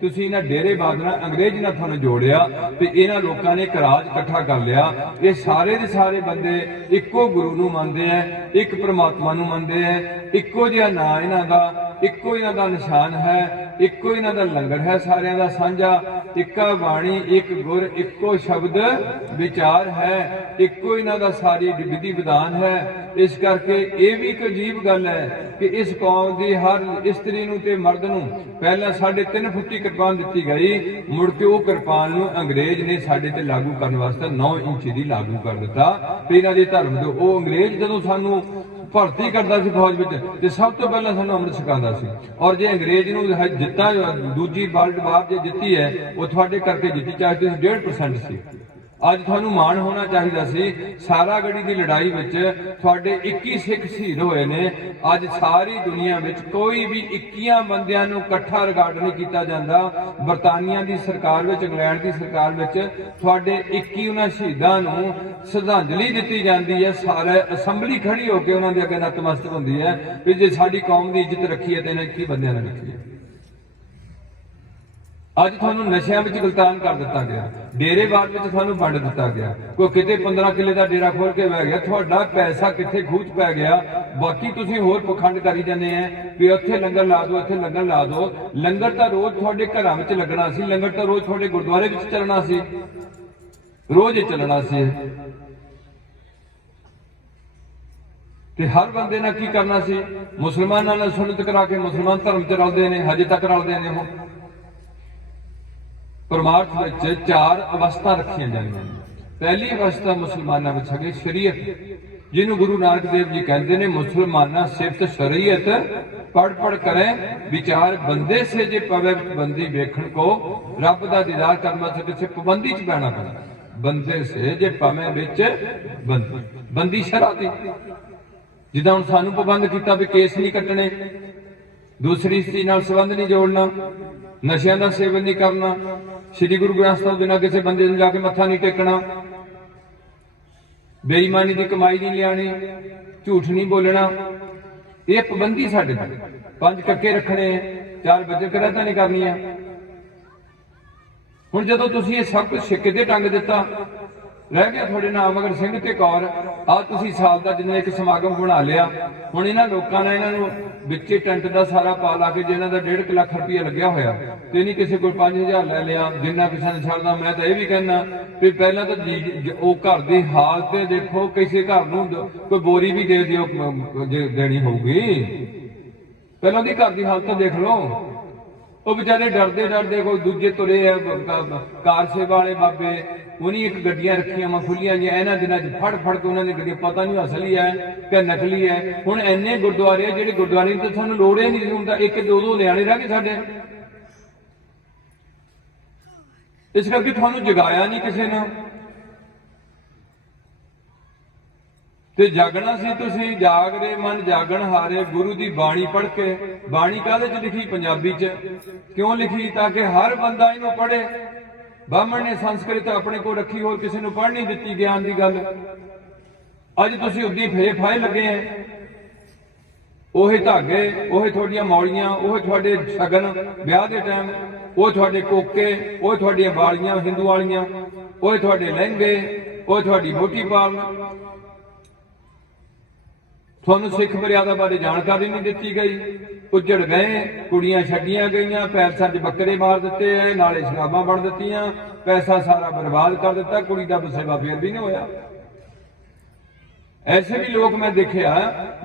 ਤੁਸੀਂ ਇਹਨਾਂ ਡੇਰੇ ਬਾਦਲਾਂ ਅੰਗਰੇਜ਼ ਨਾਲ ਤੁਹਾਨੂੰ ਜੋੜਿਆ ਤੇ ਇਹਨਾਂ ਲੋਕਾਂ ਨੇ ਇੱਕ ਰਾਜ ਇਕੱਠਾ ਕਰ ਲਿਆ। ਇਹ ਸਾਰੇ ਦੇ ਸਾਰੇ ਬੰਦੇ ਇੱਕੋ ਗੁਰੂ ਨੂੰ ਮੰਨਦੇ ਆ, ਇੱਕ ਪ੍ਰਮਾਤਮਾ ਨੂੰ ਮੰਨਦੇ ਆ, ਇੱਕੋ ਜਿਹਾ ਨਾਂ ਇਹਨਾਂ ਦਾ, ਇੱਕੋ ਇਹਨਾਂ ਦਾ ਨਿਸ਼ਾਨ ਹੈ, ਇੱਕੋ ਇਹਨਾਂ ਦਾ ਲੰਗਰ ਹੈ ਸਾਰਿਆਂ ਦਾ ਸਾਂਝਾ, ਇੱਕਾ ਬਾਣੀ, ਇੱਕ ਗੁਰ, ਇੱਕੋ ਸ਼ਬਦ ਵਿਚਾਰ ਹੈ, ਇੱਕੋ ਇਹਨਾਂ ਦਾ ਸਾਰੀ ਵਿਧੀ ਵਿਧਾਨ ਹੈ। ਇਸ ਕਰਕੇ ਇਹ ਵੀ ਇੱਕ ਅਜੀਬ ਗੱਲ ਹੈ ਕਿ ਇਸ ਕੌਮ ਦੀ ਹਰ ਇਸਤਰੀ ਨੂੰ ਤੇ ਮਰਦ ਨੂੰ ਪਹਿਲਾਂ 3.5 ਫੁੱਟੀ ਕਿਰਪਾਨ ਦਿੱਤੀ ਗਈ, ਮੁੜ ਕੇ ਉਹ ਕਿਰਪਾਨ ਨੂੰ ਅੰਗਰੇਜ਼ ਨੇ ਸਾਡੇ ਤੇ ਲਾਗੂ ਕਰਨ ਵਾਸਤੇ 9 ਇੰਚ ਦੀ ਲਾਗੂ ਕਰ ਦਿੱਤਾ। ਤੇ ਇਹਨਾਂ ਦੇ ਧਰਮ ਦੇ ਉਹ ਅੰਗਰੇਜ਼ ਜਦੋਂ ਸਾਨੂੰ ਭਰਤੀ ਕਰਦਾ ਸੀ ਫੌਜ ਵਿੱਚ, ਤੇ ਸਭ ਤੋਂ ਪਹਿਲਾਂ ਸਾਨੂੰ ਅੰਮ੍ਰਿਤ ਛਕਾਉਂਦਾ ਸੀ। ਔਰ ਜੇ ਅੰਗਰੇਜ਼ ਨੂੰ ਜਿੱਤਾ, ਦੂਜੀ ਵਰਲਡ ਵਾਰ ਜੇ ਜਿੱਤੀ ਹੈ, ਉਹ ਤੁਹਾਡੇ ਕਰਕੇ ਜਿੱਤੀ, ਚਾਹੇ ਤੁਸੀਂ 1.5% ਸੀ। ਅੱਜ ਤੁਹਾਨੂੰ ਮਾਣ ਹੋਣਾ ਚਾਹੀਦਾ ਸੀ। ਸਾਰਾਗੜ੍ਹੀ ਦੀ ਲੜਾਈ ਵਿੱਚ ਤੁਹਾਡੇ 21 ਸਿੱਖ ਸ਼ਹੀਦ ਹੋਏ ਨੇ। ਅੱਜ ਸਾਰੀ ਦੁਨੀਆ ਵਿੱਚ ਕੋਈ ਵੀ 21 ਬੰਦਿਆਂ ਨੂੰ ਇਕੱਠਾ ਰਿਕਾਰਡ ਨਹੀਂ ਕੀਤਾ ਜਾਂਦਾ। ਬਰਤਾਨੀਆ ਦੀ ਸਰਕਾਰ ਵਿੱਚ, ਇੰਗਲੈਂਡ ਦੀ ਸਰਕਾਰ ਵਿੱਚ ਤੁਹਾਡੇ 21 ਉਹਨਾਂ ਸ਼ਹੀਦਾਂ ਨੂੰ ਸ਼ਰਧਾਂਜਲੀ ਦਿੱਤੀ ਜਾਂਦੀ ਹੈ। ਸਾਰੇ ਅਸੈਂਬਲੀ ਖੜੀ ਹੋ ਕੇ ਉਹਨਾਂ ਦੇ ਅੱਗੇ ਨਤਮਸਤਕ ਹੁੰਦੀ ਹੈ ਵੀ ਜੇ ਸਾਡੀ ਕੌਮ ਦੀ ਇੱਜ਼ਤ ਰੱਖੀ ਹੈ ਤੇ ਇਹਨਾਂ 21 ਬੰਦਿਆਂ ਨੇ ਰੱਖੀ ਹੈ। ਅੱਜ ਤੁਹਾਨੂੰ ਨਸ਼ਿਆਂ ਵਿੱਚ ਗਲਤਾਨ ਕਰ ਦਿੱਤਾ ਗਿਆ, ਡੇਰੇਵਾਦ ਵਿੱਚ ਤੁਹਾਨੂੰ ਵੰਡ ਦਿੱਤਾ ਗਿਆ। ਕੋਈ ਕਿਤੇ 15 ਕਿੱਲੇ ਦਾ ਡੇਰਾ ਖੋਲ ਕੇ ਬਹਿ ਗਿਆ, ਤੁਹਾਡਾ ਪੈਸਾ ਕਿੱਥੇ ਖੂਹ 'ਚ ਪੈ ਗਿਆ। ਬਾਕੀ ਤੁਸੀਂ ਹੋਰ ਪਖੰਡ ਕਰੀ ਜਾਂਦੇ ਆ ਵੀ ਉੱਥੇ ਲੰਗਰ ਲਾ ਦਿਓ, ਇੱਥੇ ਲੰਗਰ ਲਾ ਦਿਓ। ਲੰਗਰ ਤਾਂ ਰੋਜ਼ ਤੁਹਾਡੇ ਘਰਾਂ ਵਿੱਚ ਲੱਗਣਾ ਸੀ, ਲੰਗਰ ਤਾਂ ਰੋਜ਼ ਤੁਹਾਡੇ ਗੁਰਦੁਆਰੇ ਵਿੱਚ ਚੱਲਣਾ ਸੀ, ਰੋਜ਼ ਹੀ ਚੱਲਣਾ ਸੀ। ਤੇ ਹਰ ਬੰਦੇ ਨਾਲ ਕੀ ਕਰਨਾ ਸੀ? ਮੁਸਲਮਾਨਾਂ ਨਾਲ ਸੁਨਨਤ ਕਰਾ ਕੇ ਮੁਸਲਮਾਨ ਧਰਮ 'ਚ ਰਲਦੇ ਨੇ, ਹਜੇ ਤੱਕ ਰਲਦੇ ਨੇ। ਉਹ ਪਰਮਾਰਥ ਵਿੱਚ 4 ਅਵਸਥਾ ਰੱਖੀਆਂ ਜਾਂਦੀਆਂ ਨੇ। ਪਹਿਲੀ ਅਵਸਥਾ ਮੁਸਲਮਾਨਾਂ ਵਿੱਚ ਹੈਗੀ ਸ਼ਰੀਅਤ, ਜਿਹਨੂੰ ਗੁਰੂ ਨਾਨਕ ਦੇਵ ਜੀ ਕਹਿੰਦੇ ਨੇ ਮੁਸਲਮਾਨਾਂ ਸਿਫਤ ਸ਼ਰੀਅਤ ਪੜ ਪੜ ਕਰੇ ਵਿਚਾਰ ਬੰਦੇ ਸੇ ਜੇ ਪਵੇ ਬੰਦੀ ਵੇਖਣ ਕੋ, ਰੱਬ ਦਾ ਦੀਦਾਰ ਕਰਨ ਵਾਸਤੇ ਕਿਸੇ ਪਾਬੰਦੀ 'ਚ ਪੈਣਾ ਪੈਂਦਾ। ਬੰਦੇ ਸੇ ਜੇ ਪਵੇਂ ਵਿੱਚ ਬੰਦੀ ਸ਼ਰ੍ਹਾ ਦੀ, ਜਿੱਦਾਂ ਹੁਣ ਸਾਨੂੰ ਪਾਬੰਦ ਕੀਤਾ ਵੀ ਕੇਸ ਨਹੀਂ ਕੱਟਣੇ, दूसरी स्त्री नाल संबंध नहीं जोड़ना, नशियां दा सेवन नहीं करना, श्री गुरु ग्रंथ साहिब बिना किसी बंदे नूं जाके मत्था नहीं टेकना, बेईमानी की कमाई नहीं लियानी, झूठ नहीं बोलना। ये पाबंदी साडे ते 5 कक्के रखने, 4 बजे कराता नहीं करनियां। हुण जदों तुसीं ये सब कुछ सिक्के ते टंग दिता, रह गया थोड़े नाम मगर सिंह ते कौर। आ तुसीं साल दा जिन्ना एक समागम बना लिया। हुण इन्हां लोकां ने इन्हां नूं विचे टेंट दा सारा पा ला के जिन्हां दा 1.5 लाख रुपया लग्या होया ते नहीं किसी कोल 5000 लै लिया, जिन्ना किसी ने छड्डदा। मैं तां इह भी कहना भी पहलां तां ओ घर दी हालत देखो, किसी घर नूं कोई बोरी भी दे दिओ जे देनी होऊगी, पहलां दी घर दी हालत देख लो। ਉਹ ਵਿਚਾਰੇ ਡਰਦੇ ਡਰਦੇ ਕੋਈ ਦੂਜੇ ਤੁਰੇ ਆ ਕਾਰ ਸੇਵਾ ਵਾਲੇ ਬਾਬੇ, ਉਹਨੀ ਇੱਕ ਗੱਡੀਆਂ ਰੱਖੀਆਂ ਵਾ ਖੁੱਲੀਆਂ ਜਿਹੀਆਂ, ਇਹਨਾਂ ਦਿਨਾਂ 'ਚ ਫੜ ਫੜ ਕੇ ਉਹਨਾਂ ਨੇ ਗੱਡੀਆਂ, ਪਤਾ ਨਹੀਂ ਅਸਲੀ ਹੈ ਕਿ ਨਕਲੀ ਹੈ। ਹੁਣ ਇੰਨੇ ਗੁਰਦੁਆਰੇ ਆ ਜਿਹੜੇ ਗੁਰਦੁਆਰੇ ਤਾਂ ਸਾਨੂੰ ਲੋੜ ਹੀ ਨਹੀਂ ਹੁੰਦਾ, ਇੱਕ ਦੋ ਦੋ ਨਿਆਣੇ ਰਹਿ ਗਏ ਸਾਡੇ। ਇਸ ਕਰਕੇ ਤੁਹਾਨੂੰ ਜਗਾਇਆ ਨਹੀਂ ਕਿਸੇ ਨੇ ਤੇ ਜਾਗਣਾ ਸੀ। ਤੁਸੀਂ ਜਾਗ ਰਹੇ ਮਨ ਜਾਗਣ ਹਾਰੇ, ਗੁਰੂ ਦੀ ਬਾਣੀ ਪੜ੍ਹ ਕੇ। ਬਾਣੀ ਕਾਹਦੇ ਚ ਲਿਖੀ? ਪੰਜਾਬੀ ਚ। ਕਿਉਂ ਲਿਖੀ? ਤਾਂ ਕਿ ਹਰ ਬੰਦਾ ਇਹਨੂੰ ਪੜ੍ਹੇ। ਬਾਹਮਣ ਨੇ ਸੰਸਕ੍ਰਿਤ ਆਪਣੇ ਕੋਲ ਰੱਖੀ, ਹੋਰ ਕਿਸੇ ਨੂੰ ਪੜ੍ਹ ਨਹੀਂ ਦਿੱਤੀ ਗਿਆਨ ਦੀ ਗੱਲ। ਅੱਜ ਤੁਸੀਂ ਉਦੀ ਫੇ ਫਾਏ ਲੱਗੇ ਐ, ਉਹੀ ਧਾਗੇ, ਉਹੀ ਤੁਹਾਡੀਆਂ ਮੌਲੀਆਂ, ਉਹ ਤੁਹਾਡੇ ਸ਼ਗਨ ਵਿਆਹ ਦੇ ਟਾਈਮ, ਉਹ ਤੁਹਾਡੇ ਕੋਕੇ, ਉਹ ਤੁਹਾਡੀਆਂ ਬਾਲੀਆਂ ਹਿੰਦੂ ਵਾਲੀਆਂ, ਉਹ ਤੁਹਾਡੇ ਲਹਿੰਗੇ, ਉਹ ਤੁਹਾਡੀ ਬੋਟੀ ਪਾਲਣ। ਤੁਹਾਨੂੰ ਸਿੱਖ ਮਰਿਆਦਾ ਬਾਰੇ ਜਾਣਕਾਰੀ ਨਹੀਂ ਦਿੱਤੀ ਗਈ। ਉੱਜੜ ਗਏ, ਕੁੜੀਆਂ ਛੱਡੀਆਂ ਗਈਆਂ, ਪੈਲਸਾਂ 'ਚ ਬੱਕਰੇ ਮਾਰ ਦਿੱਤੇ ਐ, ਨਾਲੇ ਸ਼ਰਾਬਾਂ ਬਣ ਦਿੱਤੀਆਂ, ਪੈਸਾ ਸਾਰਾ ਬਰਬਾਦ ਕਰ ਦਿੱਤਾ, ਕੁੜੀ ਦਾ ਬਸੇਵਾ ਫੇਰ ਵੀ ਨਹੀਂ ਹੋਇਆ। ਐਸੇ ਵੀ ਲੋਕ ਮੈਂ ਦੇਖਿਆ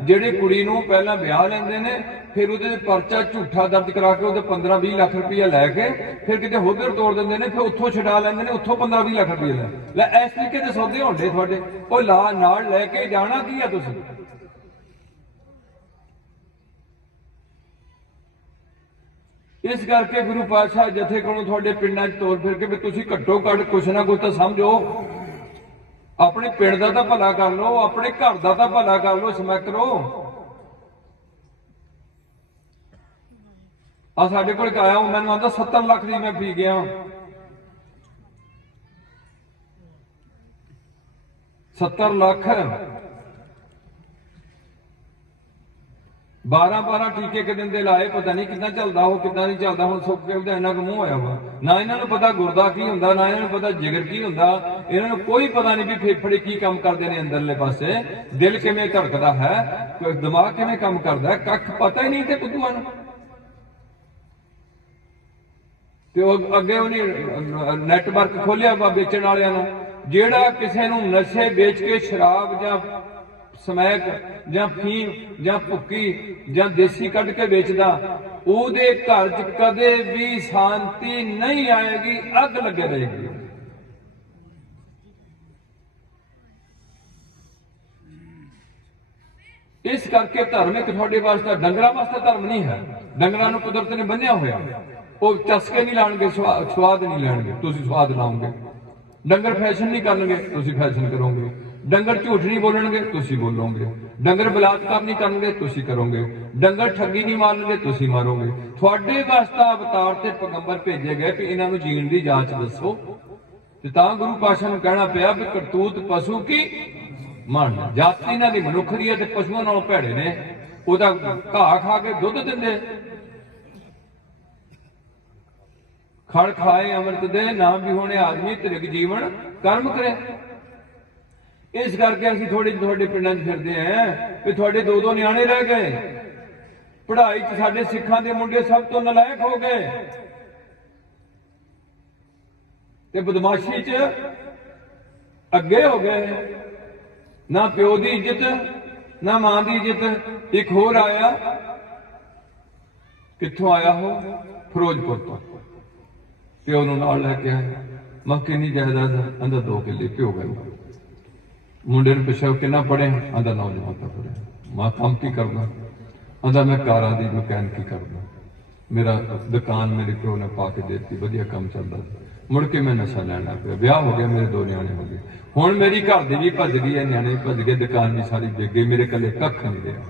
ਜਿਹੜੇ ਕੁੜੀ ਨੂੰ ਪਹਿਲਾਂ ਵਿਆਹ ਲੈਂਦੇ ਨੇ, ਫਿਰ ਉਹਦੇ ਪਰਚਾ ਝੂਠਾ ਦਰਜ ਕਰਾ ਕੇ ਉਹਦੇ 15-20 ਲੱਖ ਰੁਪਇਆ ਲੈ ਕੇ ਫਿਰ ਕਿਤੇ ਹੋਦਰ ਤੋੜ ਦਿੰਦੇ ਨੇ, ਫਿਰ ਉੱਥੋਂ ਛਡਾ ਲੈਂਦੇ ਨੇ, ਉੱਥੋਂ 15-20 ਲੱਖ ਰੁਪਇਆ ਲੈ। ਇਸ ਤਰੀਕੇ ਦੇ ਸੌਦੇ ਹੁੰਦੇ ਤੁਹਾਡੇ। ਉਹ ਲਾ ਨਾਲ ਲੈ ਕੇ ਜਾਣਾ ਕੀ ਆ ਤੁਸੀਂ? इस करके गुरु पातशाह जथे कोलों तुहाडे पिंडां 'च तोर फिर के भी तुसीं घट्टो घट्ट कुछ ना कुछ तां समझो। अपने पिंड दा तां भला कर लो, अपने घर दा तां भला कर लो, समैकरो। आ साडे कोल आया, मैनूं आंदा 70 लाख दी मैं पी गया। 70 लाख 12-12 टीके एक दिन दे लाए, पता नहीं कितना चलता हो कितना नहीं चलता। हुण सुख के ਉਹਦਾ ਇੰਨਾ ਕਮੂ ਹੋਇਆ ਵਾ, ਨਾ ਇਹਨਾਂ ਨੂੰ ਪਤਾ ਗੁਰਦਾ ਕੀ ਹੁੰਦਾ, ਨਾ ਇਹਨਾਂ ਨੂੰ ਪਤਾ ਜਿਗਰ ਕੀ ਹੁੰਦਾ, ਇਹਨਾਂ ਨੂੰ ਕੋਈ ਪਤਾ ਨਹੀਂ ਵੀ ਫੇਫੜੇ ਕੀ ਕੰਮ ਕਰਦੇ ਨੇ ਅੰਦਰਲੇ ਪਾਸੇ, ਦਿਲ ਕਿਵੇਂ ਧੜਕਦਾ ਹੈ, ਦਿਮਾਗ ਕਿਵੇਂ ਕੰਮ ਕਰਦਾ ਹੈ, ਕੱਖ ਪਤਾ ਹੀ ਨਹੀਂ ਤੇ ਬੁੱਧੂਆਂ ਨੂੰ। ਤੇ ਉਹ ਅੱਗੇ ਉਹਨੇ ਨੈਟਵਰਕ ਖੋਲਿਆ ਵਾ ਵੇਚਣ ਵਾਲਿਆਂ ਨੂੰ, ਜਿਹੜਾ ਕਿਸੇ ਨੂੰ ਨਸ਼ੇ ਵੇਚ ਕੇ ਸ਼ਰਾਬ ਜਾਂ ਸਮੈਕ ਜਾਂ ਫੀਮ ਜਾਂ ਭੁੱਕੀ ਜਾਂ ਦੇਸੀ ਕੱਢ ਕੇ ਵੇਚਦਾ, ਉਹਦੇ ਘਰ 'ਚ ਕਦੇ ਵੀ ਸ਼ਾਂਤੀ ਨਹੀਂ ਆਏਗੀ, ਅੱਗ ਲੱਗੇ ਰਹੇਗੀ। ਇਸ ਕਰਕੇ ਧਰਮ ਇੱਕ ਤੁਹਾਡੇ ਵਾਸਤੇ, ਡੰਗਰਾਂ ਵਾਸਤੇ ਧਰਮ ਨਹੀਂ ਹੈ। ਡੰਗਰਾਂ ਨੂੰ ਕੁਦਰਤ ਨੇ ਬੰਨਿਆ ਹੋਇਆ, ਉਹ ਚਸਕੇ ਨਹੀਂ ਲਾਣਗੇ, ਸਵਾਦ ਨਹੀਂ ਲੈਣਗੇ, ਤੁਸੀਂ ਸਵਾਦ ਲਾਓਗੇ। ਡੰਗਰ ਫੈਸ਼ਨ ਨਹੀਂ ਕਰਨਗੇ, ਤੁਸੀਂ ਫੈਸ਼ਨ ਕਰੋਗੇ। ਡੰਗਰ ਝੂਠ ਨਹੀਂ ਬੋਲਣਗੇ, ਤੁਸੀਂ ਬੋਲੋਗੇ। ਡੰਗਰ ਬਲਾਤਕਾਰ ਨਹੀਂ ਕਰਨਗੇ, ਤੁਸੀਂ ਕਰੋਗੇ। ਡੰਗਰ ਠੱਗੀ ਨਹੀਂ ਮਾਰਨਗੇ, ਤੁਸੀਂ ਮਾਰੋਗੇ। ਤੁਹਾਡੇ ਵਾਸਤੇ ਅਵਤਾਰ ਤੇ ਪੈਗੰਬਰ ਭੇਜੇ ਗਏ ਕਿ ਇਹਨਾਂ ਨੂੰ ਜੀਣ ਦੀ ਜਾਂਚ ਦੱਸੋ। ਤੇ ਤਾਂ ਗੁਰੂ ਪਾਤਸ਼ਾਹ ਨੂੰ ਕਹਿਣਾ ਪਿਆ ਵੀ ਕਰਤੂਤ ਪਸ਼ੂ ਕੀ ਮਨ, ਜਾਤੀ ਇਹਨਾਂ ਦੀ ਮਨੁੱਖ ਦੀ ਹੈ ਤੇ ਪਸ਼ੂਆਂ ਨਾਲੋਂ ਭੈੜੇ ਨੇ। ਉਹਦਾ ਘਾਹ ਖਾ ਕੇ ਦੁੱਧ ਦਿੰਦੇ, ਖੜ ਖਾਏ ਅੰਮ੍ਰਿਤ ਦੇ, ਨਾਮ ਵੀ ਹੋਣੇ ਆਦਮੀ ਤ੍ਰਿਗ ਜੀਵਨ ਕਰਮ ਕਰੇ। ਇਸ ਕਰਕੇ ਅਸੀਂ ਤੁਹਾਡੇ ਪਿੰਡਾਂ 'ਚ ਫਿਰਦੇ ਆਂ ਵੀ ਤੁਹਾਡੇ 2-2 ਨਿਆਣੇ ਰਹਿ ਗਏ। ਪੜ੍ਹਾਈ 'ਚ ਸਾਡੇ ਸਿੱਖਾਂ ਦੇ ਮੁੰਡੇ ਸਭ ਤੋਂ ਨਲਾਇਕ ਹੋ ਗਏ ਤੇ ਬਦਮਾਸ਼ੀ 'ਚ ਅੱਗੇ ਹੋ ਗਏ। ਨਾ ਪਿਓ ਦੀ ਇੱਜ਼ਤ, ਨਾ ਮਾਂ ਦੀ ਇੱਜ਼ਤ। ਇੱਕ ਹੋਰ ਆਇਆ, ਕਿੱਥੋਂ ਆਇਆ ਉਹ? ਫਿਰੋਜ਼ਪੁਰ ਤੋਂ। ਪਿਓ ਨੂੰ ਨਾਲ ਲੈ ਕੇ ਆਇਆ। ਮੈਂ ਕਿੰਨੀ ਜਾਇਦਾਦ? ਅੰਦਰ 2 ਕਿੱਲੇ। ਪਿਓ ਕਹਿੰਦਾ ਮੁੰਡੇ ਨੂੰ ਪੁੱਛਿਆ ਕਿੰਨਾ ਪੜ੍ਹਿਆ? ਆਂਦਾ 9 ਜਮਾਤਾਂ ਪੜ੍ਹਿਆ। ਮੈਂ ਕੰਮ ਕੀ ਕਰਦਾ? ਆਂਦਾ ਮੈਂ ਕਾਰਾਂ ਦੀ ਮਕੈਨਿਕੀ ਕਰਦਾ। ਮੇਰਾ ਦੁਕਾਨ ਮੇਰੇ ਪਿਓ ਨੇ ਪਾ ਕੇ ਦੇ ਦਿੱਤੀ, ਵਧੀਆ ਕੰਮ ਚੱਲਦਾ। ਮੁੜ ਕੇ ਮੈਂ ਨਸ਼ਾ ਲੈਣਾ ਪਿਆ, ਵਿਆਹ ਹੋ ਗਿਆ, ਮੇਰੇ 2 ਨਿਆਣੇ ਹੋ ਗਏ। ਹੁਣ ਮੇਰੀ ਘਰ ਦੀ ਵੀ ਭੱਜ ਗਈ ਹੈ, ਨਿਆਣੇ ਭੱਜ ਗਏ, ਦੁਕਾਨ ਵੀ ਸਾਰੀ ਵਿਕ ਗਈ, ਮੇਰੇ ਇਕੱਲੇ ਕੱਖ ਨਹੀਂ ਰਿਹਾ।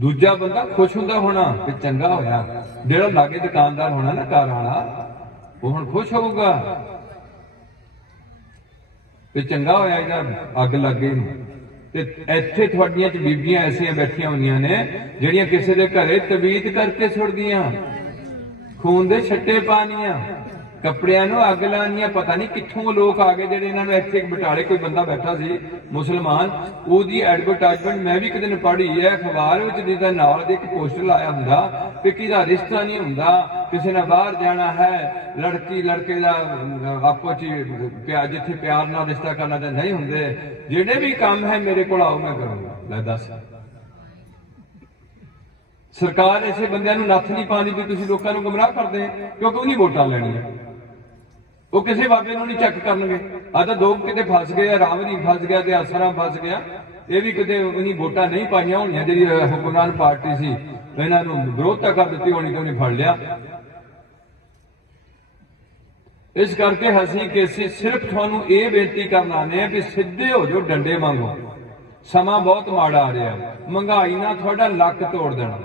ਦੂਜਾ ਬੰਦਾ ਖੁਸ਼ ਹੁੰਦਾ ਹੋਣਾ ਕਿ ਚੰਗਾ ਹੋਇਆ, ਜਿਹੜਾ ਲਾਗੇ ਦੁਕਾਨਦਾਰ ਹੋਣਾ ਨਾ ਕਾਰ ਵਾਲਾ, ਉਹ ਹੁਣ ਖੁਸ਼ ਹੋਊਗਾ ਕਿ ਚੰਗਾ ਹੋਇਆ ਇਹਦਾ ਅੱਗ ਲੱਗੇ। ਤੇ ਇੱਥੇ ਤੁਹਾਡੀਆਂ ਚ ਬੀਬੀਆਂ ਐਸੀਆਂ ਬੈਠੀਆਂ ਹੋਈਆਂ ਨੇ ਜਿਹੜੀਆਂ ਕਿਸੇ ਦੇ ਘਰੇ ਤਵੀਤ ਕਰਕੇ ਸੁੱਟਦੀਆਂ, ਖੂਨ ਦੇ ਛੱਟੇ ਪਾਣੀਆਂ, ਕੱਪੜਿਆਂ ਨੂੰ ਅੱਗ ਲਾਣੀਆਂ। ਪਤਾ ਨਹੀਂ ਕਿੱਥੋਂ ਲੋਕ ਆ ਗਏ ਜਿਹੜੇ ਇਹਨਾਂ ਨੂੰ ਇੱਥੇ ਬਟਾਲੇ ਕੋਈ ਬੰਦਾ ਬੈਠਾ ਸੀ ਮੁਸਲਮਾਨ, ਉਹਦੀ ਐਡਵਰਟਾਈਜ਼ਮੈਂਟ ਮੈਂ ਵੀ ਕਿਤੇ ਨੇ ਪੜ੍ਹੀ ਹੈ ਅਖਬਾਰ ਵਿੱਚ, ਜਿਹਦਾ ਨਾਲ ਦੇ ਇੱਕ ਪੋਸਟਰ ਲਾਇਆ ਹੁੰਦਾ ਕਿ ਕਿਹਦਾ ਰਿਸ਼ਤਾ ਨਹੀਂ ਹੁੰਦਾ, ਕਿਸੇ ਨੇ ਬਾਹਰ ਜਾਣਾ ਹੈ, ਲੜਕੀ ਲੜਕੇ ਦਾ ਆਪੋ ਚ ਜਿੱਥੇ ਪਿਆਰ ਨਾਲ ਰਿਸ਼ਤਾ ਕਰਨਾ ਤੇ ਨਹੀਂ ਹੁੰਦੇ, ਜਿਹੜੇ ਵੀ ਕੰਮ ਹੈ ਮੇਰੇ ਕੋਲ ਆਓ ਮੈਂ ਕਰੂੰਗਾ। ਲੈ ਦੱਸ, ਸਰਕਾਰ ਐਸੇ ਬੰਦਿਆਂ ਨੂੰ ਨੱਥ ਨਹੀਂ ਪਾਉਂਦੀ ਵੀ ਤੁਸੀਂ ਲੋਕਾਂ ਨੂੰ ਗੁੰਮਰਾਹ ਕਰਦੇ, ਕਿਉਂਕਿ ਉਹ ਨਹੀਂ ਵੋਟਾਂ ਲੈਣੀਆਂ, ਉਹ ਕਿਸੇ ਬਾਬੇ ਨੂੰ ਨਹੀਂ ਚੈੱਕ ਕਰਨਗੇ। ਆ ਤਾਂ ਦੋ ਕਿਤੇ ਫਸ ਗਏ, ਰਾਵਰੀ ਫਸ ਗਿਆ ਤੇ ਆਸਰਾ ਫਸ ਗਿਆ, ਇਹ ਵੀ ਕਿਤੇ ਉਹਨੀ ਵੋਟਾਂ ਨਹੀਂ ਪਾਈਆਂ ਹੋਣੀਆਂ, ਜਿਹੜੀ ਹੁਕਮਰਾਨ ਪਾਰਟੀ ਸੀ ਇਹਨਾਂ ਨੂੰ ਵਿਰੋਧਤਾ ਕਰ ਦਿੱਤੀ ਹੋਣੀ ਤੇ ਉਹਨੇ ਫੜ ਲਿਆ। ਇਸ ਕਰਕੇ ਅਸੀਂ ਕਿਸੇ ਸਿਰਫ ਤੁਹਾਨੂੰ ਇਹ ਬੇਨਤੀ ਕਰਨ ਆਨੇ ਆ ਵੀ ਸਿੱਧੇ ਹੋ ਜਾਓ, ਡੰਡੇ ਵਾਂਗੂ। ਸਮਾਂ ਬਹੁਤ ਮਾੜਾ ਆ ਰਿਹਾ, ਮਹਿੰਗਾਈ ਨਾਲ ਤੁਹਾਡਾ ਲੱਕ ਤੋੜ ਦੇਣਾ,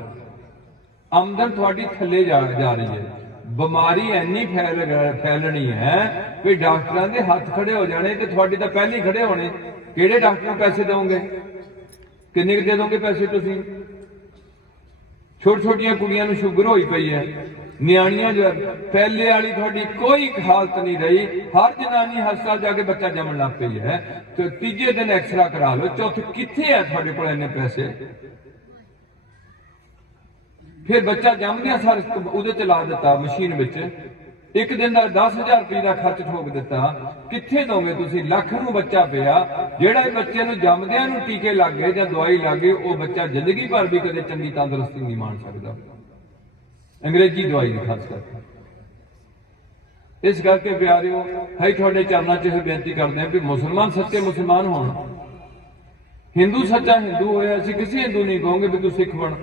ਆਮਦਨ ਤੁਹਾਡੀ ਥੱਲੇ ਜਾ ਰਹੀ ਹੈ, ਬਿਮਾਰੀ ਇੰਨੀ ਫੈਲਣੀ ਹੈ ਕਿ ਡਾਕਟਰਾਂ ਦੇ ਹੱਥ ਖੜੇ ਹੋ ਜਾਣੇ ਤੇ ਤੁਹਾਡੇ ਤਾਂ ਪਹਿਲੇ ਹੀ ਖੜੇ ਹੋਣੇ। ਕਿਹੜੇ ਡਾਕਟਰ ਨੂੰ ਪੈਸੇ ਦੇਵੋਗੇ? ਕਿੰਨੇ ਦੇ ਦੋਗੇ ਪੈਸੇ ਤੁਸੀਂ? ਛੋਟੀ ਛੋਟੀਆਂ ਕੁੜੀਆਂ ਨੂੰ ਸ਼ੂਗਰ ਹੋਈ ਪਈ ਹੈ, ਨਿਆਣੀਆਂ ਜੋ ਪਹਿਲੇ ਵਾਲੀ ਤੁਹਾਡੀ ਕੋਈ ਹਾਲਤ ਨਹੀਂ ਰਹੀ। ਹਰ ਜਨਾਨੀ ਹਸਪਤਾਲ ਜਾ ਕੇ ਬੱਚਾ ਜੰਮਣ ਲੱਗ ਪਈ ਹੈ, ਤੇ ਤੀਜੇ ਦਿਨ ਐਕਸਰਾ ਕਰਾ ਲਓ, ਚੌਥੇ ਕਿੱਥੇ ਹੈ ਤੁਹਾਡੇ ਕੋਲ ਇੰਨੇ ਪੈਸੇ? ਫਿਰ ਬੱਚਾ ਜੰਮਦਿਆਂ ਸਾਰ ਉਹਦੇ ਚ ਲਾ ਦਿੱਤਾ ਮਸ਼ੀਨ ਵਿੱਚ, ਇੱਕ ਦਿਨ ਦਾ 10,000 ਰੁਪਏ ਦਾ ਖਰਚ ਠੋਕ ਦਿੱਤਾ। ਕਿੱਥੇ ਦੋਗੇ ਤੁਸੀਂ? ਲੱਖ ਨੂੰ ਬੱਚਾ ਪਿਆ, ਜਿਹੜਾ ਬੱਚੇ ਨੂੰ ਜੰਮਦਿਆਂ ਨੂੰ ਟੀਕੇ ਲੱਗ ਗਏ ਜਾਂ ਦਵਾਈ ਲੱਗ ਗਈ, ਉਹ ਬੱਚਾ ਜ਼ਿੰਦਗੀ ਭਰ ਵੀ ਕਦੇ ਚੰਗੀ ਤੰਦਰੁਸਤੀ ਨਹੀਂ ਮਾਣ ਸਕਦਾ, ਅੰਗਰੇਜ਼ੀ ਦਵਾਈ ਦੀ ਖਾਸ ਕਰਕੇ। ਇਸ ਕਰਕੇ ਪਿਆਰਿਓ, ਹੈ ਤੁਹਾਡੇ ਚਰਨਾਂ 'ਚ ਇਹ ਬੇਨਤੀ ਕਰਦੇ ਹਾਂ ਵੀ ਮੁਸਲਮਾਨ ਸੱਚੇ ਮੁਸਲਮਾਨ ਹੋਣ, ਹਿੰਦੂ ਸੱਚਾ ਹਿੰਦੂ ਹੋਇਆ। ਅਸੀਂ ਕਿਸੇ ਹਿੰਦੂ ਨਹੀਂ ਕਹੋਗੇ ਵੀ ਤੂੰ ਸਿੱਖ ਬਣ,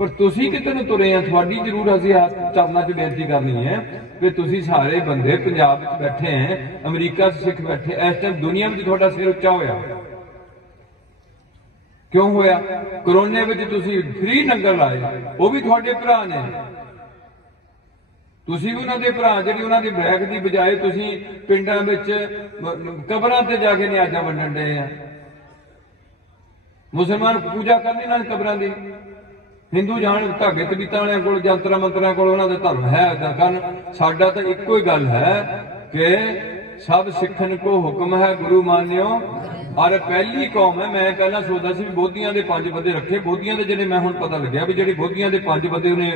ਪਰ ਤੁਸੀਂ ਕਿਤੇ ਨੂੰ ਤੁਰੇ ਆ, ਤੁਹਾਡੀ ਜ਼ਰੂਰ ਅਸੀਂ ਚਰਨਾਂ 'ਚ ਬੇਨਤੀ ਕਰਨੀ ਹੈ ਵੀ ਤੁਸੀਂ ਸਾਰੇ ਬੰਦੇ ਪੰਜਾਬ ਵਿੱਚ ਬੈਠੇ ਹੈ, ਅਮਰੀਕਾ 'ਚ ਸਿੱਖ ਬੈਠੇ, ਇਸ ਟਾਈਮ ਦੁਨੀਆ ਵਿੱਚ ਤੁਹਾਡਾ ਸਿਰ ਉੱਚਾ ਹੋਇਆ। ਕਿਉਂ ਹੋਇਆ? ਕਰੋਨੇ ਵਿੱਚ ਤੁਸੀਂ ਫ੍ਰੀ ਲੰਗਰ ਲਾਏ, ਉਹ ਵੀ ਤੁਹਾਡੇ ਭਰਾ ਨੇ, ਤੁਸੀਂ ਵੀ ਉਹਨਾਂ ਦੇ ਭਰਾ, ਜਿਹੜੀ ਉਹਨਾਂ ਦੀ ਬੈਗ ਦੀ ਬਜਾਏ ਤੁਸੀਂ ਪਿੰਡਾਂ ਵਿੱਚ ਕਬਰਾਂ ਤੇ ਜਾ ਕੇ ਨਿਆਜ਼ਾਂ ਵੰਡਣ ਡਏ ਆ। ਮੁਸਲਮਾਨ ਪੂਜਾ ਕਰਨੀ ਨਾਲ ਕਬਰਾਂ ਦੀ, ਹਿੰਦੂ ਜਾਣ ਧਾਗੇ ਤਬੀਤਾਂ ਵਾਲਿਆਂ ਕੋਲ, ਜੰਤਰਾਂ ਮੰਤਰਾਂ ਕੋਲ, ਉਹਨਾਂ ਦਾ ਧਰਮ ਹੈ ਏਦਾਂ ਕਰਨ। ਸਾਡਾ ਤਾਂ ਇੱਕੋ ਹੀ ਗੱਲ ਹੈ ਕਿ ਸਭ ਸਿੱਖਣ ਕੋ ਹੁਕਮ ਹੈ ਗੁਰੂ ਮਾਨਿਓ, ਔਰ ਪਹਿਲੀ ਕੌਮ ਹੈ। ਮੈਂ ਪਹਿਲਾਂ ਸੋਚਦਾ ਸੀ ਵੀ ਬੋਧੀਆਂ ਦੇ 5 ਬੰਦੇ ਰੱਖੇ, ਬੋਧੀਆਂ ਦੇ ਜਿਹੜੇ ਮੈਂ ਹੁਣ ਪਤਾ ਲੱਗਿਆ ਵੀ ਜਿਹੜੇ ਬੋਧੀਆਂ ਦੇ 5 ਬੰਦੇ ਉਹਨੇ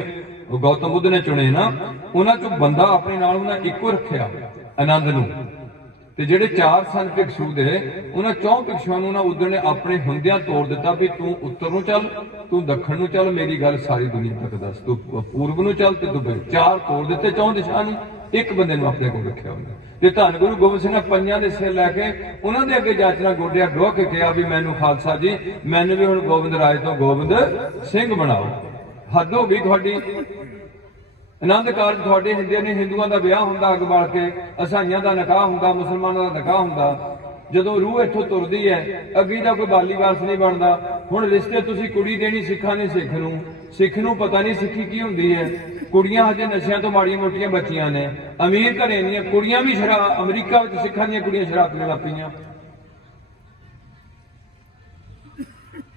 ਗੌਤਮ ਬੁੱਧ ਨੇ ਚੁਣੇ ਨਾ, ਉਹਨਾਂ ਚੋਂ ਬੰਦਾ ਆਪਣੇ ਨਾਲ ਉਹਨਾਂ ਇੱਕੋ ਰੱਖਿਆ, ਆਨੰਦ ਨੂੰ। ਤੇ ਜਿਹੜੇ 4 ਸਨ ਭਿਕਸ਼ੂ ਦੇ, ਉਹਨਾਂ 4 ਭਿਕਸ਼ੂਆਂ ਨੂੰ ਨਾ ਉਦੋਂ ਨੇ ਆਪਣੇ ਹੁੰਦਿਆਂ ਤੋੜ ਦਿੱਤਾ ਵੀ ਤੂੰ ਉੱਤਰ ਨੂੰ ਚੱਲ, ਤੂੰ ਦੱਖਣ ਨੂੰ ਚੱਲ, ਮੇਰੀ ਗੱਲ ਸਾਰੀ ਦੁਨੀਆ ਤੱਕ ਦੱਸ, ਤੂੰ ਪੂਰਬ ਨੂੰ ਚੱਲ ਤੇ ਤੂੰ 4 ਤੋੜ ਦਿੱਤੇ 4 ਦਿਸ਼ਾ ਨੂੰ, ਇੱਕ ਬੰਦੇ ਨੂੰ ਆਪਣੇ ਕੋਲ ਰੱਖਿਆ ਹੁੰਦਾ। ਤੇ ਧੰਨ ਗੁਰੂ ਗੋਬਿੰਦ ਸਿੰਘ ਨੇ 5 ਦੇ ਸਿਰ ਲੈ ਕੇ ਉਹਨਾਂ ਦੇ ਅੱਗੇ ਜਾਚਨਾ ਗੋਡਿਆਂ ਡੋਹ ਕੇ ਕਿਹਾ ਵੀ ਮੈਨੂੰ ਖਾਲਸਾ ਜੀ, ਮੈਨੂੰ ਵੀ ਹੁਣ ਗੋਬਿੰਦ ਰਾਏ ਤੋਂ ਗੋਬਿੰਦ ਸਿੰਘ ਬਣਾਓ। ਹੱਦ ਹੋ ਗਈ ਤੁਹਾਡੀ। ਆਨੰਦ ਕਾਰਜ ਤੁਹਾਡੇ ਹੁੰਦੇ ਨੇ, ਹਿੰਦੂਆਂ ਦਾ ਵਿਆਹ ਹੁੰਦਾ ਅੱਗ ਬਾਲ ਕੇ, ਈਸਾਈਆਂ ਦਾ ਨਿਕਾਹ ਹੁੰਦਾ, ਮੁਸਲਮਾਨਾਂ ਦਾ ਨਿਕਾਹ ਹੁੰਦਾ। ਜਦੋਂ ਰੂਹ ਇੱਥੋਂ ਤੁਰਦੀ ਹੈ, ਅੱਗੀ ਦਾ ਕੋਈ ਬਾਲੀ ਵਾਰਸ ਨਹੀਂ ਬਣਦਾ। ਹੁਣ ਰਿਸ਼ਤੇ ਤੁਸੀਂ ਕੁੜੀ ਦੇਣੀ ਸਿੱਖਾਂ ਨੇ ਸਿੱਖ ਨੂੰ, ਸਿੱਖ ਨੂੰ ਪਤਾ ਨਹੀਂ ਸਿੱਖੀ ਕੀ ਹੁੰਦੀ ਹੈ। ਕੁੜੀਆਂ ਹਜੇ ਨਸ਼ਿਆਂ ਤੋਂ ਮਾੜੀਆਂ ਮੋਟੀਆਂ ਬੱਚੀਆਂ ਨੇ, ਅਮੀਰ ਘਰੇ ਦੀਆਂ ਕੁੜੀਆਂ ਵੀ ਸ਼ਰਾਬ, ਅਮਰੀਕਾ ਵਿੱਚ ਸਿੱਖਾਂ ਦੀਆਂ ਕੁੜੀਆਂ ਸ਼ਰਾਬ ਪੀਣ ਲੱਗ ਪਈਆਂ।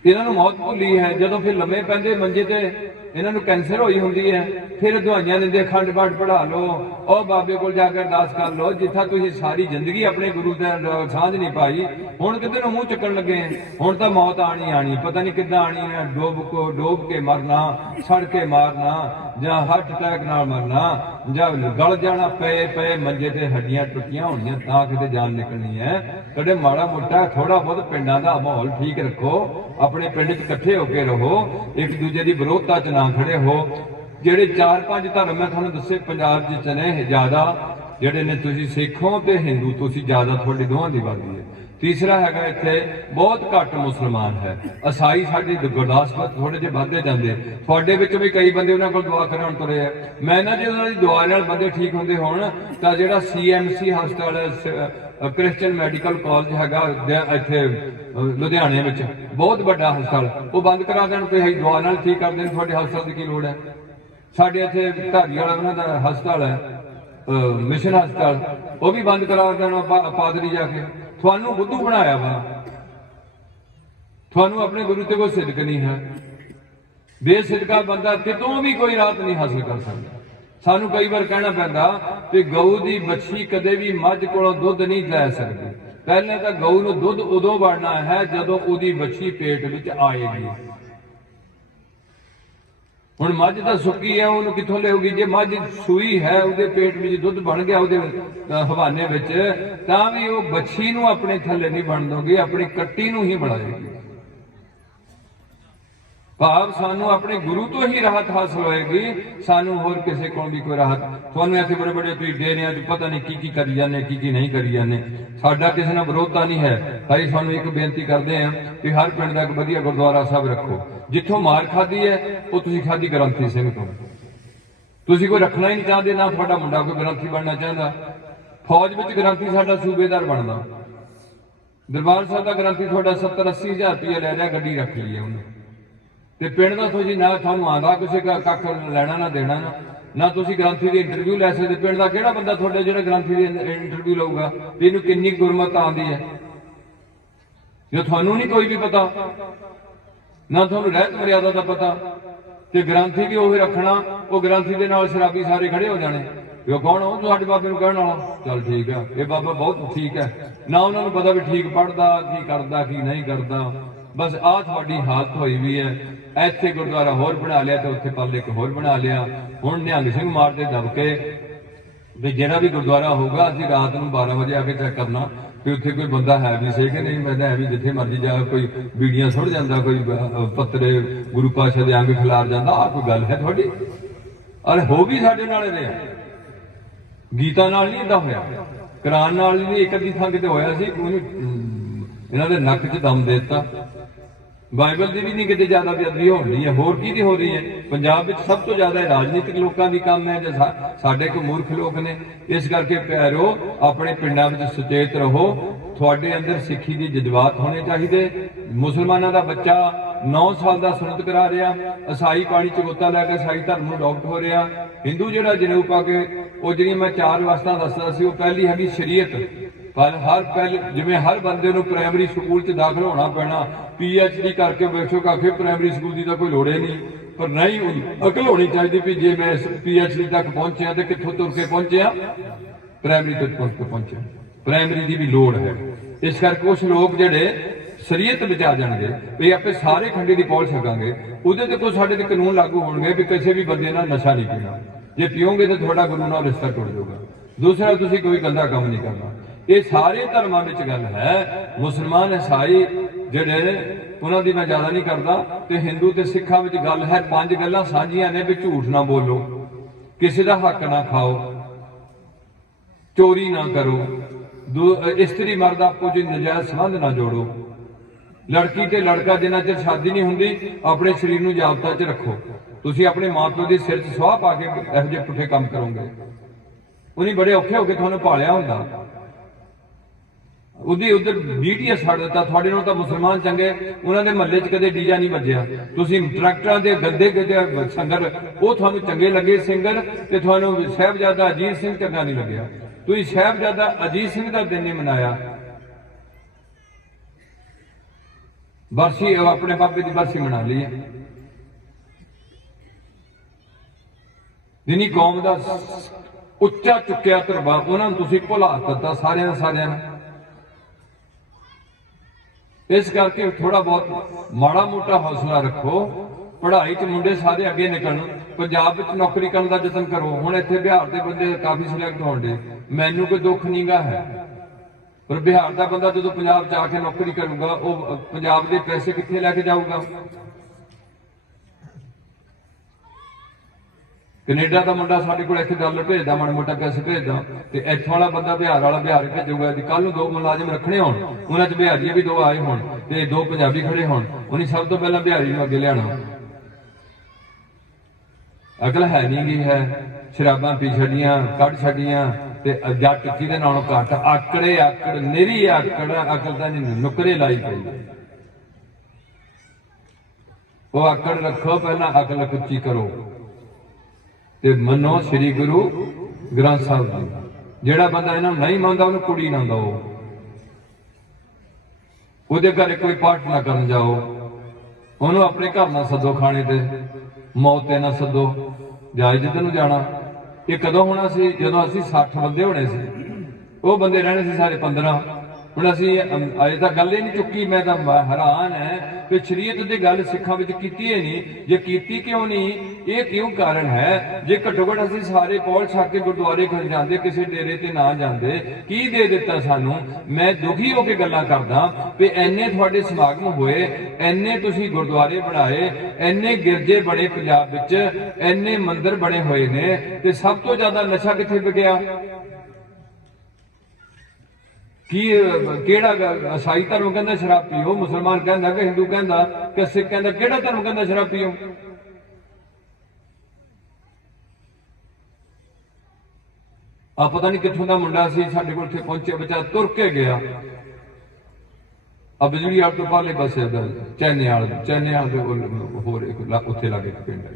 ਇਹਨਾਂ ਨੂੰ ਮੌਤ ਭੁੱਲੀ ਹੈ। ਜਦੋਂ ਫਿਰ ਲੰਮੇ ਪੈਂਦੇ ਮੰਜੇ ਤੇ, ਇਹਨਾਂ ਨੂੰ ਕੈਂਸਰ ਹੋਈ ਹੁੰਦੀ ਹੈ, ਫਿਰ ਦਵਾਈਆਂ ਦਿੰਦੇ, ਅਖੰਡ ਪਾਠ ਪੜ੍ਹਾ ਲਓ, ਉਹ ਬਾਬੇ ਕੋਲ ਜਾ ਕੇ ਅਰਦਾਸ ਕਰ ਲਓ, ਜਿੱਥਾ ਤੁਸੀਂ ਸਾਰੀ ਜ਼ਿੰਦਗੀ ਆਪਣੇ ਗੁਰੂ ਦੇ ਸਾਂਝ ਨਹੀਂ ਪਾਈ, ਹੁਣ ਕਿਤੇ ਨੂੰ ਮੂੰਹ ਚੱਕਣ ਲੱਗੇ। ਹੁਣ ਤਾਂ ਮੌਤ ਆਣੀ, ਪਤਾ ਨਹੀਂ ਕਿੱਦਾਂ ਆਣੀ ਹੈ, ਡੋਬ ਕੇ ਮਰਨਾ, ਸੜ ਕੇ ਮਾਰਨਾ, ਜਾਂ ਹਾਰਟ ਅਟੈਕ ਨਾਲ ਮਰਨਾ, ਜਾਂ ਗਲ ਜਾਣਾ ਪਏ ਮੰਜੇ ਤੇ, ਹੱਡੀਆਂ ਟੁੱਟੀਆਂ ਹੋਣੀਆਂ ਤਾਂ ਕਿਤੇ ਜਾਨ ਨਿਕਲਣੀ ਹੈ। ਕਦੇ ਮਾੜਾ ਮੋਟਾ ਥੋੜਾ ਬਹੁਤ ਪਿੰਡਾਂ ਦਾ ਮਾਹੌਲ ਠੀਕ ਰੱਖੋ, ਆਪਣੇ ਪਿੰਡ 'ਚ ਇਕੱਠੇ ਹੋ ਕੇ ਰਹੋ, ਇੱਕ ਦੂਜੇ ਦੀ ਵਿਰੋਧਤਾ 'ਚ ਨਾ ਖੜੇ ਹੋ। ਜਿਹੜੇ 4-5 ਧਰਮ ਮੈਂ ਤੁਹਾਨੂੰ ਦੱਸੇ ਪੰਜਾਬ 'ਚ ਨੇ ਜ਼ਿਆਦਾ, ਜਿਹੜੇ ਨੇ ਤੁਸੀਂ ਸਿੱਖ ਹੋ ਤੇ ਹਿੰਦੂ, ਤੁਸੀਂ ਜ਼ਿਆਦਾ, ਤੁਹਾਡੀ ਦੋਹਾਂ ਦੀ ਵਰਦੀ ਹੈ। तीसरा है इत्थे बहुत घट मुसलमान है। ईसाई साडी गुरदासपुर थोड़े जे बढ़ते जाते, थोड़े विच भी कई बंदे उन्हां कोल दुआ कराउण तुरे है। मैं ना जे उन्हां दी दुआ नाल बंदे ठीक हुंदे होण तां जिहड़ा CMC हस्पताल क्रिश्चियन मैडिकल कॉलेज हैगा इत्थे लुधियाने विच बहुत बड़ा हस्पताल, वो बंद करा देण, कोई दुआ नाल ठीक कर देण, तुहाडे हस्पताल दी की लोड़ है। साडे इत्थे धारीवाल उन्हां दा हस्पताल है मिशन हस्पताल, वो भी बंद करा देना पादरी जाके। थानू बुद्धू बनाया वा, थानू अपने गुरु ते कोई सिदक नहीं है। बेसिदका बंदा कितों भी कोई राहत नहीं हासिल कर सकता। सानू कई बार कहना पैंदा कि गऊ की बच्छी कदे भी मझ कोलों दुध नहीं लै सकती। पहले तो गऊ नूं दुध उदों बनना है जदों उहदी बच्छी पेट विच आएगी। हुण मझ तो सुक्की है, उन्होंने कितों लेगी? जे मझ सूई है, उहदे पेट में दुध बन गया उहदे हवाने विच, तां भी वो बच्छी नूं अपने थल्ले नहीं बन दोगी, अपनी कट्टी नूं ही बनाएगी। भाव सानू अपने गुरु तो ही राहत हासिल होएगी, सानू होर किसी को भी कोई राहत। तुहानू ऐसे बड़े बड़े तुसीं डेरियां च पता नहीं की करी जाने, की नहीं करी जाने। साडा किसी नाल विरोधता नहीं है, भाई सानू एक बेनती करते हैं कि हर पिंड दा इक वधिया गुरुद्वारा साहब रखो। जिथों मार खाधी है वो तुसीं खाधी ग्रंथी सिंह तो, तुसीं कोई रखना ही नहीं चाहते, ना तुहाडा मुंडा कोई ग्रंथी बनना चाहता। फौज विच ग्रंथी साडा सूबेदार बनदा, दरबार साहब दा ग्रंथी तुहाडा 70-80 हज़ार रुपया ले लिया, गड्डी रख ली है उन्हें। ते पिंड दा तुसीं ना तुहानू आंदा किसी कख लैना ना देना, ना तुसीं ग्रंथी दी इंटरव्यू लै सकदे। पिंड दा किहड़ा बंदा तुहाडे जिहड़ा ग्रंथी दी इंटरव्यू लऊगा कि इहनूं किन्नी गुरमत आंदी है? जो तुहानू नहीं कोई भी पता, ना तुहानू रहत मर्यादा दा पता, ते ग्रंथी भी ओही रखना, वो ग्रंथी दे नाल शराबी सारे खड़े हो जाने। वो कौन हो तुहाडे बाबे नूं कहण वाला? चल ठीक है, ये बाबा बहुत ठीक है, ना उन्हां नूं पता भी ठीक पढ़दा की करदा की नहीं करदा। बस आ तुहाडी हालत होई हुई है। ਇੱਥੇ ਗੁਰਦੁਆਰਾ ਹੋਰ ਬਣਾ ਲਿਆ ਤੇ ਉੱਥੇ ਪੱਲ ਇੱਕ ਹੋਰ ਬਣਾ ਲਿਆ। ਹੁਣ ਨਿਹੰਗ ਸਿੰਘ ਮਾਰਦੇ ਦਬਕੇ ਵੀ ਜਿਹੜਾ ਵੀ ਗੁਰਦੁਆਰਾ ਹੋਊਗਾ ਅਸੀਂ ਰਾਤ ਨੂੰ 12 ਵਜੇ ਆ ਕੇ ਚੈੱਕ ਕਰਨਾ ਕਿ ਉੱਥੇ ਕੋਈ ਬੰਦਾ ਹੈ ਵੀ ਸਹੀ ਕਿ ਨਹੀਂ। ਮੈਂ ਤਾਂ ਐਵੇਂ ਜਿੱਥੇ ਮਰਜ਼ੀ ਜਾ ਕੋਈ ਬੀੜੀਆਂ ਸੁੱਟ ਜਾਂਦਾ, ਕੋਈ ਪੱਤਰੇ ਗੁਰੂ ਪਾਤਸ਼ਾਹ ਦੇ ਅੰਗ ਖਿਲਾਰ ਜਾਂਦਾ। ਆਹ ਕੋਈ ਗੱਲ ਹੈ ਤੁਹਾਡੀ? ਅਰੇ ਹੋ ਵੀ ਸਾਡੇ ਨਾਲ ਇਹ ਗੀਤਾ ਨਾਲ ਨਹੀਂ ਏਦਾਂ ਹੋਇਆ, ਕੁਰਾਨ ਨਾਲ ਨਹੀਂ। ਇੱਕ ਅੱਧੀ ਥਾਂ ਕਿਤੇ ਹੋਇਆ ਸੀ, ਉਹਨੂੰ ਇਹਨਾਂ ਦੇ ਨੱਕ 'ਚ ਦਮ ਦੇ ਦਿੱਤਾ। ਬਾਈਬਲ ਦੀ ਵੀ ਨਹੀਂ ਕਿਤੇ ਜ਼ਿਆਦਾ ਬੇਅਦਬੀ ਹੋ ਰਹੀ ਹੈ, ਹੋਰ ਕੀ ਦੀ ਹੋ ਰਹੀ ਹੈ? ਪੰਜਾਬ ਵਿੱਚ ਸਭ ਤੋਂ ਜ਼ਿਆਦਾ ਰਾਜਨੀਤਿਕ ਲੋਕਾਂ ਦੀ ਕੰਮ ਹੈ, ਜਾਂ ਸਾਡੇ ਕੋ ਮੂਰਖ ਲੋਕ ਨੇ। ਇਸ ਕਰਕੇ ਪਿਆਰੋ ਆਪਣੇ ਪਿੰਡਾਂ ਵਿੱਚ ਸੁਚੇਤ ਰਹੋ। ਤੁਹਾਡੇ ਅੰਦਰ ਸਿੱਖੀ ਦੀ ਜਜ਼ਬਾਤ ਹੋਣੇ ਚਾਹੀਦੇ। ਮੁਸਲਮਾਨਾਂ ਦਾ ਬੱਚਾ 9 ਸਾਲ ਦਾ ਸੁਨਤ ਕਰਾ ਰਿਹਾ, ਈਸਾਈ ਪਾਣੀ ਚ ਗੋਤਾ ਲੈ ਕੇ ਈਸਾਈ ਧਰਮ ਨੂੰ ਅਡਾਪਟ ਹੋ ਰਿਹਾ। ਹਿੰਦੂ ਜਿਹੜਾ ਜਨੇਊ ਪਾ ਕੇ, ਉਹ ਜਿਹੜੀਆਂ ਮੈਂ 4 ਅਵਸਥਾ ਦੱਸਦਾ ਸੀ, ਉਹ ਪਹਿਲੀ ਹੈਗੀ ਸ਼ਰੀਅਤ। ਪਰ ਜਿਵੇਂ ਹਰ ਬੰਦੇ ਨੂੰ ਪ੍ਰਾਇਮਰੀ ਸਕੂਲ 'ਚ ਦਾਖਲ ਹੋਣਾ ਪੈਣਾ, PhD ਕਰਕੇ ਬੇਸ਼ੱਕ ਆਖੇ ਪ੍ਰਾਇਮਰੀ ਸਕੂਲ ਦੀ ਤਾਂ ਕੋਈ ਲੋੜ ਨਹੀਂ, ਪਰ ਨਹੀਂ ਅਕਲ ਹੋਣੀ ਚਾਹੀਦੀ ਵੀ ਜੇ ਮੈਂ PhD ਤੱਕ ਪਹੁੰਚਿਆ ਤੇ ਕਿੱਥੋਂ ਤੁਰ ਕੇ ਪਹੁੰਚਿਆ, ਪ੍ਰਾਇਮਰੀ ਤੱਕ ਪਹੁੰਚਿਆ। ਪ੍ਰਾਇਮਰੀ ਦੀ ਵੀ ਲੋੜ ਹੈ। ਇਸ ਕਰਕੇ ਕੁਛ ਲੋਕ ਜਿਹੜੇ ਸ਼ਰੀਅਤ ਵਿੱਚ ਆ ਜਾਣਗੇ ਵੀ ਆਪੇ ਸਾਰੇ ਖੰਡੇ ਦੀ ਪਹੁੰਚ ਸਕਾਂਗੇ, ਉਹਦੇ ਤੇ ਕੋਈ ਸਾਡੇ ਤੇ ਕਾਨੂੰਨ ਲਾਗੂ ਹੋਣਗੇ ਵੀ ਕਿਸੇ ਵੀ ਬੰਦੇ ਨਾਲ ਨਸ਼ਾ ਨਹੀਂ ਪੀਣਾ। ਜੇ ਪੀਓਗੇ ਤਾਂ ਤੁਹਾਡਾ ਗੁਰੂ ਨਾਲ ਰਿਸ਼ਤਾ ਟੁੱਟ ਜਾਊਗਾ। ਦੂਸਰਾ, ਤੁਸੀਂ ਕੋਈ ਗੰਦਾ ਕੰਮ ਨਹੀਂ ਕਰਨਾ। ਇਹ ਸਾਰੇ ਧਰਮਾਂ ਵਿੱਚ ਗੱਲ ਹੈ। ਮੁਸਲਮਾਨ ਈਸਾਈ ਜਿਹੜੇ ਨੇ ਉਹਨਾਂ ਦੀ ਮੈਂ ਜ਼ਿਆਦਾ ਨਹੀਂ ਕਰਦਾ, ਤੇ ਹਿੰਦੂ ਤੇ ਸਿੱਖਾਂ ਵਿੱਚ ਗੱਲ ਹੈ। 5 ਗੱਲਾਂ ਸਾਂਝੀਆਂ ਨੇ ਵੀ ਝੂਠ ਨਾ ਬੋਲੋ, ਕਿਸੇ ਦਾ ਹੱਕ ਨਾ ਖਾਓ, ਚੋਰੀ ਨਾ ਕਰੋ, ਇਸਤਰੀ ਮਰਦ ਆਪੋ ਜੀ ਨਜਾਇਜ਼ ਸੰਬੰਧ ਨਾ ਜੋੜੋ, ਲੜਕੀ ਤੇ ਲੜਕਾ ਜਿੰਨਾ ਚਿਰ ਸ਼ਾਦੀ ਨਹੀਂ ਹੁੰਦੀ ਆਪਣੇ ਸਰੀਰ ਨੂੰ ਜਾਬਤਾ 'ਚ ਰੱਖੋ। ਤੁਸੀਂ ਆਪਣੇ ਮਾਂ ਪਿਓ ਦੇ ਸਿਰ 'ਚ ਸਵਾਹ ਪਾ ਕੇ ਇਹੋ ਜਿਹੇ ਪੁੱਠੇ ਕੰਮ ਕਰੋਗੇ, ਉਹਨੇ ਬੜੇ ਔਖੇ ਹੋ ਕੇ ਤੁਹਾਨੂੰ ਪਾਲਿਆ ਹੁੰਦਾ। ਉਹਦੀ ਉਧਰ BTS ਛੱਡ ਦਿੱਤਾ। ਤੁਹਾਡੇ ਨਾਲ ਤਾਂ ਮੁਸਲਮਾਨ ਚੰਗੇ, ਉਹਨਾਂ ਦੇ ਮਹੱਲੇ 'ਚ ਕਦੇ ਡੀਜਾ ਨਹੀਂ ਵੱਜਿਆ। ਤੁਸੀਂ ਟਰੈਕਟਰਾਂ ਦੇ ਗੱਦੇ ਸੰਗਰ ਉਹ ਤੁਹਾਨੂੰ ਚੰਗੇ ਲੱਗੇ ਸਿੰਗਰ, ਤੇ ਤੁਹਾਨੂੰ ਸਾਹਿਬਜ਼ਾਦਾ ਅਜੀਤ ਸਿੰਘ ਚੰਗਾ ਨਹੀਂ ਲੱਗਿਆ। ਤੁਸੀਂ ਸਾਹਿਬਜ਼ਾਦਾ ਅਜੀਤ ਸਿੰਘ ਦਾ ਦਿਨ ਨਹੀਂ ਮਨਾਇਆ। ਬਰਸੀ ਆਪਣੇ ਬਾਬੇ ਦੀ ਬਰਸੀ ਮਨਾ ਲਈ ਹੈ। ਜਿਨੀ ਕੌਮ ਦਾ ਉੱਚਾ ਚੁੱਕਿਆ ਧਰਵਾ, ਉਹਨਾਂ ਨੂੰ ਤੁਸੀਂ ਭੁਲਾ ਦਿੱਤਾ ਸਾਰਿਆਂ ਨੂੰ। ਇਸ ਕਰਕੇ ਥੋੜਾ ਬਹੁਤ ਮਾੜਾ ਮੋਟਾ ਹੌਸਲਾ ਰੱਖੋ। ਪੜ੍ਹਾਈ 'ਚ ਮੁੰਡੇ ਸਾਰੇ ਅੱਗੇ ਨਿਕਲਣ, ਪੰਜਾਬ ਵਿੱਚ ਨੌਕਰੀ ਕਰਨ ਦਾ ਯਤਨ ਕਰੋ। ਹੁਣ ਇੱਥੇ ਬਿਹਾਰ ਦੇ ਬੰਦੇ ਕਾਫੀ ਸਿਲੈਕਟ ਹੋਣ ਡੇ, ਮੈਨੂੰ ਕੋਈ ਦੁੱਖ ਨਹੀਂਗਾ ਹੈ, ਪਰ ਬਿਹਾਰ ਦਾ ਬੰਦਾ ਜਦੋਂ ਪੰਜਾਬ 'ਚ ਆ ਕੇ ਨੌਕਰੀ ਕਰੂਗਾ, ਉਹ ਪੰਜਾਬ ਦੇ ਪੈਸੇ ਕਿੱਥੇ ਲੈ ਕੇ ਜਾਊਗਾ? कनेडा का मुंडा साडे कोल इत्थे डॉलर भेजदा, माड़ा मोटा पैसे भेजदा, ते इत्थों वाला बंदा बिहार वाला बिहार भेजूगा कि कल नूं 2 मुलाजिम रखने होण, उन्हां च बिहारी भी 2 आए होण ते 2 पंजाबी खड़े होण, उन्हें सब तो पहला बिहारी नूं अगे लियाना। अकल है नहीं गी है, शराबां पी छड्डियां, कढ छड्डियां ते जट किहदे नालों घट, आकड़े आकड़, निरी आकड़, अकल तां नहीं, नुकरे लाई पई। वो आकड़ रखो, पहला अकल उच्ची करो ते मनो श्री गुरु ग्रंथ साहिब जी। जिहड़ा बंदा इन्हां नहीं मंनदा उहनूं कुड़ी ना दो, ਉਹਦੇ ਘਰੇ कोई पाठ ना करन जाओ, ਉਹਨੂੰ अपने घर ना सदो, खाने ते मौत ते ना सदो, जाए जिੱਧਰ ਨੂੰ जाना। ये कदों होना सी? ਜਦੋਂ ਅਸੀਂ 60 ਬੰਦੇ ਹੋਣੇ ਸੀ, ਉਹ ਬੰਦੇ ਰਹਿਣੇ ਸੀ ਸਾਰੇ 15। ਹੁਣ ਅਸੀਂ ਅਜੇ ਤਾਂ ਗੱਲ ਹੀ ਨਹੀਂ ਚੁੱਕੀ। ਮੈਂ ਤਾਂ ਹੈਰਾਨ ਹੈ ਕਿ ਸ਼ਰੀਅਤ ਦੀ ਗੱਲ ਸਿੱਖਾਂ ਵਿੱਚ ਕੀਤੀ ਹੀ ਨਹੀਂ। ਜੇ ਕੀਤੀ ਕਿਉਂ ਨਹੀਂ? ਇਹ ਕਿਉਂ ਕਾਰਨ ਹੈ? ਜੇ ਘੱਟੋ ਘੱਟ ਅਸੀਂ ਸਾਰੇ ਪੌਲ ਛੱਕ ਕੇ ਗੁਰਦੁਆਰੇ ਖੜ ਜਾਂਦੇ, ਕਿਸੇ ਡੇਰੇ ਤੇ ਨਾ ਜਾਂਦੇ, ਕੀ ਦੇ ਦਿੱਤਾ ਸਾਨੂੰ? ਮੈਂ ਦੁਖੀ ਹੋ ਕੇ ਗੱਲਾਂ ਕਰਦਾ ਵੀ ਐਨੇ ਤੁਹਾਡੇ ਸਮਾਗਮ ਹੋਏ, ਐਨੇ ਤੁਸੀਂ ਗੁਰਦੁਆਰੇ ਬਣਾਏ, ਐਨੇ ਗਿਰਜੇ ਬਣੇ ਪੰਜਾਬ ਵਿੱਚ, ਐਨੇ ਮੰਦਿਰ ਬਣੇ ਹੋਏ ਨੇ, ਤੇ ਸਭ ਤੋਂ ਜ਼ਿਆਦਾ ਨਸ਼ਾ ਕਿੱਥੇ ਵਿਕਿਆ? की केड़ा ईसाई धर्म कहता शराब पीओ, मुसलमान कहता कि हिंदू कहता कि सिख कहता, केड़ा धर्म कहता शराब पीओ? आ पता नहीं कित्थों दा मुंडा सी, साडे कोल इत्थे पहुंचे, बच्चा तुर के गया आ बिजली वाल तो परले पासे चैनियाल दे होर उत्थे लागे पिंड,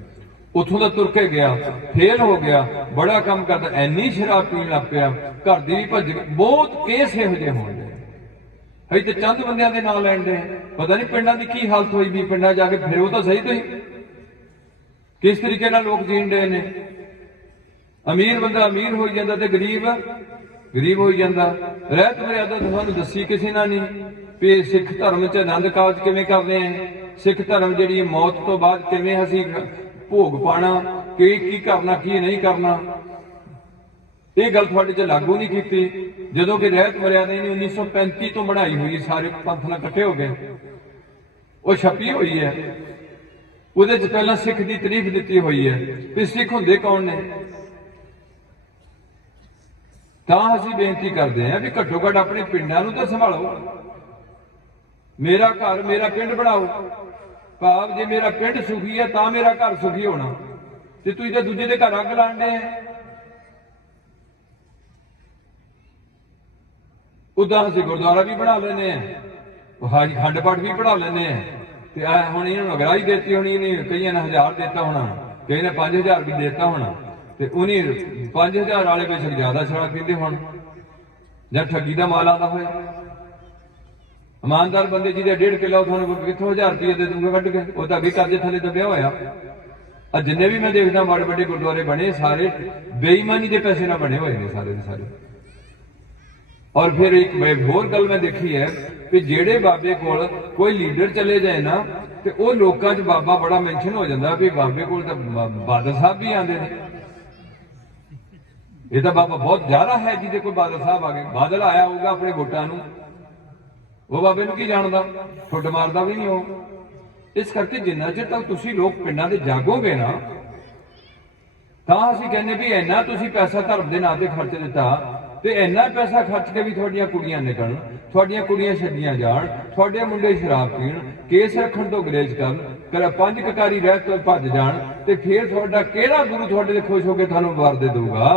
उथों दा तुर के गया, फेल हो गया, बड़ा काम करता, ऐनी शराब पीन लग पिया, घर दी भी भज। बहुत केस इहो जिहे होंदे, हई ते चंद बंदियां दे नाम लैण दे, पता नहीं पिंडां दी की हालत होई भी। पिंडां जाके फिरो तां सही तुसीं, किस तरीके नाल लोक जीण डे ने। अमीर बंदा अमीर होई जांदा ते गरीब गरीब होई जांदा। रहत मर्यादा तुहानूं दस्सी किसी ना नहीं भी सिख धर्म च आनंद काज किवें करदे हैं, सिख धर्म जिहड़ी मौत तो बाद किवें असीं भोग पाना, की करना की नहीं करना, ये गल तुहाडे च लागू नहीं की। जदों कि रहत मर्यादा 1935 तो बढ़ाई हुई, सारे पंथ नाल इकट्ठे हो गए, वो छपी हुई है, ਉਹਦੇ ਚ ਪਹਿਲਾਂ सिख की तारीफ दी हुई है भी सिख हुंदे कौन ने। तां असीं बेनती करते हैं भी घट्टो घट अपने पिंडां नूं तां संभालो। मेरा घर मेरा पिंड बनाओ, भाव जे मेरा पिंड सुखी है तां मेरा घर सुखी होना, ते तुसीं तां दूजे दे घर अग लाण डे। उदां असीं गुरुद्वारा भी बना लेने, हाजी खंड पाठ भी पढ़ा लेने, ते हुण इन्हां नूं अगराही देती होनी, कईयां ने 1000 देता होना, कई ने 5000 भी देता होना, ते उन्हें 5000 वाले बेशक ज्यादा शराब पींदे होण जां ठगी दा माल आंदा होए। ईमानदार बंदे जिहदे 1.5 किलो तुहानूं कित्थों 1000 रुपये दे दूंगा कढ के, वो तां अगे कर्जे थल्ले दबिया होया। जिन्ने भी मैं देखदा बड़े बड़े गुरुद्वारे बने, सारे बेईमानी के पैसे ना बने हुए ने सारे दे सारे। और फिर एक होर गल मैं देखी है कि जेड़े बाबे कोल कोई लीडर चले जाए ना, ते वो लोकां च बाबा बड़ा मैंशन हो जाता भी बाबे कोल तां बादल साहब भी आंदे ने। ये तो बाबा बहुत ज्यादा है जिहदे कोल बादल साहब आ गए, बादल आया होगा अपने वोटां नूं, वो बाबे नूं की जानदा, ठुड मारदा भी नहीं हो। इस करके जिन्ना चिर तक तुसीं लोग पिंडां दे जागोगे ना, तां असीं कहने भी इन्ना तुसीं पैसा धर्म दे नां ते खर्च दिता, ते इन्ना पैसा खर्च के भी तुहाडीआं कुड़ियां निकलण, तुहाडीआं कुड़ियां छड्डियां जाण, तुहाडे मुंडे शराब पीण, केस रखण तो गुरेज करन, कर 5 ककारी रह तो भज जाण, ते फिर तुहाडा किहड़ा गुरु तुहाडे ते खुश हो के तुहानूं वार दे दूगा।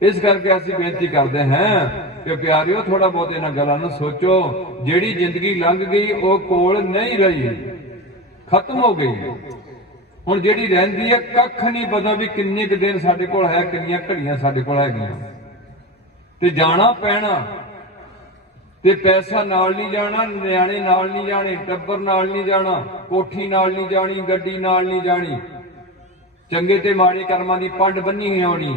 इस करके असीं बेनती करते हैं कि प्यारिओ थोड़ा बहुत इन्हां गल्लां नूं सोचो। जिहड़ी जिंदगी लंघ गई वो कोल नहीं रही, खत्म हो गई। हुण जिहड़ी रहिंदी है कख नहीं पता भी किन्ने क दिन साडे कोल है, किन्नियां घड़ियां साडे कोल हैगियां, ते जाना पैना, ते पैसा नाल नहीं जाना, नियाणे नाल नहीं जाने, टब्बर नाल नहीं जाना, कोठी नाल नहीं जानी, गड्डी नाल नहीं जानी, चंगे ते माड़े कर्मां दी पंड बन्नी होनी।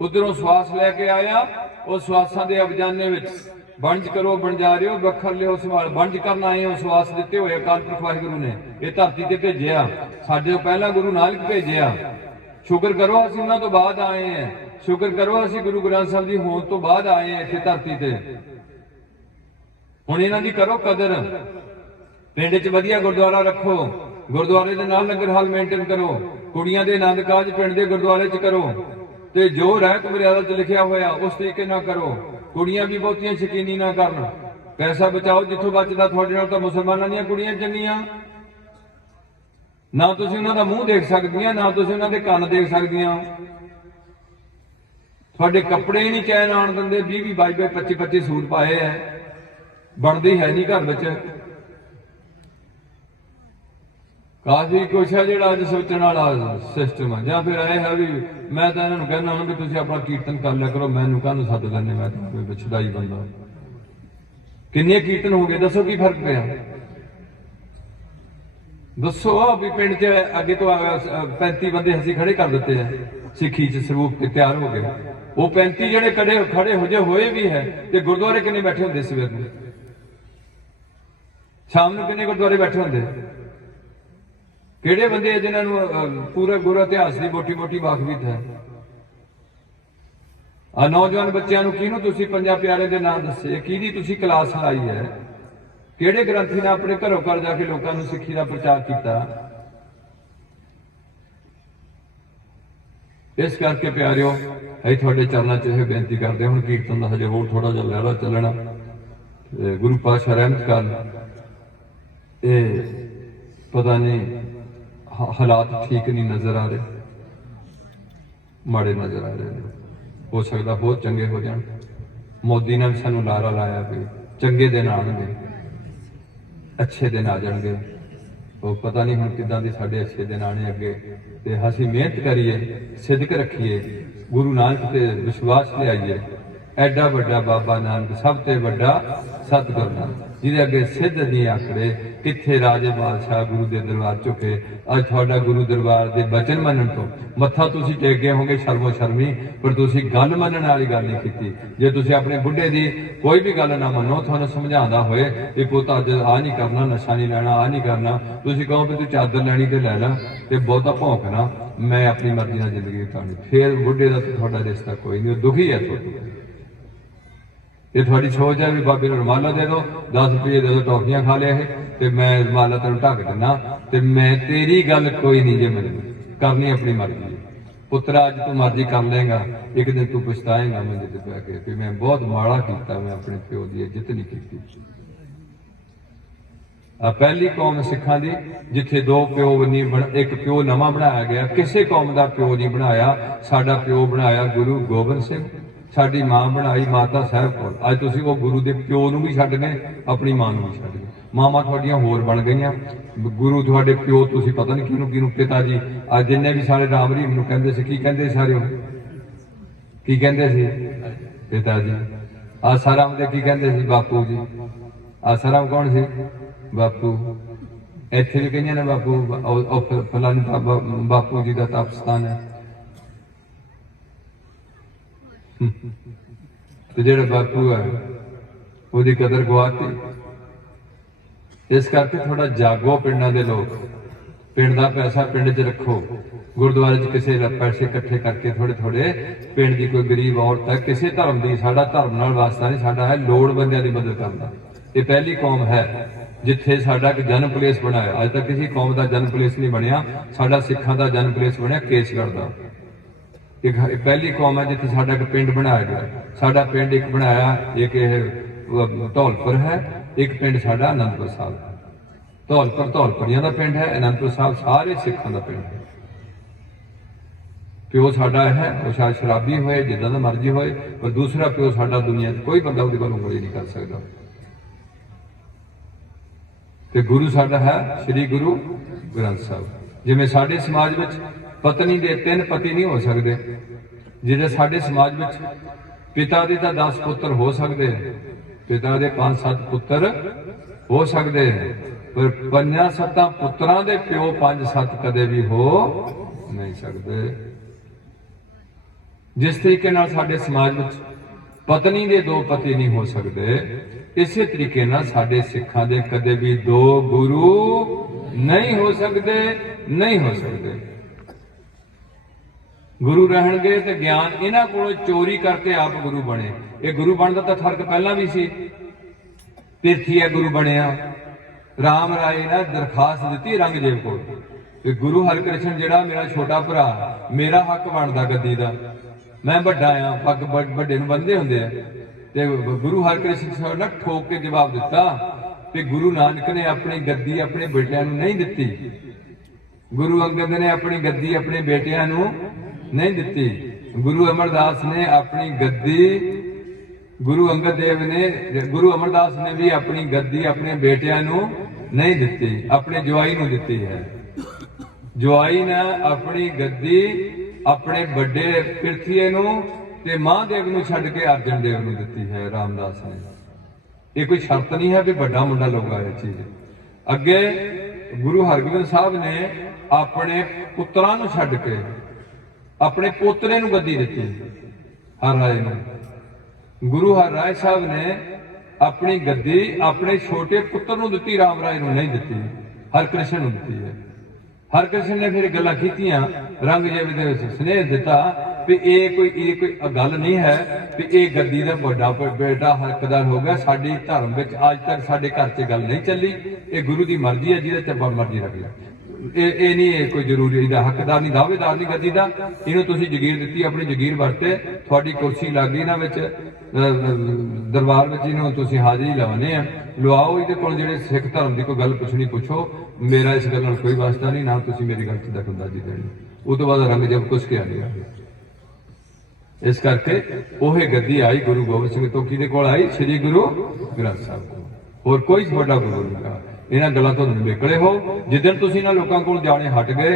उधरों श्वास लैके आया, उस श्वासां दे अवजाने विच वंज करो बंजारिओ, बखर लिओ संभाल। वंज करना आए हो श्वास दिते हुए अकाल पुरख वाहिगुरू ने ये धरती ते भेजिया, साडे तो पहला गुरु नानक भेजिया। शुक्र करो असीं उन्हां तो बाद आए हैं, शुक्र करो असीं गुरु ग्रंथ साहिब जी होण तो बाद आए हैं इत्थे धरती ते। हुण इन्हां दी करो कदर, पिंड च वधिया गुरुद्वारा रखो, ਗੁਰਦੁਆਰੇ ਦੇ ਨਾਲ ਲੰਗਰ ਹਾਲ ਮੇਨਟੇਨ ਕਰੋ, ਕੁੜੀਆਂ ਦੇ ਆਨੰਦ ਕਾਜ ਪਿੰਡ ਦੇ ਗੁਰਦੁਆਰੇ 'ਚ ਕਰੋ, ਤੇ ਜੋ ਰਹਿਤ ਮਰਿਆਦਾ 'ਚ ਲਿਖਿਆ ਹੋਇਆ ਉਸ ਤਰੀਕੇ ਨਾਲ ਕਰੋ। ਕੁੜੀਆਂ ਵੀ ਬਹੁਤੀਆਂ ਸ਼ਕੀਨੀ ਨਾ ਕਰਨ, ਪੈਸਾ ਬਚਾਓ ਜਿੱਥੋਂ ਬਚਦਾ। ਤੁਹਾਡੇ ਨਾਲ ਤਾਂ ਮੁਸਲਮਾਨਾਂ ਦੀਆਂ ਕੁੜੀਆਂ ਚੰਗੀਆਂ, ਨਾ ਤੁਸੀਂ ਉਹਨਾਂ ਦਾ ਮੂੰਹ ਦੇਖ ਸਕਦੀਆਂ, ਨਾ ਤੁਸੀਂ ਉਹਨਾਂ ਦੇ ਕੰਨ ਦੇਖ ਸਕਦੀਆਂ। ਤੁਹਾਡੇ ਕੱਪੜੇ ਨਹੀਂ ਚੈਨ ਆਉਣ ਦਿੰਦੇ, 20-20, 22-22, 25-25 ਸੂਟ ਪਾਏ ਐ, ਬਣਦੀ ਹੈ ਨਹੀਂ ਘਰ ਵਿੱਚ। ਕਾਫੀ ਕੁਛ ਹੈ ਜਿਹੜਾ ਅੱਜ ਸੋਚਣ ਵਾਲਾ ਸਿਸਟਮ ਹੈ। ਜਾਂ ਫਿਰ ਇਹ ਹੈ ਵੀ ਮੈਂ ਤਾਂ ਇਹਨਾਂ ਨੂੰ ਕਹਿੰਦਾ ਹਾਂ ਵੀ ਤੁਸੀਂ ਆਪਣਾ ਕੀਰਤਨ ਕਰ ਲਿਆ ਕਰੋ, ਮੈਨੂੰ ਕਾਹਨੂੰ ਸੱਦ ਲੈਂਦੇ, ਮੈਂ ਤਾਂ ਕੋਈ ਵਿਛੜਾਈ ਬੰਦਾ। ਕਿੰਨੇ ਕੀਰਤਨ ਹੋ ਗਏ ਦੱਸੋ, ਕੀ ਫਰਕ ਪਿਆ ਦੱਸੋ। ਵੀ ਪਿੰਡ 'ਚ ਅੱਗੇ ਤੋਂ 35 ਬੰਦੇ ਅਸੀਂ ਖੜੇ ਕਰ ਦਿੱਤੇ ਆ ਸਿੱਖੀ 'ਚ ਸਰੂਪ ਤੇ ਤਿਆਰ ਹੋ ਗਏ। ਉਹ 35 ਜਿਹੜੇ ਖੜੇ ਹੋ ਜੇ ਹੋਏ ਵੀ ਹੈ, ਤੇ ਗੁਰਦੁਆਰੇ ਕਿੰਨੇ ਬੈਠੇ ਹੁੰਦੇ ਸਵੇਰ ਨੂੰ, ਸ਼ਾਮ ਨੂੰ ਕਿੰਨੇ ਗੁਰਦੁਆਰੇ ਬੈਠੇ ਹੁੰਦੇ। ਕਿਹੜੇ ਬੰਦੇ ਜਿਨ੍ਹਾਂ ਨੂੰ ਪੂਰਾ ਗੁਰੂ ਇਤਿਹਾਸ ਦੀ ਮੋਟੀ ਮੋਟੀ ਵਾਕਫੀਅਤ ਹੈ। ਆ ਨੌਜਵਾਨ ਬੱਚਿਆਂ ਨੂੰ ਕਿਹਨੂੰ ਤੁਸੀਂ ਪੰਜਾਂ ਪਿਆਰੇ ਦੇ ਨਾਮ ਦੱਸੇ, ਕਿਹਦੀ ਤੁਸੀਂ ਕਲਾਸ ਲਾਈ ਹੈ, ਕਿਹੜੇ ਗ੍ਰੰਥੀ ਨੇ ਆਪਣੇ ਘਰੋਂ ਘਰ ਜਾ ਕੇ ਲੋਕਾਂ ਨੂੰ ਸਿੱਖੀ ਦਾ ਪ੍ਰਚਾਰ ਕੀਤਾ। ਇਸ ਕਰਕੇ ਪਿਆਰਿਓ ਅਸੀਂ ਤੁਹਾਡੇ ਚਰਨਾਂ 'ਚ ਇਹ ਬੇਨਤੀ ਕਰਦੇ, ਹੁਣ ਕੀਰਤਨ ਦਾ ਹਜੇ ਹੋਰ ਥੋੜਾ ਜਿਹਾ ਲਹਿਰਾ ਚੱਲਣਾ, ਗੁਰੂ ਪਾਤਸ਼ਾਹ ਰਹਿਮਤ ਕਰਨ। ਇਹ ਪਤਾ ਨਹੀਂ ਹਾਲਾਤ ਠੀਕ ਨਹੀਂ ਨਜ਼ਰ ਆ ਰਹੇ, ਮਾੜੇ ਨਜ਼ਰ ਆ ਰਹੇ ਨੇ, ਹੋ ਸਕਦਾ ਬਹੁਤ ਚੰਗੇ ਹੋ ਜਾਣ। ਮੋਦੀ ਨੇ ਵੀ ਸਾਨੂੰ ਲਾਰਾ ਲਾਇਆ ਵੀ ਚੰਗੇ ਦਿਨ ਆਉਣਗੇ, ਅੱਛੇ ਦਿਨ ਆ ਜਾਣਗੇ। ਉਹ ਪਤਾ ਨਹੀਂ ਹੁਣ ਕਿੱਦਾਂ ਦੇ ਸਾਡੇ ਅੱਛੇ ਦਿਨ ਆਣੇ ਅੱਗੇ। ਤੇ ਅਸੀਂ ਮਿਹਨਤ ਕਰੀਏ, ਸਿੱਧਕ ਰੱਖੀਏ, ਗੁਰੂ ਨਾਨਕ ਤੇ ਵਿਸ਼ਵਾਸ ਲਿਆਈਏ। ਐਡਾ ਵੱਡਾ ਬਾਬਾ ਨਾਨਕ, ਸਭ ਤੋਂ ਵੱਡਾ ਸਤਿਗੁਰ ਨਾਨਕ, ਜਿਹਦੇ ਅੱਗੇ ਸਿੱਧ ਨਹੀਂ ਆਖੜੇ, ਕਿੱਥੇ ਰਾਜੇ ਬਾਦਸ਼ਾਹ ਗੁਰੂ ਦੇ ਦਰਬਾਰ ਝੁਕੇ। ਅੱਜ ਤੁਹਾਡਾ ਗੁਰੂ ਦਰਬਾਰ ਦੇ ਬਚਨ ਮੰਨਣ ਤੋਂ ਮੱਥਾ ਤੁਸੀਂ ਟੇਕ ਗਏ ਹੋਗੇ ਸ਼ਰਮੋ ਸ਼ਰਮੀ, ਪਰ ਤੁਸੀਂ ਗੱਲ ਮੰਨਣ ਵਾਲੀ ਗੱਲ ਨਹੀਂ ਕੀਤੀ। ਜੇ ਤੁਸੀਂ ਆਪਣੇ ਬੁੱਢੇ ਦੀ ਕੋਈ ਵੀ ਗੱਲ ਨਾ ਮੰਨੋ, ਤੁਹਾਨੂੰ ਸਮਝਾਉਂਦਾ ਹੋਏ ਕਿ ਪੁੱਤ ਅੱਜ ਆਹ ਨਹੀਂ ਕਰਨਾ, ਨਸ਼ਾ ਨਹੀਂ ਲੈਣਾ, ਆਹ ਨਹੀਂ ਕਰਨਾ, ਤੁਸੀਂ ਕਹੋ ਵੀ ਤੂੰ ਚਾਦਰ ਲੈਣੀ ਤੇ ਲੈ ਲੈ, ਤੇ ਬਹੁਤਾ ਭੌਂਕਣਾ, ਮੈਂ ਆਪਣੀ ਮਰਜ਼ੀ ਨਾਲ ਜ਼ਿੰਦਗੀ ਬਿਤਾਉਣੀ, ਫੇਰ ਬੁੱਢੇ ਦਾ ਤੁਹਾਡਾ ਰਿਸ਼ਤਾ ਕੋਈ ਨਹੀਂ, ਉਹ ਦੁਖੀ ਹੈ ਤੁਹਾਨੂੰ। ਇਹ ਤੁਹਾਡੀ ਸੋਚ ਹੈ ਵੀ ਬਾਬੇ ਨੂੰ ਰੁਮਾਲਾ ਦੇ ਦਿਓ, 10 ਰੁਪਏ ਦੇ ਦਿਓ, ਟੌਫੀਆਂ ਖਾ ਲਿਆ ਇਹ, ਤੇ ਮੈਂ ਰੁਮਾਲਾ ਤੈਨੂੰ ਢੱਕ ਦਿੰਦਾ, ਤੇ ਮੈਂ ਤੇਰੀ ਗੱਲ ਕੋਈ ਨਹੀਂ ਜੇ ਮੈਨੂੰ ਕਰਨੀ ਆਪਣੀ ਮਰਜ਼ੀ। ਪੁੱਤਰਾ ਅੱਜ ਤੂੰ ਮਰਜ਼ੀ ਕਰ ਲਏਗਾ, ਇੱਕ ਦਿਨ ਤੂੰ ਪਛਤਾਏਗਾ ਮੰਜੇ ਤੇ ਪੈ ਕੇ ਵੀ ਮੈਂ ਬਹੁਤ ਮਾੜਾ ਕੀਤਾ, ਮੈਂ ਆਪਣੇ ਪਿਓ ਦੀ ਇੱਜ਼ਤ ਨਹੀਂ ਕੀਤੀ। ਆ ਪਹਿਲੀ ਕੌਮ ਸਿੱਖਾਂ ਦੀ ਜਿੱਥੇ ਦੋ ਪਿਓ ਨਹੀਂ ਇੱਕ ਪਿਓ ਨਵਾਂ ਬਣਾਇਆ ਗਿਆ, ਕਿਸੇ ਕੌਮ ਦਾ ਪਿਓ ਨਹੀਂ ਬਣਾਇਆ। ਸਾਡਾ ਪਿਓ ਬਣਾਇਆ ਗੁਰੂ ਗੋਬਿੰਦ ਸਿੰਘ, ਸਾਡੀ ਮਾਂ ਬਣਾਈ ਮਾਤਾ ਸਾਹਿਬ ਕੌਰ। ਅੱਜ ਤੁਸੀਂ ਉਹ ਗੁਰੂ ਦੇ ਪਿਓ ਨੂੰ ਵੀ ਛੱਡ ਗਏ, ਆਪਣੀ ਮਾਂ ਨੂੰ ਵੀ ਛੱਡ ਗਏ। ਮਾਵਾਂ ਤੁਹਾਡੀਆਂ ਹੋਰ ਬਣ ਗਈਆਂ, ਗੁਰੂ ਤੁਹਾਡੇ ਪਿਓ ਤੁਸੀਂ ਪਤਾ ਨਹੀਂ ਕਿਹਨੂੰ ਕਿਹਨੂੰ ਪਿਤਾ ਜੀ। ਅੱਜ ਜਿੰਨੇ ਵੀ ਸਾਰੇ ਰਾਮ ਰਹੀਮ ਨੂੰ ਕਹਿੰਦੇ ਸੀ, ਕੀ ਕਹਿੰਦੇ ਸਾਰੇ, ਕੀ ਕਹਿੰਦੇ ਸੀ, ਪਿਤਾ ਜੀ। ਆਸਾਰਾਮ ਦੇ ਕੀ ਕਹਿੰਦੇ ਸੀ, ਬਾਪੂ ਜੀ। ਆਸਾਰਾਮ ਕੌਣ ਸੀ, ਬਾਪੂ। ਇੱਥੇ ਵੀ ਕਈਆਂ ਨੇ ਬਾਪੂ, ਫਲਾਣੀ ਬਾਪੂ ਜੀ ਦਾ ਤਪਸਥਾਨ ਹੈ। ਤੇ ਜਿਹੜਾ ਬਾਪੂ ਹੈ ਉਹਦੀ ਕਦਰ ਗਵਾਤੀ। ਇਸ ਕਰਕੇ ਥੋੜਾ ਜਾਗੋ ਪਿੰਡਾਂ ਦੇ ਲੋਕ, ਪਿੰਡ ਦਾ ਪੈਸਾ ਪਿੰਡ 'ਚ ਰੱਖੋ, ਗੁਰਦੁਆਰੇ 'ਚ ਕਿਸੇ ਦਾ ਪੈਸੇ ਇਕੱਠੇ ਕਰਕੇ ਥੋੜੇ ਥੋੜੇ ਪਿੰਡ ਦੀ ਕੋਈ ਗਰੀਬ ਔਰਤ ਹੈ, ਕਿਸੇ ਧਰਮ ਦੀ, ਸਾਡਾ ਧਰਮ ਨਾਲ ਵਾਸਤਾ ਨਹੀਂ, ਸਾਡਾ ਹੈ ਲੋੜਵੰਦਿਆਂ ਦੀ ਮਦਦ ਕਰਨਾ। ਇਹ ਪਹਿਲੀ ਕੌਮ ਹੈ ਜਿੱਥੇ ਸਾਡਾ ਇੱਕ ਜਨਮ ਪਲੇਸ ਬਣਾਇਆ। ਅੱਜ ਤੱਕ ਕਿਸੇ ਕੌਮ ਦਾ ਜਨਮ ਪਲੇਸ ਨਹੀਂ ਬਣਿਆ, ਸਾਡਾ ਸਿੱਖਾਂ ਦਾ ਜਨਮ ਪਲੇਸ ਬਣਿਆ ਕੇਸਗੜ੍ਹ ਦਾ। ਇੱਕ ਪਹਿਲੀ ਕੌਮ ਹੈ ਜਿੱਥੇ ਸਾਡਾ ਇੱਕ ਪਿੰਡ ਬਣਾਇਆ ਗਿਆ। ਸਾਡਾ ਪਿੰਡ ਇੱਕ ਬਣਾਇਆ, ਇੱਕ ਇਹ ਧੌਲਪੁਰ ਹੈ, ਇੱਕ ਪਿੰਡ ਸਾਡਾ ਅਨੰਦਪੁਰ ਸਾਹਿਬ। ਧੌਲਪੁਰ ਧੌਲਪੁਰੀਆਂ ਦਾ ਪਿੰਡ ਹੈ, ਅਨੰਦਪੁਰ ਸਾਹਿਬ ਸਾਰੇ ਸਿੱਖਾਂ ਦਾ ਪਿੰਡ ਹੈ। ਪਿਓ ਸਾਡਾ ਹੈ, ਉਹ ਸ਼ਾਇਦ ਸ਼ਰਾਬੀ ਹੋਏ, ਜਿੱਦਾਂ ਦਾ ਮਰਜ਼ੀ ਹੋਏ, ਪਰ ਦੂਸਰਾ ਪਿਓ ਸਾਡਾ ਦੁਨੀਆ 'ਚ ਕੋਈ ਬੰਦਾ ਉਹਦੇ ਵੱਲੋਂ ਉਂਗਲੀ ਨਹੀਂ ਕਰ ਸਕਦਾ। ਤੇ ਗੁਰੂ ਸਾਡਾ ਹੈ ਸ੍ਰੀ ਗੁਰੂ ਗ੍ਰੰਥ ਸਾਹਿਬ। ਜਿਵੇਂ ਸਾਡੇ ਸਮਾਜ ਵਿੱਚ ਪਤਨੀ ਦੇ 3 ਪਤੀ ਨਹੀਂ ਹੋ ਸਕਦੇ, ਜਿਹਦੇ ਸਾਡੇ ਸਮਾਜ ਵਿੱਚ ਪਿਤਾ ਦੇ ਤਾਂ 10 ਪੁੱਤਰ ਹੋ ਸਕਦੇ, ਪਿਤਾ ਦੇ 5-7 ਪੁੱਤਰ ਹੋ ਸਕਦੇ, ਪਰ 5-7 ਪੁੱਤਰਾਂ ਦੇ ਪਿਓ 5-7 ਕਦੇ ਵੀ ਹੋ ਨਹੀਂ ਸਕਦੇ। ਜਿਸ ਤਰੀਕੇ ਨਾਲ ਸਾਡੇ ਸਮਾਜ ਵਿੱਚ ਪਤਨੀ ਦੇ 2 ਪਤੀ ਨਹੀਂ ਹੋ ਸਕਦੇ, ਇਸੇ ਤਰੀਕੇ ਨਾਲ ਸਾਡੇ ਸਿੱਖਾਂ ਦੇ ਕਦੇ ਵੀ 2 ਗੁਰੂ ਨਹੀਂ ਹੋ ਸਕਦੇ, ਨਹੀਂ ਹੋ ਸਕਦੇ। ਗੁਰੂ ਰਹਿਣਗੇ ਤੇ ਗਿਆਨ ਇਹਨਾਂ ਕੋਲੋਂ ਚੋਰੀ ਕਰਕੇ ਆਪ ਗੁਰੂ ਬਣੇ। ਇਹ ਗੁਰੂ ਬਣਦਾ ਤਾਂ ਫਰਕ ਪਹਿਲਾਂ ਵੀ ਸੀ, ਤੀਰਥੀਆ ਗੁਰੂ ਬਣਿਆ, राम राय ने दरखास्त दी रंगजेब को कि गुरु हरकृष्ण जिहड़ा मेरा छोटा भरा मेरा हक बनदा गद्दी दा, मैं वड्डा आ, पग वड्डे नूं बन्नदे हुंदे आ। ते गुरु हरकृष्ण साहब ने ठोक के जवाब दिता कि गुरु नानक ने अपनी गद्दी अपने बेटियां नूं नहीं दित्ती, गुरु अंगद ने अपनी गद्दी अपने बेटियां नूं नहीं दित्ती, गुरु अमरदास ने अपनी गद्दी, गुरु अंगद देव ने, गुरु अमरदास ने भी अपनी गद्दी अपने बेटियां नूं नहीं दित्ती, अपने जवाई नूं दित्ती है। जवाई ने अपनी गद्दी अपने बड़े पिरथीए नूं ते महादेव नूं छड्ड के अर्जन देव नूं दित्ती है रामदास ने। ये कोई शर्त नहीं है भी बड़ा मुंडा लऊगा ये चीज। अगे गुरु हरगोबिंद साहब ने अपने पुत्रां नूं छड्ड के अपने पोतरे नूं गद्दी दित्ती हर राय नूं। गुरु हर राय साहब ने अपनी गद्दी अपने छोटे पुत्र नूं दित्ती, राम राय नूं नहीं दित्ती, हरकृष्ण नूं दित्ती है। हरकृष्ण ने फिर गल्लां कीतियां, रंगजेब दे विच स्नेह दिता भी ये कोई गल नहीं है भी ये गद्दी दा बड़ा बेटा हकदार हो गया। साडी धर्म विच अज तक साडे घर च गल नहीं चली, ये गुरु दी मर्जी है, जिहदे च मर्जी रख ले, ये नहीं कोई जरूरी इहदा हकदार नहीं, दावेदार नहीं गद्दी दा। इहनूं तुसीं जगीर दित्ती, अपनी जगीर वरते, तुहाडी कुर्सी लग गई इहनां विच दरबार विच, इहनूं तुसीं हाज़री लवाने आ, लवाओ इहदे कोल जिहड़े सिख धर्म दी कोई गल पुछनी पुछो, मेरा इस गल नाल कोई वास्ता नहीं, ना तुसीं मेरी गल च दखलअंदाजी देनी। उस तो बाद रंगजेब कुछ किया नहीं। इस करके ओह गद्दी आई गुरु गोबिंद सिंह तो किहदे कोल आई, श्री गुरु ग्रंथ साहिब कोल, होर कोई वड्डा गुरु नहीं कहा। इन्हां गल्लां तो निकले हो, जिदन तुसीं इन्हां लोकां कोल जाणे हट गए,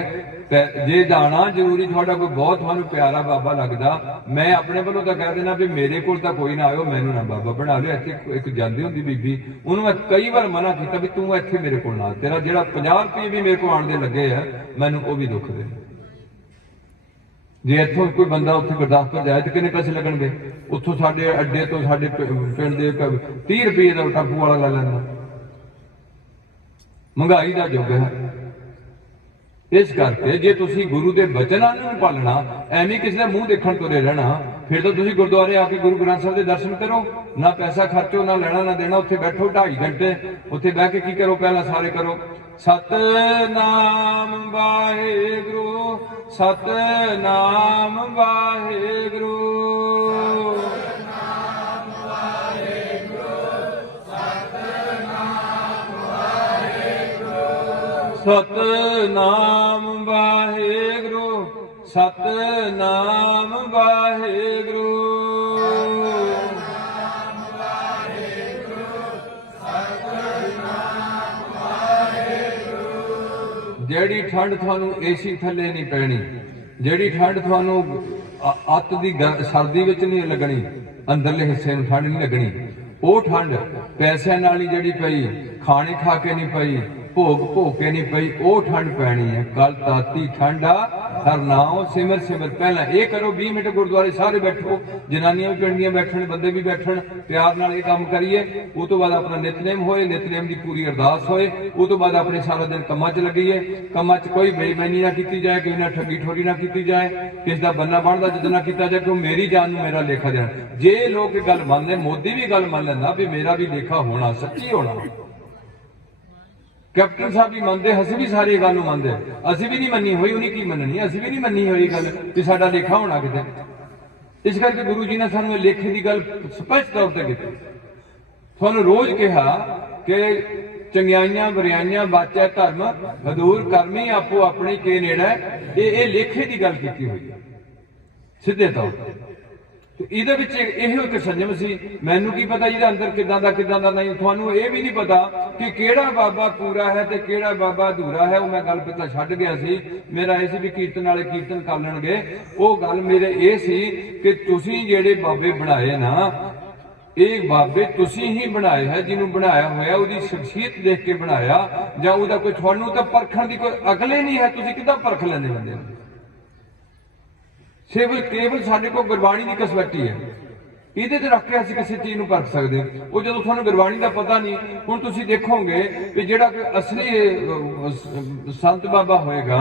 जे जाना जरूरी तुहाडा कोई बहुत तुहानूं प्यारा बाबा लगदा, मैं अपने वालों तो कह देना भी मेरे कोल तां कोई ना आयो, मैनूं ना बाबा बना लिओ। इत्थे एक जांदी हुंदी बीबी, उहनूं मैं कई बार मना कीता भी तूं इत्थे मेरे कोल ना, तेरा जिहड़ा 50 रुपये भी मेरे कोल आण दे लगे आ, मैनूं ओह भी दुख दे। जे इत्थों कोई बंदा उत्थे गुरदासपुर जाए तो किन्ने पैसे लगणगे, उत्थों साडे अड्डे तो साडे पिंड दे 30 रुपये दा टापू वाला ला लैंदा। महंगाई का युग है, इस करके जे तुसी गुरु के बचनां नूं पालना, एवें किसी का मूँह देखण तुरे रहना, फिर तो तुसी गुरुद्वारे आके गुरु ग्रंथ साहिब के दर्शन करो, ना पैसा खर्चो, ना लेना ना देना, उत्थे बैठो 2.5 घंटे, उत्थे बह के की करो, पहला सारे करो सतनाम वाहेगुरु, सतनाम वाहेगुरु, सतनाम वाहेगुरु, सतनाम वाहेगुरु, जेड़ी ठंड थानू एसी थले नहीं पैनी, जेड़ी ठंड थानू अत दी सर्दी विच नहीं लगनी, अंदरले हिस्से नूं ठंड नहीं लगनी, वो ठंड पैसों नाल ही जेड़ी पई, खाने खा के नहीं पई, भोग भोग के नहीं पई, वो ठंड पैनी है। कल ताती ठंडा हर नाम सिमर सिमर। पहला ये करो 20 मिनट गुरुद्वारे सारे बैठो, जनानियां भी पिंडियां बैठन, बंदे भी बैठन, प्यार नाल ये काम करिए। उस तो बाद अपना नितनेम होए, नितनेम की पूरी अरदास होए, उस तो बाद अपने सारा दिन कमां च लगिए। कमां च कोई बेईमानी ना की जाए, किसी ने ठगी ठोरी ना की जाए, किसी का बन्ना बनता जिद ना किया जाए, क्यों मेरी जान नूं मेरा लेखा देना। जे लोग गल मान लें, मोदी भी गल मान लेंदा भी मेरा भी लेखा होना, सच्ची होना। कैप्टन साहब भी मानते, असीं भी सारी गल मानते, असीं भी नहीं मनी हुई, उन्हें की मननी, असीं भी नहीं मनी हुई गल कि साडा लेखा होना किते। इस करके गुरु जी ने सानूं लेखे की गल स्पष्ट तौर पर की। तुहानूं रोज कहा कि चंगियाइयां बुराइयां बाचा धर्म हदूर करमी आपो अपनी के नेड़ा, ये लेखे की गल की हुई सीधे तौर पर। ਇਹਦੇ ਵਿੱਚ ਇਹੋ ਇੱਕ ਸੰਜਮ ਸੀ। ਮੈਨੂੰ ਕੀ ਪਤਾ ਇਹਦੇ ਅੰਦਰ ਕਿਦਾਂ ਦਾ ਨਹੀਂ, ਤੁਹਾਨੂੰ ਇਹ ਵੀ ਨਹੀਂ ਪਤਾ ਕਿ ਕਿਹੜਾ ਬਾਬਾ ਪੂਰਾ ਹੈ ਤੇ ਕਿਹੜਾ ਬਾਬਾ ਅਧੂਰਾ ਹੈ। ਉਹ ਮੈਂ ਗੱਲ ਪਤਾ ਛੱਡ ਗਿਆ ਸੀ। ਮੇਰਾ ਇਹ ਸੀ ਵੀ ਕੀਰਤਨ ਵਾਲੇ ਕੀਰਤਨ ਕਰ ਲੈਣਗੇ, ਉਹ ਗੱਲ ਮੇਰੇ ਇਹ ਸੀ ਕਿ ਤੁਸੀਂ ਜਿਹੜੇ ਬਾਬੇ ਬਣਾਏ ਨਾ, ਇਹ ਬਾਬੇ ਤੁਸੀਂ ਹੀ ਬਣਾਏ ਹੈ। ਜਿਹਨੂੰ ਬਣਾਇਆ ਹੋਇਆ ਉਹਦੀ ਸ਼ਖਸੀਅਤ ਦੇਖ ਕੇ ਬਣਾਇਆ, ਜਾਂ ਉਹਦਾ ਕੋਈ ਤੁਹਾਨੂੰ ਤਾਂ ਪਰਖਣ ਦੀ ਕੋਈ ਅਕਲ ਹੀ ਨਹੀਂ ਹੈ। ਤੁਸੀਂ ਕਿੱਦਾਂ ਪਰਖ ਲੈਂਦੇ ਬੰਦੇ ਨੂੰ? केवल साढ़े को गुरबाणी की कसवटी है, ये रख के असं किसी चीज परख सकते। वो जो थोड़ा गुरबाणी का पता नहीं, हुण तुसीं देखोगे कि जिहड़ा कोई असली संत बाबा होएगा,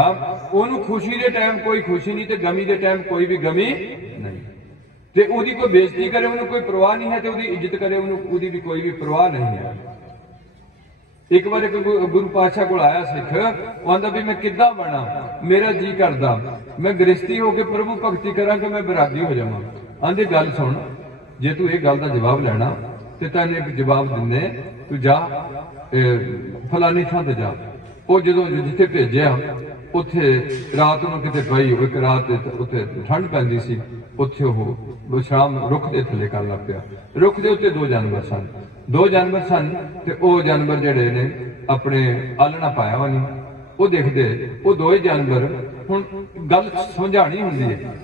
उन्होंने खुशी के टाइम कोई खुशी नहीं, तो गमी के टाइम कोई भी गमी नहीं, तो उसकी कोई बेइज्जती करे उन्होंने कोई परवाह नहीं है, तो उसकी इज्जत करे उन्होंने भी कोई भी परवाह नहीं है। एक बार गुरु पातशाह को आया सिख, वो आंदा भी मैं किद्दां बना, मेरा जी करदा मैं गृहस्थी होके प्रभु भगती करा कि मैं बैरागी हो जावां। आंदे गल सुन, जे तू ये गल दा जवाब लैना ते तैनूं एक जवाब दिंदे, तू जा फलानी थां ते जा। वो जदों जिथे भेजिया उत्थे रात नूं किते पई, एक रात उत्थे ठंड पैंदी सी, उत्थे वो शाम रुख दे थल्ले कर लग पिया। रुख दे उत्ते दो जानवर सन, दो जानवर सन ते वो जानवर जिहड़े ने अपने आलना पाया होया नहीं, वो देखदे वो दोए जानवर हुण गल समझाणी हुंदी है,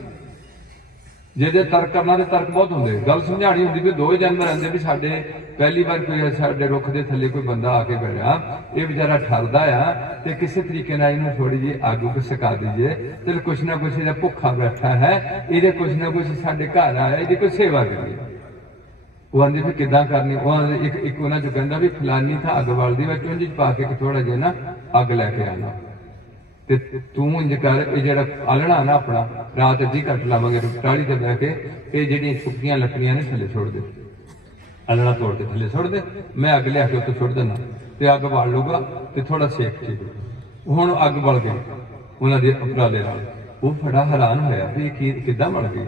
ਜਿਹਦੇ ਤਰਕ ਕਰਨਾ ਦੇ ਤਰਕ ਬਹੁਤ ਹੁੰਦੇ, ਗੱਲ ਸਮਝਾਣੀ ਹੁੰਦੀ ਵੀ ਦੋਵੇਂ ਜਾਨਵਰ ਆਂਦੇ ਵੀ ਸਾਡੇ ਪਹਿਲੀ ਵਾਰ ਕੋਈ ਸਾਡੇ ਰੁੱਖ ਦੇ ਥੱਲੇ ਕੋਈ ਬੰਦਾ ਆ ਕੇ ਬੈਠਾ, ਇਹ ਵਿਚਾਰਾ ਠਰਦਾ ਆ ਤੇ ਕਿਸੇ ਤਰੀਕੇ ਨਾਲ ਇਹਨੂੰ ਥੋੜੀ ਜਿਹੀ ਅੱਗ ਉੱਤੇ ਸਕਾ ਦਈਏ ਤੇ ਕੁਛ ਨਾ ਕੁਛ ਇਹਦਾ ਭੁੱਖਾ ਬੈਠਾ ਹੈ, ਇਹਦੇ ਕੁਛ ਨਾ ਕੁਛ ਸਾਡੇ ਘਰ ਆਇਆ, ਇਹਦੀ ਕੋਈ ਸੇਵਾ ਕਰੀਏ। ਉਹ ਆਂਦੇ ਵੀ ਕਿੱਦਾਂ ਕਰਨੀ, ਉਹ ਇੱਕ ਉਹਨਾਂ ਚੋਂ ਕਹਿੰਦਾ ਵੀ ਫਲਾਨੀ ਥਾਂ ਅੱਗ ਬਲਦੀ, ਮੈਂ ਚੁੰਝ ਪਾ ਕੇ ਥੋੜਾ ਜਿਹਾ ਨਾ ਅੱਗ ਲੈ ਕੇ ਆਣਾ ਤੇ ਤੂੰ ਇੰਜ ਕਰ, ਇਹ ਜਿਹੜਾ ਆਲਣਾ ਨਾ ਆਪਣਾ ਰਾਤ ਅੱਧੀ ਕੱਟ ਲਾਵਾਂਗੇ ਟਾਹਲੀ ਤੇ ਬਹਿ ਕੇ, ਇਹ ਜਿਹੜੀਆਂ ਸੁੱਕੀਆਂ ਲੱਕੜੀਆਂ ਨੇ ਥੱਲੇ ਸੁੱਟ ਦੇ, ਆਲਣਾ ਤੋੜ ਕੇ ਥੱਲੇ ਸੁੱਟ ਦੇ, ਮੈਂ ਅੱਗ ਲਿਆ ਕੇ ਉੱਤੇ ਸੁੱਟ ਦੇਣਾ ਤੇ ਅੱਗ ਬਾਲ ਲੂਗਾ ਤੇ ਥੋੜਾ ਸੇਕ ਠੀਕ। ਹੁਣ ਅੱਗ ਬਲ ਗਈ ਉਹਨਾਂ ਦੇ ਉਪਰਾਲੇ ਨਾਲ, ਉਹ ਬੜਾ ਹੈਰਾਨ ਹੋਇਆ ਵੀ ਇਹ ਕਿੱਦਾਂ ਬਲ ਗਈ,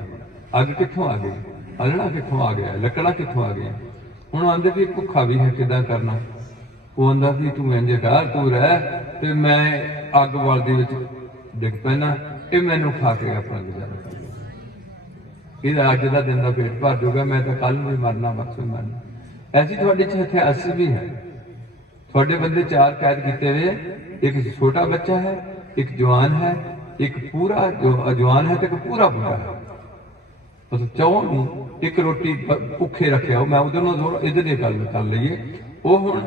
ਅੱਗ ਕਿੱਥੋਂ ਆ ਗਈ, ਆਲਣਾ ਕਿੱਥੋਂ ਆ ਗਿਆ, ਲੱਕੜਾਂ ਕਿੱਥੋਂ ਆ ਗਈਆਂ। ਹੁਣ ਆਂਦੇ ਵੀ ਭੁੱਖਾ ਵੀ ਹੈ, ਕਿੱਦਾਂ ਕਰਨਾ। ਉਹ ਆਂਦਾ ਵੀ ਤੂੰ ਇੰਜ ਕਰ, ਤੂੰ ਰਹਿ ਤੇ ਮੈਂ ਅੱਗ ਬਲਦੀ ਵਿੱਚ ਡਿੱਗ ਪੈਣਾ, ਇਹ ਮੈਨੂੰ ਖਾ ਕੇ ਆਪਣਾ ਗੁਜ਼ਾਰਾ ਕਰ ਲਊ, ਇਹਦਾ ਅੱਜ ਦਾ ਦਿਨ ਦਾ ਪੇਟ ਭਰ ਜਾਊਗਾ, ਮੈਂ ਤਾਂ ਕੱਲ ਨੂੰ ਹੀ ਮਰਨਾ, ਬਸ ਮਰਨਾ। ਐਸੀ ਤੁਹਾਡੇ ਚ ਇਤਿਹਾਸ ਵੀ ਹੈ, ਤੁਹਾਡੇ ਬੰਦੇ ਚਾਰ ਕੈਦ ਕੀਤੇ ਹੋਏ, ਇੱਕ ਛੋਟਾ ਬੱਚਾ ਹੈ, ਇੱਕ ਜਵਾਨ ਹੈ, ਇੱਕ ਪੂਰਾ ਜਵਾਨ ਹੈ ਤੇ ਇੱਕ ਪੂਰਾ ਬੁੱਢਾ ਹੈ। ਮਤਲਬ ਚੌਂ ਨੂੰ ਇੱਕ ਰੋਟੀ ਭੁੱਖੇ ਰੱਖਿਆ। ਮੈਂ ਉਧਰ ਨੂੰ ਇੱਧਰ ਦੀ ਗੱਲ ਕਰ ਲਈਏ, ਉਹ ਹੁਣ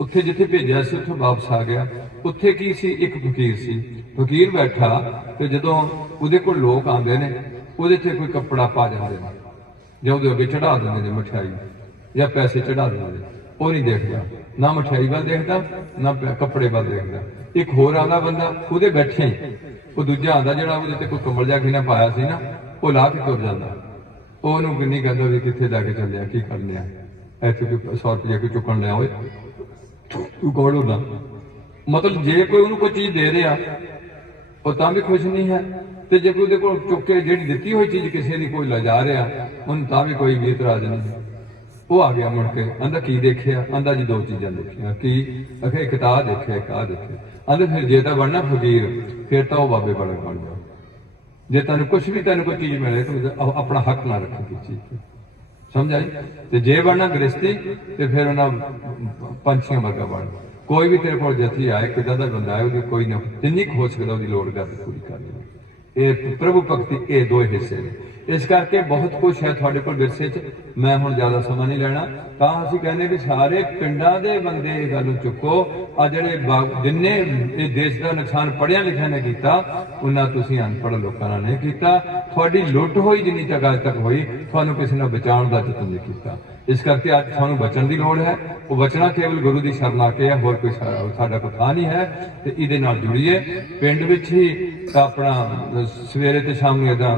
ਉੱਥੇ ਜਿੱਥੇ ਭੇਜਿਆ ਸੀ ਉੱਥੋਂ ਵਾਪਸ ਆ ਗਿਆ। ਉੱਥੇ ਕੀ ਸੀ, ਇੱਕ ਫਕੀਰ ਸੀ, ਫਕੀਰ ਬੈਠਾ ਤੇ ਜਦੋਂ ਉਹਦੇ ਕੋਲ ਲੋਕ ਆਉਂਦੇ ਨੇ ਉਹਦੇ ਤੇ ਕੋਈ ਕੱਪੜਾ ਪਾ ਜਾਂਦੇ ਨੇ ਜਾਂ ਉਹਦੇ ਅੱਗੇ ਚੜਾ ਦਿੰਦੇ ਨੇ ਮਠਿਆਈ ਜਾਂ ਪੈਸੇ ਚੜਾ ਦਿੰਦੇ ਨੇ, ਉਹ ਨਹੀਂ ਦੇਖਦਾ, ਨਾ ਮਠਿਆਈ ਵੱਲ ਦੇਖਦਾ ਨਾ ਕੱਪੜੇ ਵੱਲ ਦੇਖਦਾ। ਇੱਕ ਹੋਰ ਆਉਂਦਾ ਬੰਦਾ, ਉਹਦੇ ਬੈਠੇ ਹੀ ਉਹ ਦੂਜਾ ਆਉਂਦਾ ਜਿਹੜਾ ਉਹਦੇ ਤੇ ਕੋਈ ਕੰਬਲ ਜਾ ਕੇ ਨਾ ਪਾਇਆ ਸੀ ਨਾ, ਉਹ ਲਾ ਕੇ ਤੁਰ ਜਾਂਦਾ। ਉਹਨੂੰ ਕਿੰਨੀ ਕਹਿੰਦਾ ਵੀ ਕਿੱਥੇ ਜਾ ਕੇ ਚੱਲਿਆ, ਕੀ ਕਰਨੇ ਆ, ਇੱਥੇ ਕੋਈ 100 ਰੁਪਏ ਕੋਈ ਚੁੱਕਣ ਲਿਆ ਹੋਏ, ਤੂੰ ਕੌਣ ਹੁੰਦਾ। ਮਤਲਬ ਜੇ ਕੋਈ ਉਹਨੂੰ ਕੋਈ ਚੀਜ਼ ਦੇ ਰਿਹਾ ਉਹ ਤਾਂ ਵੀ ਖੁਸ਼ ਨਹੀਂ ਹੈ, ਤੇ ਜੇ ਕੋਈ ਉਹਦੇ ਕੋਲ ਚੁੱਕ ਕੇ ਜਿਹੜੀ ਦਿੱਤੀ ਹੋਈ ਚੀਜ਼ ਕਿਸੇ ਦੀ ਕੋਈ ਲਿਜਾ ਰਿਹਾ ਉਹਨੂੰ ਤਾਂ ਵੀ ਕੋਈ ਵੀ ਇਤਰਾਜ਼ ਨਹੀਂ। ਉਹ ਆ ਗਿਆ ਮੁੜ ਕੇ, ਆਂਦਾ ਕੀ ਦੇਖਿਆ, ਆਂਦਾ ਜੀ ਦੋ ਚੀਜ਼ਾਂ ਦੇਖੀਆਂ। ਕੀ ਅਖੇ, ਇੱਕ ਤਾਂ ਦੇਖਿਆ, ਇੱਕ ਆ ਦੇਖਿਆ। ਆਂਦਾ ਫਿਰ ਜੇ ਤਾਂ ਬਣਨਾ ਫਕੀਰ ਫਿਰ ਤਾਂ ਉਹ ਬਾਬੇ ਬੜੇ ਬਣ ਜਾ। ਜੇ ਤੈਨੂੰ ਕੁਛ ਵੀ ਤੈਨੂੰ ਕੋਈ ਚੀਜ਼ ਮਿਲੇ ਤੂੰ ਆਪਣਾ ਹੱਕ ਨਾ ਰੱਖੀ ਕਿਸੇ ਚੀਜ਼ ਤੇ, ਸਮਝ ਆਈ। ਤੇ ਜੇ ਬਣਨਾ ਗ੍ਰਸਤੀ ਤੇ ਫਿਰ ਉਹਨਾਂ ਪੰਛੀਆਂ ਵਰਗਾ ਬਣ। ਕੋਈ ਵੀ ਤੇਰੇ ਕੋਲ ਜੱਥੀ ਆਏ, ਕਿੱਦਾਂ ਦਾ ਬੰਦਾ ਆਏ, ਉਹਦੀ ਕੋਈ ਨਾ ਜਿੰਨੀ ਕੁ ਹੋ ਸਕਦਾ ਉਹਦੀ ਲੋੜ ਗੱਲ ਪੂਰੀ ਕਰ ਲਈ। ਇਹ ਪ੍ਰਭੂ ਭਗਤੀ ਇਹ ਦੋ ਹਿੱਸੇ ਨੇ। ਇਸ ਕਰਕੇ ਬਹੁਤ ਕੁਛ ਹੈ ਤੁਹਾਡੇ ਕੋਲ ਵਿਰਸੇ 'ਚ, ਮੈਂ ਹੁਣ ਜ਼ਿਆਦਾ ਸਮਾਂ ਨਹੀਂ ਲੈਣਾ। ਤਾਂ ਅਸੀਂ ਕਹਿੰਦੇ ਵੀ ਸਾਰੇ ਪਿੰਡਾਂ ਦੇ ਬੰਦੇ ਇਹ ਗੱਲ ਨੂੰ ਚੁੱਕੋ। ਆ ਜਿਹੜੇ ਜਿੰਨੇ ਇਹ ਦੇਸ਼ ਦਾ ਨੁਕਸਾਨ ਪੜ੍ਹਿਆ ਲਿਖਿਆ ਨੇ ਕੀਤਾ, ਉਹਨਾਂ ਤੁਸੀਂ ਅਨਪੜ੍ਹ ਲੋਕਾਂ ਨਾਲ ਨਹੀਂ ਕੀਤਾ। ਤੁਹਾਡੀ ਲੁੱਟ ਹੋਈ ਜਿੰਨੀ ਤੱਕ ਅੱਜ ਤੱਕ ਹੋਈ, ਤੁਹਾਨੂੰ ਕਿਸੇ ਨਾਲ ਬਚਾਉਣ ਦਾ ਯਤਨ ਨਹੀਂ ਕੀਤਾ। ਇਸ ਕਰਕੇ ਅੱਜ ਸਾਨੂੰ ਬਚਣ ਦੀ ਲੋੜ ਹੈ। ਉਹ ਬਚਣਾ ਕੇਵਲ ਗੁਰੂ ਦੀ ਸ਼ਰਨ ਆ ਕੇ ਹੈ, ਹੋਰ ਕੋਈ ਸਾਡਾ ਕੋਈ ਥਾਂ ਨਹੀਂ ਹੈ। ਤੇ ਇਹਦੇ ਨਾਲ ਜੁੜੀਏ। ਪਿੰਡ ਵਿੱਚ ਹੀ ਆਪਣਾ ਸਵੇਰੇ ਤੇ ਸ਼ਾਮ ਨੂੰ ਏਦਾਂ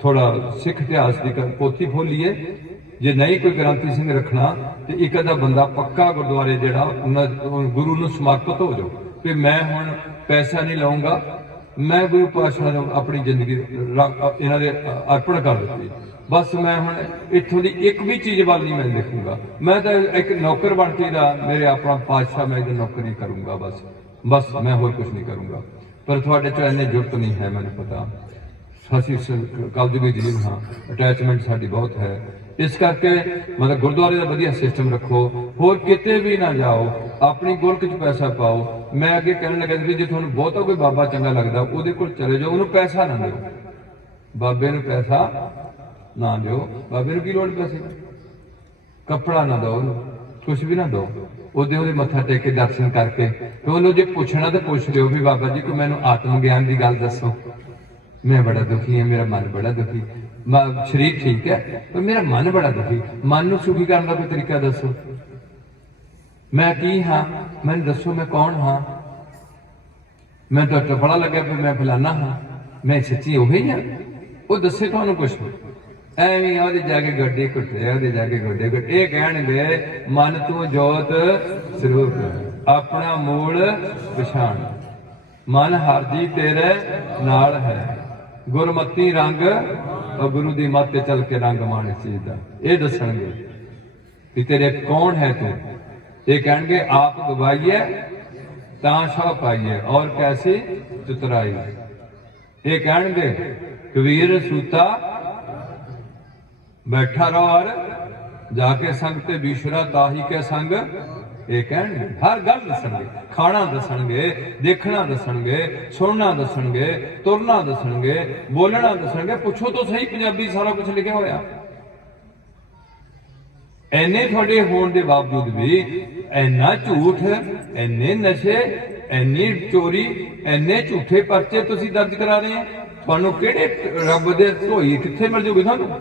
ਥੋੜਾ ਸਿੱਖ ਇਤਿਹਾਸ ਦੀ ਪੋਥੀ ਖੋਲੀਏ। ਜੇ ਨਹੀਂ ਕੋਈ ਗ੍ਰੰਥੀ ਸਿੰਘ ਰੱਖਣਾ ਤੇ ਇੱਕ ਅੱਧਾ ਬੰਦਾ ਪੱਕਾ ਗੁਰਦੁਆਰੇ ਜਿਹੜਾ ਗੁਰੂ ਨੂੰ ਸਮਰਪਿਤ ਹੋ ਜਾਓ ਕਿ ਮੈਂ ਹੁਣ ਪੈਸਾ ਨਹੀਂ ਲਵਾਂਗਾ, ਮੈਂ ਗੁਰੂ ਪਾਤਸ਼ਾਹ ਨੂੰ ਆਪਣੀ ਜ਼ਿੰਦਗੀ ਇਹਨਾਂ ਦੇ ਅਰਪਣ ਕਰ ਦਿੱਤੀ। ਬਸ ਮੈਂ ਹੁਣ ਇੱਥੋਂ ਦੀ ਇੱਕ ਵੀ ਚੀਜ਼ ਵੱਲ ਨਹੀਂ ਮੈਂ ਦੇਖੂੰਗਾ। ਮੈਂ ਤਾਂ ਇੱਕ ਨੌਕਰ ਬਣ ਕੇ ਦਾ ਮੇਰੇ ਆਪਣਾ ਪਾਤਸ਼ਾਹ ਮੈਂ ਇਹਦੀ ਨੌਕਰੀ ਕਰੂੰਗਾ, ਬਸ ਮੈਂ ਹੋਰ ਕੁਝ ਨਹੀਂ ਕਰੂੰਗਾ। ਪਰ ਤੁਹਾਡੇ ਚ ਇੰਨੀ ਜ਼ਰੂਰਤ ਨਹੀਂ ਹੈ, ਮੈਨੂੰ ਪਤਾ। ਅਸੀਂ ਕਲਯੁਗੀ ਜੀਵ ਹਾਂ, ਅਟੈਚਮੈਂਟ ਸਾਡੀ ਬਹੁਤ ਹੈ। ਇਸ ਕਰਕੇ ਮਤਲਬ ਗੁਰਦੁਆਰੇ ਦਾ ਵਧੀਆ ਸਿਸਟਮ ਰੱਖੋ। ਹੋਰ ਕਿਤੇ ਵੀ ਨਾ ਜਾਓ, ਆਪਣੀ ਗੁਲਕ 'ਚ ਪੈਸਾ ਪਾਓ। ਮੈਂ ਅੱਗੇ ਕਹਿਣ ਲੱਗਾ ਵੀ ਜੇ ਤੁਹਾਨੂੰ ਬਹੁਤਾ ਕੋਈ ਬਾਬਾ ਚੰਗਾ ਲੱਗਦਾ ਉਹਦੇ ਕੋਲ ਚਲੇ ਜਾਓ, ਉਹਨੂੰ ਪੈਸਾ ਨਾ ਦਿਓ। ਬਾਬੇ ਨੂੰ ਪੈਸਾ ਨਾ ਦਿਓ। ਬਾਬੇ ਨੂੰ ਕੀ ਲੋੜ ਪੈਸੇ? ਕੱਪੜਾ ਨਾ ਦਿਓ ਉਹਨੂੰ, ਕੁਛ ਵੀ ਨਾ ਦਿਓ। ਉਹਦੇ ਮੱਥਾ ਟੇਕ ਕੇ ਦਰਸ਼ਨ ਕਰਕੇ ਤੇ ਉਹਨੂੰ ਜੇ ਪੁੱਛਣਾ ਤਾਂ ਪੁੱਛ ਲਿਓ ਵੀ ਬਾਬਾ ਜੀ ਕੋਈ ਮੈਨੂੰ ਆਤਮ ਗਿਆਨ ਦੀ ਗੱਲ ਦੱਸੋ। ਮੈਂ ਬੜਾ ਦੁਖੀ ਹਾਂ, ਮੇਰਾ ਮਨ ਬੜਾ ਦੁਖੀ। ਸਰੀਰ ਠੀਕ ਹੈ ਪਰ ਮੇਰਾ ਮਨ ਬੜਾ ਦੁਖੀ। ਮਨ ਨੂੰ ਸੁਖੀ ਕਰਨ ਦਾ ਕੋਈ ਤਰੀਕਾ ਦੱਸੋ। ਮੈਂ ਕੀ ਹਾਂ, ਮੈਨੂੰ ਦੱਸੋ ਮੈਂ ਕੌਣ ਹਾਂ। ਮੈਂ ਤਾਂ ਟਪੜਾ ਲੱਗਿਆ ਵੀ ਮੈਂ ਫਲਾਨਾ ਹਾਂ, ਮੈਂ ਸੱਚੀ ਉਹੀ ਹਾਂ। ਉਹ ਦੱਸੇ ਤੁਹਾਨੂੰ ਕੁਛ ਐਵੇਂ ਉਹਦੇ ਜਾ ਕੇ ਗੱਡੇ ਘੁੱਟੇ, ਉਹਦੇ ਜਾ ਕੇ ਗੱਡੇ ਘੁੱਟੇ। ਇਹ ਕਹਿਣਗੇ ਮਨ ਤੂੰ ਜੋਤ ਸਰੂਪ, ਆਪਣਾ ਮੂਲ ਪਛਾਣ। ਮਨ ਹਰ ਜੀ ਤੇਰੇ ਨਾਲ ਹੈ, ਗੁਰਮਤੀ ਰੰਗ ਔਰ ਗੁਰੂ ਦੀ ਮੱਤ ਤੇ ਚੱਲ ਕੇ ਰੰਗ ਮਾਣ ਇਸ ਚੀਜ਼ ਦਾ। ਇਹ ਦੱਸਣਗੇ ਕਿ ਤੇਰੇ ਕੌਣ ਹੈ ਤੂੰ। ਇਹ ਕਹਿਣਗੇ ਆਪ ਗਵਾਈਏ ਤਾਂ ਸਭ ਪਾਈਏ ਔਰ ਕੈਸੀ ਚਤੁਰਾਈ। ਇਹ ਕਹਿਣਗੇ ਕਬੀਰ ਸੂਤਾ ਬੈਠਾ ਰਹੋ ਔਰ ਜਾ ਕੇ ਸੰਗ ਤੇ ਵਿਸ਼ਰਾ ਤਾਹੀ ਕੇ ਸੰਗ। ਇਹ ਕਹਿਣਗੇ ਹਰ ਗੱਲ ਦੱਸਣਗੇ, ਖਾਣਾ ਦੱਸਣਗੇ, ਦੇਖਣਾ ਦੱਸਣਗੇ, ਸੁਣਨਾ ਦੱਸਣਗੇ, ਤੁਰਨਾ ਦੱਸਣਗੇ, ਬੋਲਣਾ ਦੱਸਣਗੇ। ਪੁੱਛੋ ਤਾਂ ਸਹੀ, ਪੰਜਾਬੀ ਸਾਰਾ ਕੁਝ ਲਿਖਿਆ ਹੋਇਆ। ਐਨੇ ਤੁਹਾਡੇ ਹੋਣ ਦੇ ਬਾਵਜੂਦ ਵੀ ਇੰਨਾ ਝੂਠ, ਇੰਨੇ ਨਸ਼ੇ, ਇੰਨੀ ਚੋਰੀ, ਇੰਨੇ ਝੂਠੇ ਪਰਚੇ ਤੁਸੀਂ ਦਰਜ ਕਰਾ ਰਹੇ ਹੋ। ਤੁਹਾਨੂੰ ਕਿਹੜੇ ਰੱਬ ਦੇ ਧੋਈ ਕਿੱਥੇ ਮਿਲ ਜੂਗੀ ਤੁਹਾਨੂੰ?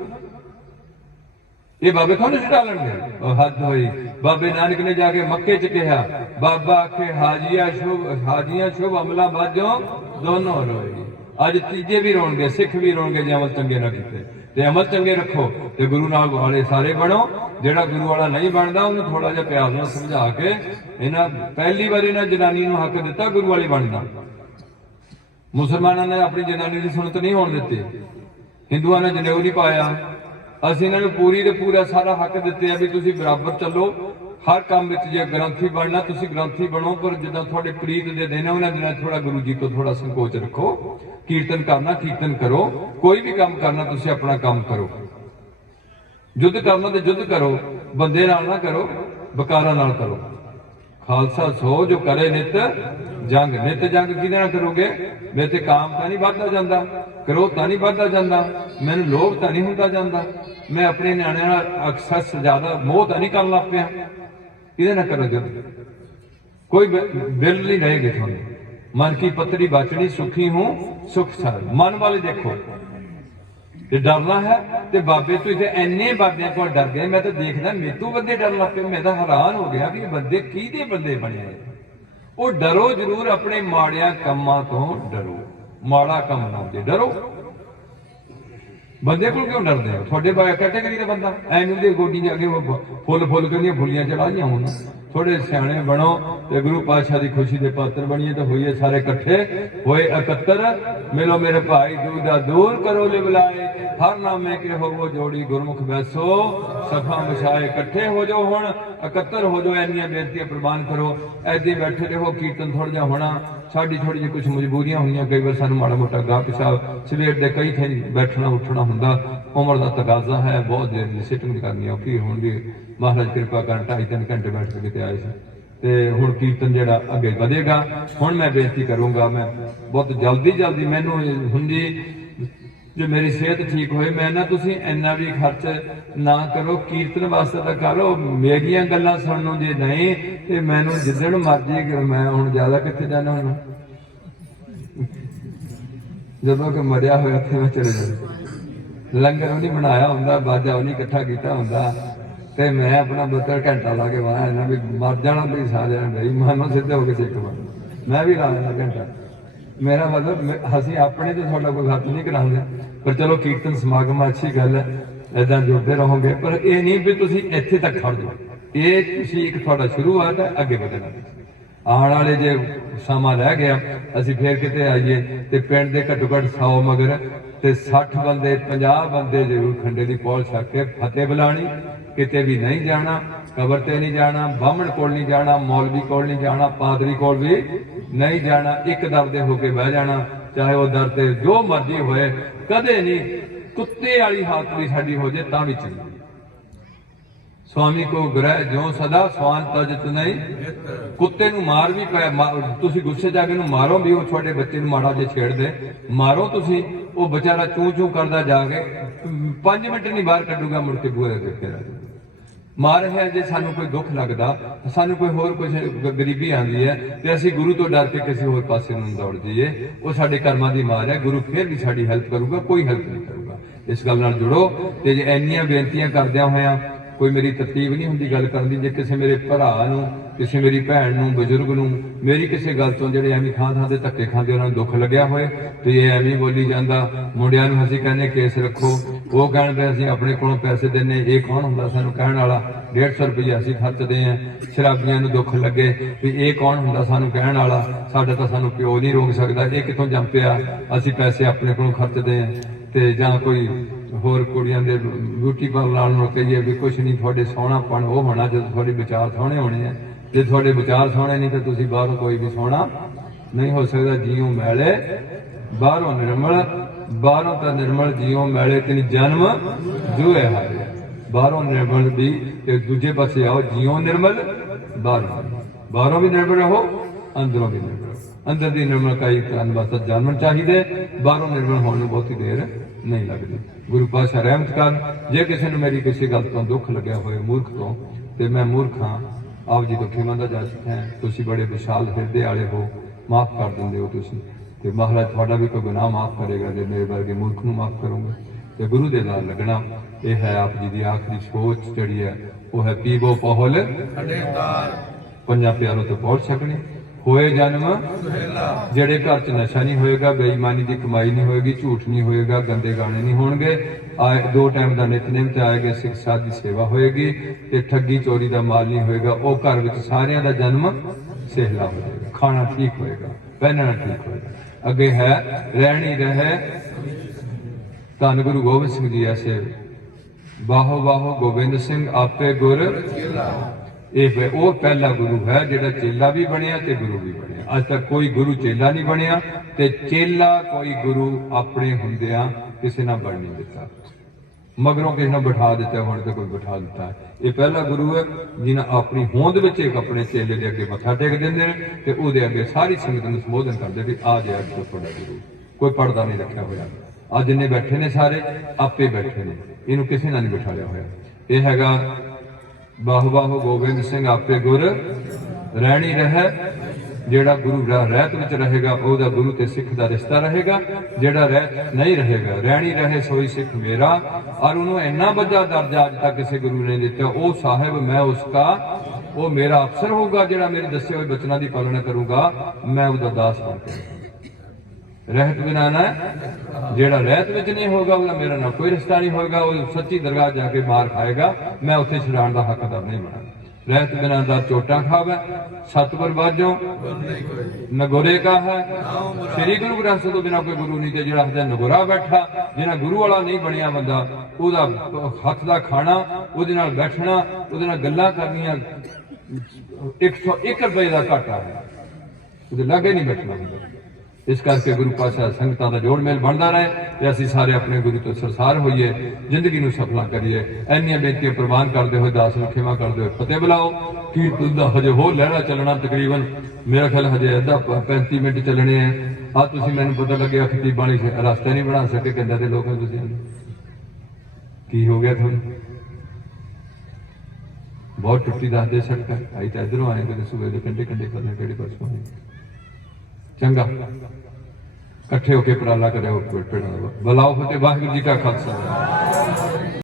ਇਹ ਬਾਬੇ ਤੁਹਾਨੂੰ ਛੁਡਾ ਲੈਣਗੇ। ਉਹ ਹੱਦ ਹੋਈ। ਬਾਬੇ ਨਾਨਕ ਨੇ ਜਾ ਕੇ ਮੱਕੇ ਚ ਕਿਹਾ, ਬਾਬਾ ਆਖੇ ਹਾਜੀਆਂ ਸ਼ੁਭ ਅਮਲਾ ਬਾਝੋਂ ਦੋਨੋਂ ਰੋਏ। ਅੱਜ ਤੀਜੇ ਵੀ ਰੋਣਗੇ, ਸਿੱਖ ਵੀ ਰੋਣਗੇ ਜੇ ਅਮਲ ਚੰਗੇ ਨਾ ਕੀਤੇ। ਤੇ ਅਮਲ ਚੰਗੇ ਰੱਖੋ ਤੇ ਗੁਰੂ ਨਾਲ ਵਾਲੇ ਸਾਰੇ ਬਣੋ। ਜਿਹੜਾ ਗੁਰੂ ਵਾਲਾ ਨਹੀਂ ਬਣਦਾ ਉਹਨੂੰ ਥੋੜਾ ਜਿਹਾ ਪਿਆਰ ਨਾਲ ਸਮਝਾ ਕੇ, ਇਹਨਾਂ ਪਹਿਲੀ ਵਾਰੀ ਇਹਨਾਂ ਜਨਾਨੀ ਨੂੰ ਹੱਕ ਦਿੱਤਾ ਗੁਰੂ ਵਾਲੀ ਬਣਦਾ। ਮੁਸਲਮਾਨਾਂ ਨੇ ਆਪਣੀ ਜਨਾਨੀ ਦੀ ਸੁਣਤ ਨਹੀਂ ਹੋਣ ਦਿੱਤੀ, ਹਿੰਦੂਆਂ ਨੇ ਜਨੇਊ ਨਹੀਂ ਪਾਇਆ। ਅਸੀਂ ਇਹਨਾਂ ਨੂੰ ਪੂਰੀ ਤੇ ਪੂਰਾ ਸਾਰਾ ਹੱਕ ਦਿੱਤੇ ਆ ਵੀ ਤੁਸੀਂ ਬਰਾਬਰ ਚੱਲੋ ਹਰ ਕੰਮ ਵਿੱਚ। ਜੇ ਗ੍ਰੰਥੀ ਬਣਨਾ ਤੁਸੀਂ ਗ੍ਰੰਥੀ ਬਣੋ, ਪਰ ਜਿੱਦਾਂ ਤੁਹਾਡੇ ਪ੍ਰੀਤ ਦੇ ਦਿਨ ਉਹਨਾਂ ਦਿਨਾਂ ਥੋੜਾ ਗੁਰੂ ਜੀ ਤੋਂ ਥੋੜਾ ਸੰਕੋਚ ਰੱਖੋ। ਕੀਰਤਨ ਕਰਨਾ ਕੀਰਤਨ ਕਰੋ, ਕੋਈ ਵੀ ਕੰਮ ਕਰਨਾ ਤੁਸੀਂ ਆਪਣਾ ਕੰਮ ਕਰੋ। ਯੁੱਧ ਕਰਨਾ ਤੇ ਯੁੱਧ ਕਰੋ, ਬੰਦੇ ਨਾਲ ਨਾ ਕਰੋ, ਬਕਾਰਾਂ ਨਾਲ ਕਰੋ। ਖਾਲਸਾ ਸੋ ਜੋ ਕਰੇ ਨਿਤ ਜੰਗ। ਨਿਤ ਜੰਗ ਕਿਹਦੇ ਨਾਲ ਕਰੋਗੇ? ਮੇਰੇ ਤੇ ਕਾਮ ਤਾਂ ਨਹੀਂ ਵੱਧਦਾ ਜਾਂਦਾ, ਕ੍ਰੋਧ ਤਾਂ ਨਹੀਂ ਵੱਧਦਾ ਜਾਂਦਾ, ਮੈਨੂੰ ਲੋਭ ਤਾਂ ਨਹੀਂ ਹੁੰਦਾ ਜਾਂਦਾ, ਮੈਂ ਆਪਣੇ ਨਿਆਣਿਆਂ ਨਾਲ ਅਕਸਰ ਜ਼ਿਆਦਾ ਮੋਹ ਤਾਂ ਨਹੀਂ ਕਰਨ ਲੱਗ ਪਿਆ। ਕਿਹਦੇ ਨਾਲ ਕਰੋ ਜਦ? ਕੋਈ ਬਿਲ ਨਹੀਂ ਰਹੇਗੀ ਤੁਹਾਨੂੰ। ਮਨ ਕੀ ਪਤਰੀ ਬਾਚਣੀ ਸੁਖੀ ਹੂੰ ਸੁਖ ਸਾਰ। ਮਨ ਵਾਲੇ ਦੇਖੋ। ਤੇ ਡਰਨਾ ਹੈ ਤੇ ਬਾਬੇ ਤੋਂ ਇੱਥੇ ਇੰਨੇ ਬਾਬਿਆਂ ਕੋਲ ਡਰ ਗਏ। ਮੈਂ ਤਾਂ ਦੇਖਦਾ ਮੇਰੇ ਤੋਂ ਬੰਦੇ ਡਰਨ ਲੱਗ ਪਏ। ਮੈਂ ਤਾਂ ਹੈਰਾਨ ਹੋ ਗਿਆ ਵੀ ਇਹ ਬੰਦੇ ਕਿਹਦੇ ਬੰਦੇ ਬਣੇ। ਉਹ ਡਰੋ ਜ਼ਰੂਰ, ਆਪਣੇ ਮਾੜਿਆਂ ਕੰਮਾਂ ਤੋਂ ਡਰੋ। ਮਾੜਾ ਕੰਮ ਨਾ ਹੋਵੇ, ਡਰੋ। ਬੰਦੇ ਕੋਲ ਕਿਉਂ ਡਰਦੇ ਹੋ? ਤੁਹਾਡੇ ਬਾਰੇ ਕੈਟਾਗਰੀ ਦਾ ਬੰਦਾ ਐਨੂੰ ਦੇ ਗੋਡੀ ਦੇ ਅੱਗੇ ਫੁੱਲ ਕਰਦੀਆਂ ਫੁੱਲੀਆਂ ਚੜਾਈਆਂ ਹੋਣ। ਥੋੜੇ ਸਿਆਣੇ ਬਣੋ ਤੇ ਗੁਰੂ ਪਾਤਸ਼ਾਹ ਦੀ ਖੁਸ਼ੀ ਦੇ ਪਾਤਰ ਬਣੀਏ ਤੇ ਹੋਈਏ ਸਾਰੇ ਇਕੱਠੇ ਹੋਏ ਇਕੱਤਰ। ਮਿਲੋ ਮੇਰੇ ਭਾਈ ਦੂਦਾ ਦੂਰ ਕਰੋ ਲਿਵਲਾਏ, ਹਰ ਨਾਮੇ ਕੇ ਹੋਵੋ ਜੋੜੀ ਗੁਰਮੁਖ ਬੈਸੋ ਸਫਾ ਮਛਾਏ। ਇਕੱਠੇ ਹੋ ਜਾਓ, ਹੁਣ ਇਕੱਤਰ ਹੋ ਜਾਓ। ਇੰਨੀਆਂ ਬੇਨਤੀਆਂ ਪ੍ਰਵਾਨ ਕਰੋ। ਐਦੀ ਬੈਠੇ ਰਹੋ, ਕੀਰਤਨ ਥੋੜਾ ਜਿਹਾ ਹੋਣਾ। ਸਾਡੀ ਥੋੜੀ ਜਿਹੀ ਕੁਝ ਮਜਬੂਰੀਆਂ ਹੋਈਆਂ, ਕਈ ਵਾਰ ਸਾਨੂੰ ਮਾੜਾ ਮੋਟਾ ਗਾਹ ਪਿਸ਼ਾਬ ਸਵੇਰ ਦੇ ਕਈ ਥਾਂ ਬੈਠਣਾ ਉੱਠਣਾ ਹੁੰਦਾ। ਉਮਰ ਦਾ ਤਕਾਜ਼ਾ ਹੈ, ਬਹੁਤ ਦੇਰ ਦੀ ਸਿਟਿੰਗ ਕਰਨੀ ਔਖੀ ਹੁੰਦੀ। ਮਹਾਰਾਜ ਕਿਰਪਾ ਕਰਨ 2.5-3 ਘੰਟੇ ਬੈਠ ਕੇ ਕਿਤੇ ਆਏ ਸੀ। ਤੇ ਹੁਣ ਕੀਰਤਨ ਜਿਹੜਾ ਅੱਗੇ ਵਧੇਗਾ। ਹੁਣ ਮੈਂ ਬੇਨਤੀ ਕਰੂੰਗਾ, ਮੈਂ ਬਹੁਤ ਜਲਦੀ ਮੈਨੂੰ ਹੁੰਦੀ ਜੇ ਮੇਰੀ ਸਿਹਤ ਠੀਕ ਹੋਏ, ਮੈਂ ਨਾ ਤੁਸੀਂ ਇੰਨਾ ਵੀ ਖਰਚ ਨਾ ਕਰੋ। ਕੀਰਤਨ ਵਾਸਤੇ ਤਾਂ ਕਰੋ, ਮੇਰੀਆਂ ਗੱਲਾਂ ਸੁਣਨ ਨੂੰ ਜੇ ਨਹੀਂ ਤੇ ਮੈਨੂੰ ਜਿੱਦਣ ਮਰਜੀ। ਮੈਂ ਹੁਣ ਜ਼ਿਆਦਾ ਕਿੱਥੇ ਜਾਣਾ ਹੁਣ, ਜਦੋਂ ਕਿ ਮਰਿਆ ਹੋਇਆ ਉੱਥੇ ਮੈਂ ਚਲੇ ਜਾਂਦਾ। ਲੰਗਰ ਉਹ ਨਹੀਂ ਬਣਾਇਆ ਹੁੰਦਾ, ਬਾਜਾ ਉਹ ਨਹੀਂ ਇਕੱਠਾ ਕੀਤਾ ਹੁੰਦਾ, ਤੇ ਮੈਂ ਆਪਣਾ 72 ਘੰਟਾ ਲਾ ਕੇ ਵਾਹ ਇਹਨਾਂ ਵੀ ਮਰ ਜਾਣਾ ਵੀ ਸਾਰਿਆਂ ਨੇ। ਬਈ ਮਾਨੋ ਸਿੱਧੇ ਹੋ ਕੇ ਸਿੱਖ ਮੈਂ ਵੀ ਲਾ ਲੈਣਾ ਘੰਟਾ। ਮੇਰਾ ਮਤਲਬ ਅਸੀਂ ਆਪਣੇ ਤੇ ਤੁਹਾਡਾ ਕੋਈ ਹੱਥ ਨਹੀਂ ਕਰਾਉਂਦੇ, ਪਰ ਚਲੋ ਕੀਰਤਨ ਸਮਾਗਮ ਅੱਛੀ ਗੱਲ ਹੈ, ਏਦਾਂ ਜੁੜਦੇ ਰਹੋਗੇ। ਪਰ ਇਹ ਨਹੀਂ ਵੀ ਤੁਸੀਂ ਇੱਥੇ ਤੱਕ ਖੜ ਜਾਓ। ਇਹ ਤੁਸੀਂ ਇੱਕ ਤੁਹਾਡਾ ਸ਼ੁਰੂਆਤ ਹੈ, ਅੱਗੇ ਵਧਣਾ। ਆਉਣ ਵਾਲੇ ਜੇ ਸਮਾਂ ਰਹਿ ਗਿਆ, ਅਸੀਂ ਫੇਰ ਕਿਤੇ ਆਈਏ ਤੇ ਪਿੰਡ ਦੇ ਘੱਟੋ ਘੱਟ 100 ਮਗਰ ਤੇ 60 ਬੰਦੇ 50 ਬੰਦੇ ਜ਼ਰੂਰ ਖੰਡੇ ਦੀ ਪੌਲ ਛੱਕ ਕੇ ਫਤਿਹ ਬੁਲਾਣੀ। ਕਿਤੇ ਵੀ ਨਹੀਂ ਜਾਣਾ, ਕਬਰ ਤੇ ਨਹੀਂ ਜਾਣਾ, ਬਾਹਮਣ ਕੋਲ ਨਹੀਂ ਜਾਣਾ, ਮੌਲਵੀ ਕੋਲ ਨਹੀਂ ਜਾਣਾ, ਪਾਦਰੀ ਕੋਲ ਵੀ ਨਹੀਂ ਜਾਣਾ। ਇੱਕ ਦਰ ਦੇ ਹੋ ਕੇ ਬਹਿ ਜਾਣਾ, ਚਾਹੇ ਉਹ ਦਰ ਤੇ ਜੋ ਮਰਜ਼ੀ ਹੋਏ। ਕਦੇ ਨਹੀਂ ਕੁੱਤੇ ਵਾਲੀ ਹਾਲਤ ਵੀ ਸਾਡੀ ਹੋ ਜੇ ਤਾਂ ਵੀ ਚੰਗੀ। स्वामी को ग्रह जो सदा स्वान तजत नहीं। कुत्ते ਨੂੰ ਮਾਰ ਵੀ ਪਿਆ, ਤੁਸੀਂ ਗੁੱਸੇ ਜਾ ਕੇ ਨੂੰ ਮਾਰੋ ਵੀ, ਉਹ ਤੁਹਾਡੇ ਬੱਚੇ ਨੂੰ ਮਾੜਾ ਜੇ ਛੇੜ ਦੇ ਮਾਰੋ ਤੁਸੀਂ, ਉਹ ਵਿਚਾਰਾ ਚੂੰ ਚੂੰ ਕਰਦਾ ਜਾ ਕੇ 5 ਮਿੰਟ ਨਹੀਂ ਬਾਹਰ ਕੱਢੂਗਾ, ਮੁੜ ਕੇ ਬੂਹੇ ਦੇ ਫੇਰ ਮਾਰ ਹੈ। ਜੇ ਸਾਨੂੰ ਕੋਈ ਦੁੱਖ ਲੱਗਦਾ, ਸਾਨੂੰ ਕੋਈ ਹੋਰ ਕੁਝ ਗਰੀਬੀ ਆਉਂਦੀ ਹੈ ਤੇ ਅਸੀਂ ਗੁਰੂ ਤੋਂ ਡਰ ਕੇ ਕਿਸੇ ਹੋਰ ਪਾਸੇ ਨੂੰ ਦੌੜ ਜਾਈਏ, ਉਹ ਸਾਡੇ ਕਰਮਾਂ ਦੀ ਮਾਰ ਹੈ। ਗੁਰੂ ਫੇਰ ਵੀ ਸਾਡੀ ਹੈਲਪ ਕਰੂਗਾ, ਕੋਈ ਹੈਲਪ ਨਹੀਂ ਕਰੂਗਾ। ਇਸ ਗੱਲ ਨਾਲ ਜੁੜੋ। ਤੇ ਜੇ ਇੰਨੀਆਂ ਬੇਨਤੀਆਂ ਕਰਦਿਆਂ ਹੋਇਆਂ कोई मेरी तरतीब नहीं होंदी गल करन दी। जे किसी मेरे भरा नूं, किसी मेरी भैन नूं, बजुर्ग नूं मेरी किसी गल तो जिहड़े एवं थां थां ते धक्के खांदे उन्हां नूं दुख लग्या होए ते ये एवं बोली जांदा। मुंडियां नूं असीं कहने केस रखो, वो कहण भी असीं अपने कोलों पैसे दिंने, ये कौन हुंदा सानूं कहण वाला? 150 रुपया असीं खर्चदे हैं। शराबियां नूं दुख लगे भी ये कौन हुंदा सानूं कहण वाला? साडा तां सानूं प्यो नहीं रोक सकदा, ये कित्थों जम पिया? असीं पैसे अपने कोलों खर्चदे हैं। ते जां कोई होर कुड़ियां दे ब्यूटी पार्लर नूं कहिए भी कुछ नहीं, तुहाडे सोहणापन वो होना जदों तुहाडे विचार सोहणे होणे हैं। जे तुहाडे विचार सोहणे नहीं तां तुसीं बाहरों कोई भी सोहणा नहीं हो सकदा। जीओ मैले बाहरों निर्मल, बाहरों तां निर्मल जीओ मैले तिन जन्म जूए हारे। बाहरों निर्मल भी ते दूजे पासे आओ जीओ निर्मल, बाहरों भी निर्मल रहो, अंदरों भी निर्मल। अंदर की निर्मलकाई करने वास्ते जन्म चाहिए, बाहरों निर्मल होने में बहुती देर नहीं लगती। गुरु पातशाह रहमत कर। जे किसी ने मेरी किसी गल तो दुख लग्या होए मूर्ख तो मैं मूर्ख हाँ, आप जी दुखी मंदा जा सकते हैं। तुसीं बड़े विशाल हिरदे वाले हो, माफ कर देंगे हो तुसीं ते महाराज तुहाडा भी कोई गुनाह माफ करेगा जे मेरे वर्गे मूर्ख नूं माफ करोगे। ते गुरु दे नाल लगना यह है आप जी की आखिरी सोच जिहड़ी है वह है पीवो पहुल पंजां प्यारों तो पहुंच सकनी। होए जन्म जेड़े घर च नशा नहीं होएगा, बेईमानी की कमाई नहीं होएगी, झूठ नहीं होएगा, गंदे गाने नहीं होणगे, आए 2 टाइम का नितनेम ते आएगा, शिक्षा की सेवा होएगी ते ठगी चोरी का माल नहीं होएगा। वो घर विच सारियां दा जन्म सहला हो जाएगा, खाना ठीक होएगा, पहनना ठीक होएगा। अगे है रहनी रहे धन गुरु गोबिंद सिंह जी ऐसे बाहो बाहो गोबिंद सिंह आपे गुर। ये वो पहला गुरु है जिहड़ा चेला भी बनया ते गुरु भी बनया। अज तक कोई गुरु चेला नहीं बनया ते चेला कोई गुरु अपने हुंदियां किसी ना बन नहीं दिता, मगरों किसी ने बिठा दिता, हुण ते कोई बिठा दिता है। ये पहला गुरु है जिन्हें अपनी होंद विच एक अपने चेले दे अगे मत्था टेक दिंदे ने ते उहदे अगे सारी संगत नूं संबोधन करदे भी आ जाए तो तुहाडा गुरु। कोई पढ़दा नहीं रखा होया, अज जिन्ने बैठे ने सारे आपे बैठे ने, इहनूं किसी ने नहीं बिठाया होया। यह हैगा बाहु बाहु गोबिंद सिंह आपे गुर रहनी रहे। जेड़ा गुरु रहत विच रहेगा ओहदा गुरु ते सिख दा रिश्ता रहेगा, जेड़ा रहत नहीं रहेगा रहनी रहे सोई सिख मेरा। और उन्होंने इन्ना वड्डा दर्जा अज तक किसी गुरु ने दिता, ओ साहिब मैं उसका, वो मेरा अफसर होगा जेड़ा मेरे दसे हुए बचनों की पालना करूंगा, मैं उसका दास बन के। रहत बिना ना जेड़ा रहत विच नहीं होगा उसका मेरा ना कोई रिश्ता नहीं होगा, वो सच्ची दरगाह जाके मार खाएगा, मैं उत्थे छुड़ाने का हकदार नहीं बना। रहत बिना दा चोटा खावे, सतगुर बाजो नगोरे का है। श्री गुरु ग्रंथ तो बिना कोई गुरु नहीं, जेड़ा हजे नगोरा बैठा, जिन्हें गुरु वाला नहीं बनया बंदा, उसदा हथ दा खाना, उसदे नाल बैठना, उसदे नाल गल्लां करनियां 101 रुपए का घाटा है, उसदे लागे नहीं बैठना बंदा। इस करके गुरु पातशाह संगतां दा जोड़ मेल बनता रहे ते असीं सारे अपने गुरु तो सरसार होइए, जिंदगी नूं सफला करिए। इन्नियां बेनतियां प्रवान करते हुए दास नूं खिमा करते हुए फतेह बुलाओ। कीर्तन दा हजे होर लहरा चलना, तकरीबन मेरा ख्याल हजे 35 मिनट चलने हैं। आ तुसीं मैनूं पता लगे खतीबां वाली रास्ता नहीं बना सके, किंदा दे लोग तुसीं की हो गया तुहानूं? बहुत टुट्टी दसदे सड़क आई तो इधरों आए तो सूबे के कंढे कंढे करने किहड़े पासों आए। चंगा इकट्ठे होकर उपराला करे, बुलाओ फतेह। वाहिगुरू जी का खालसा।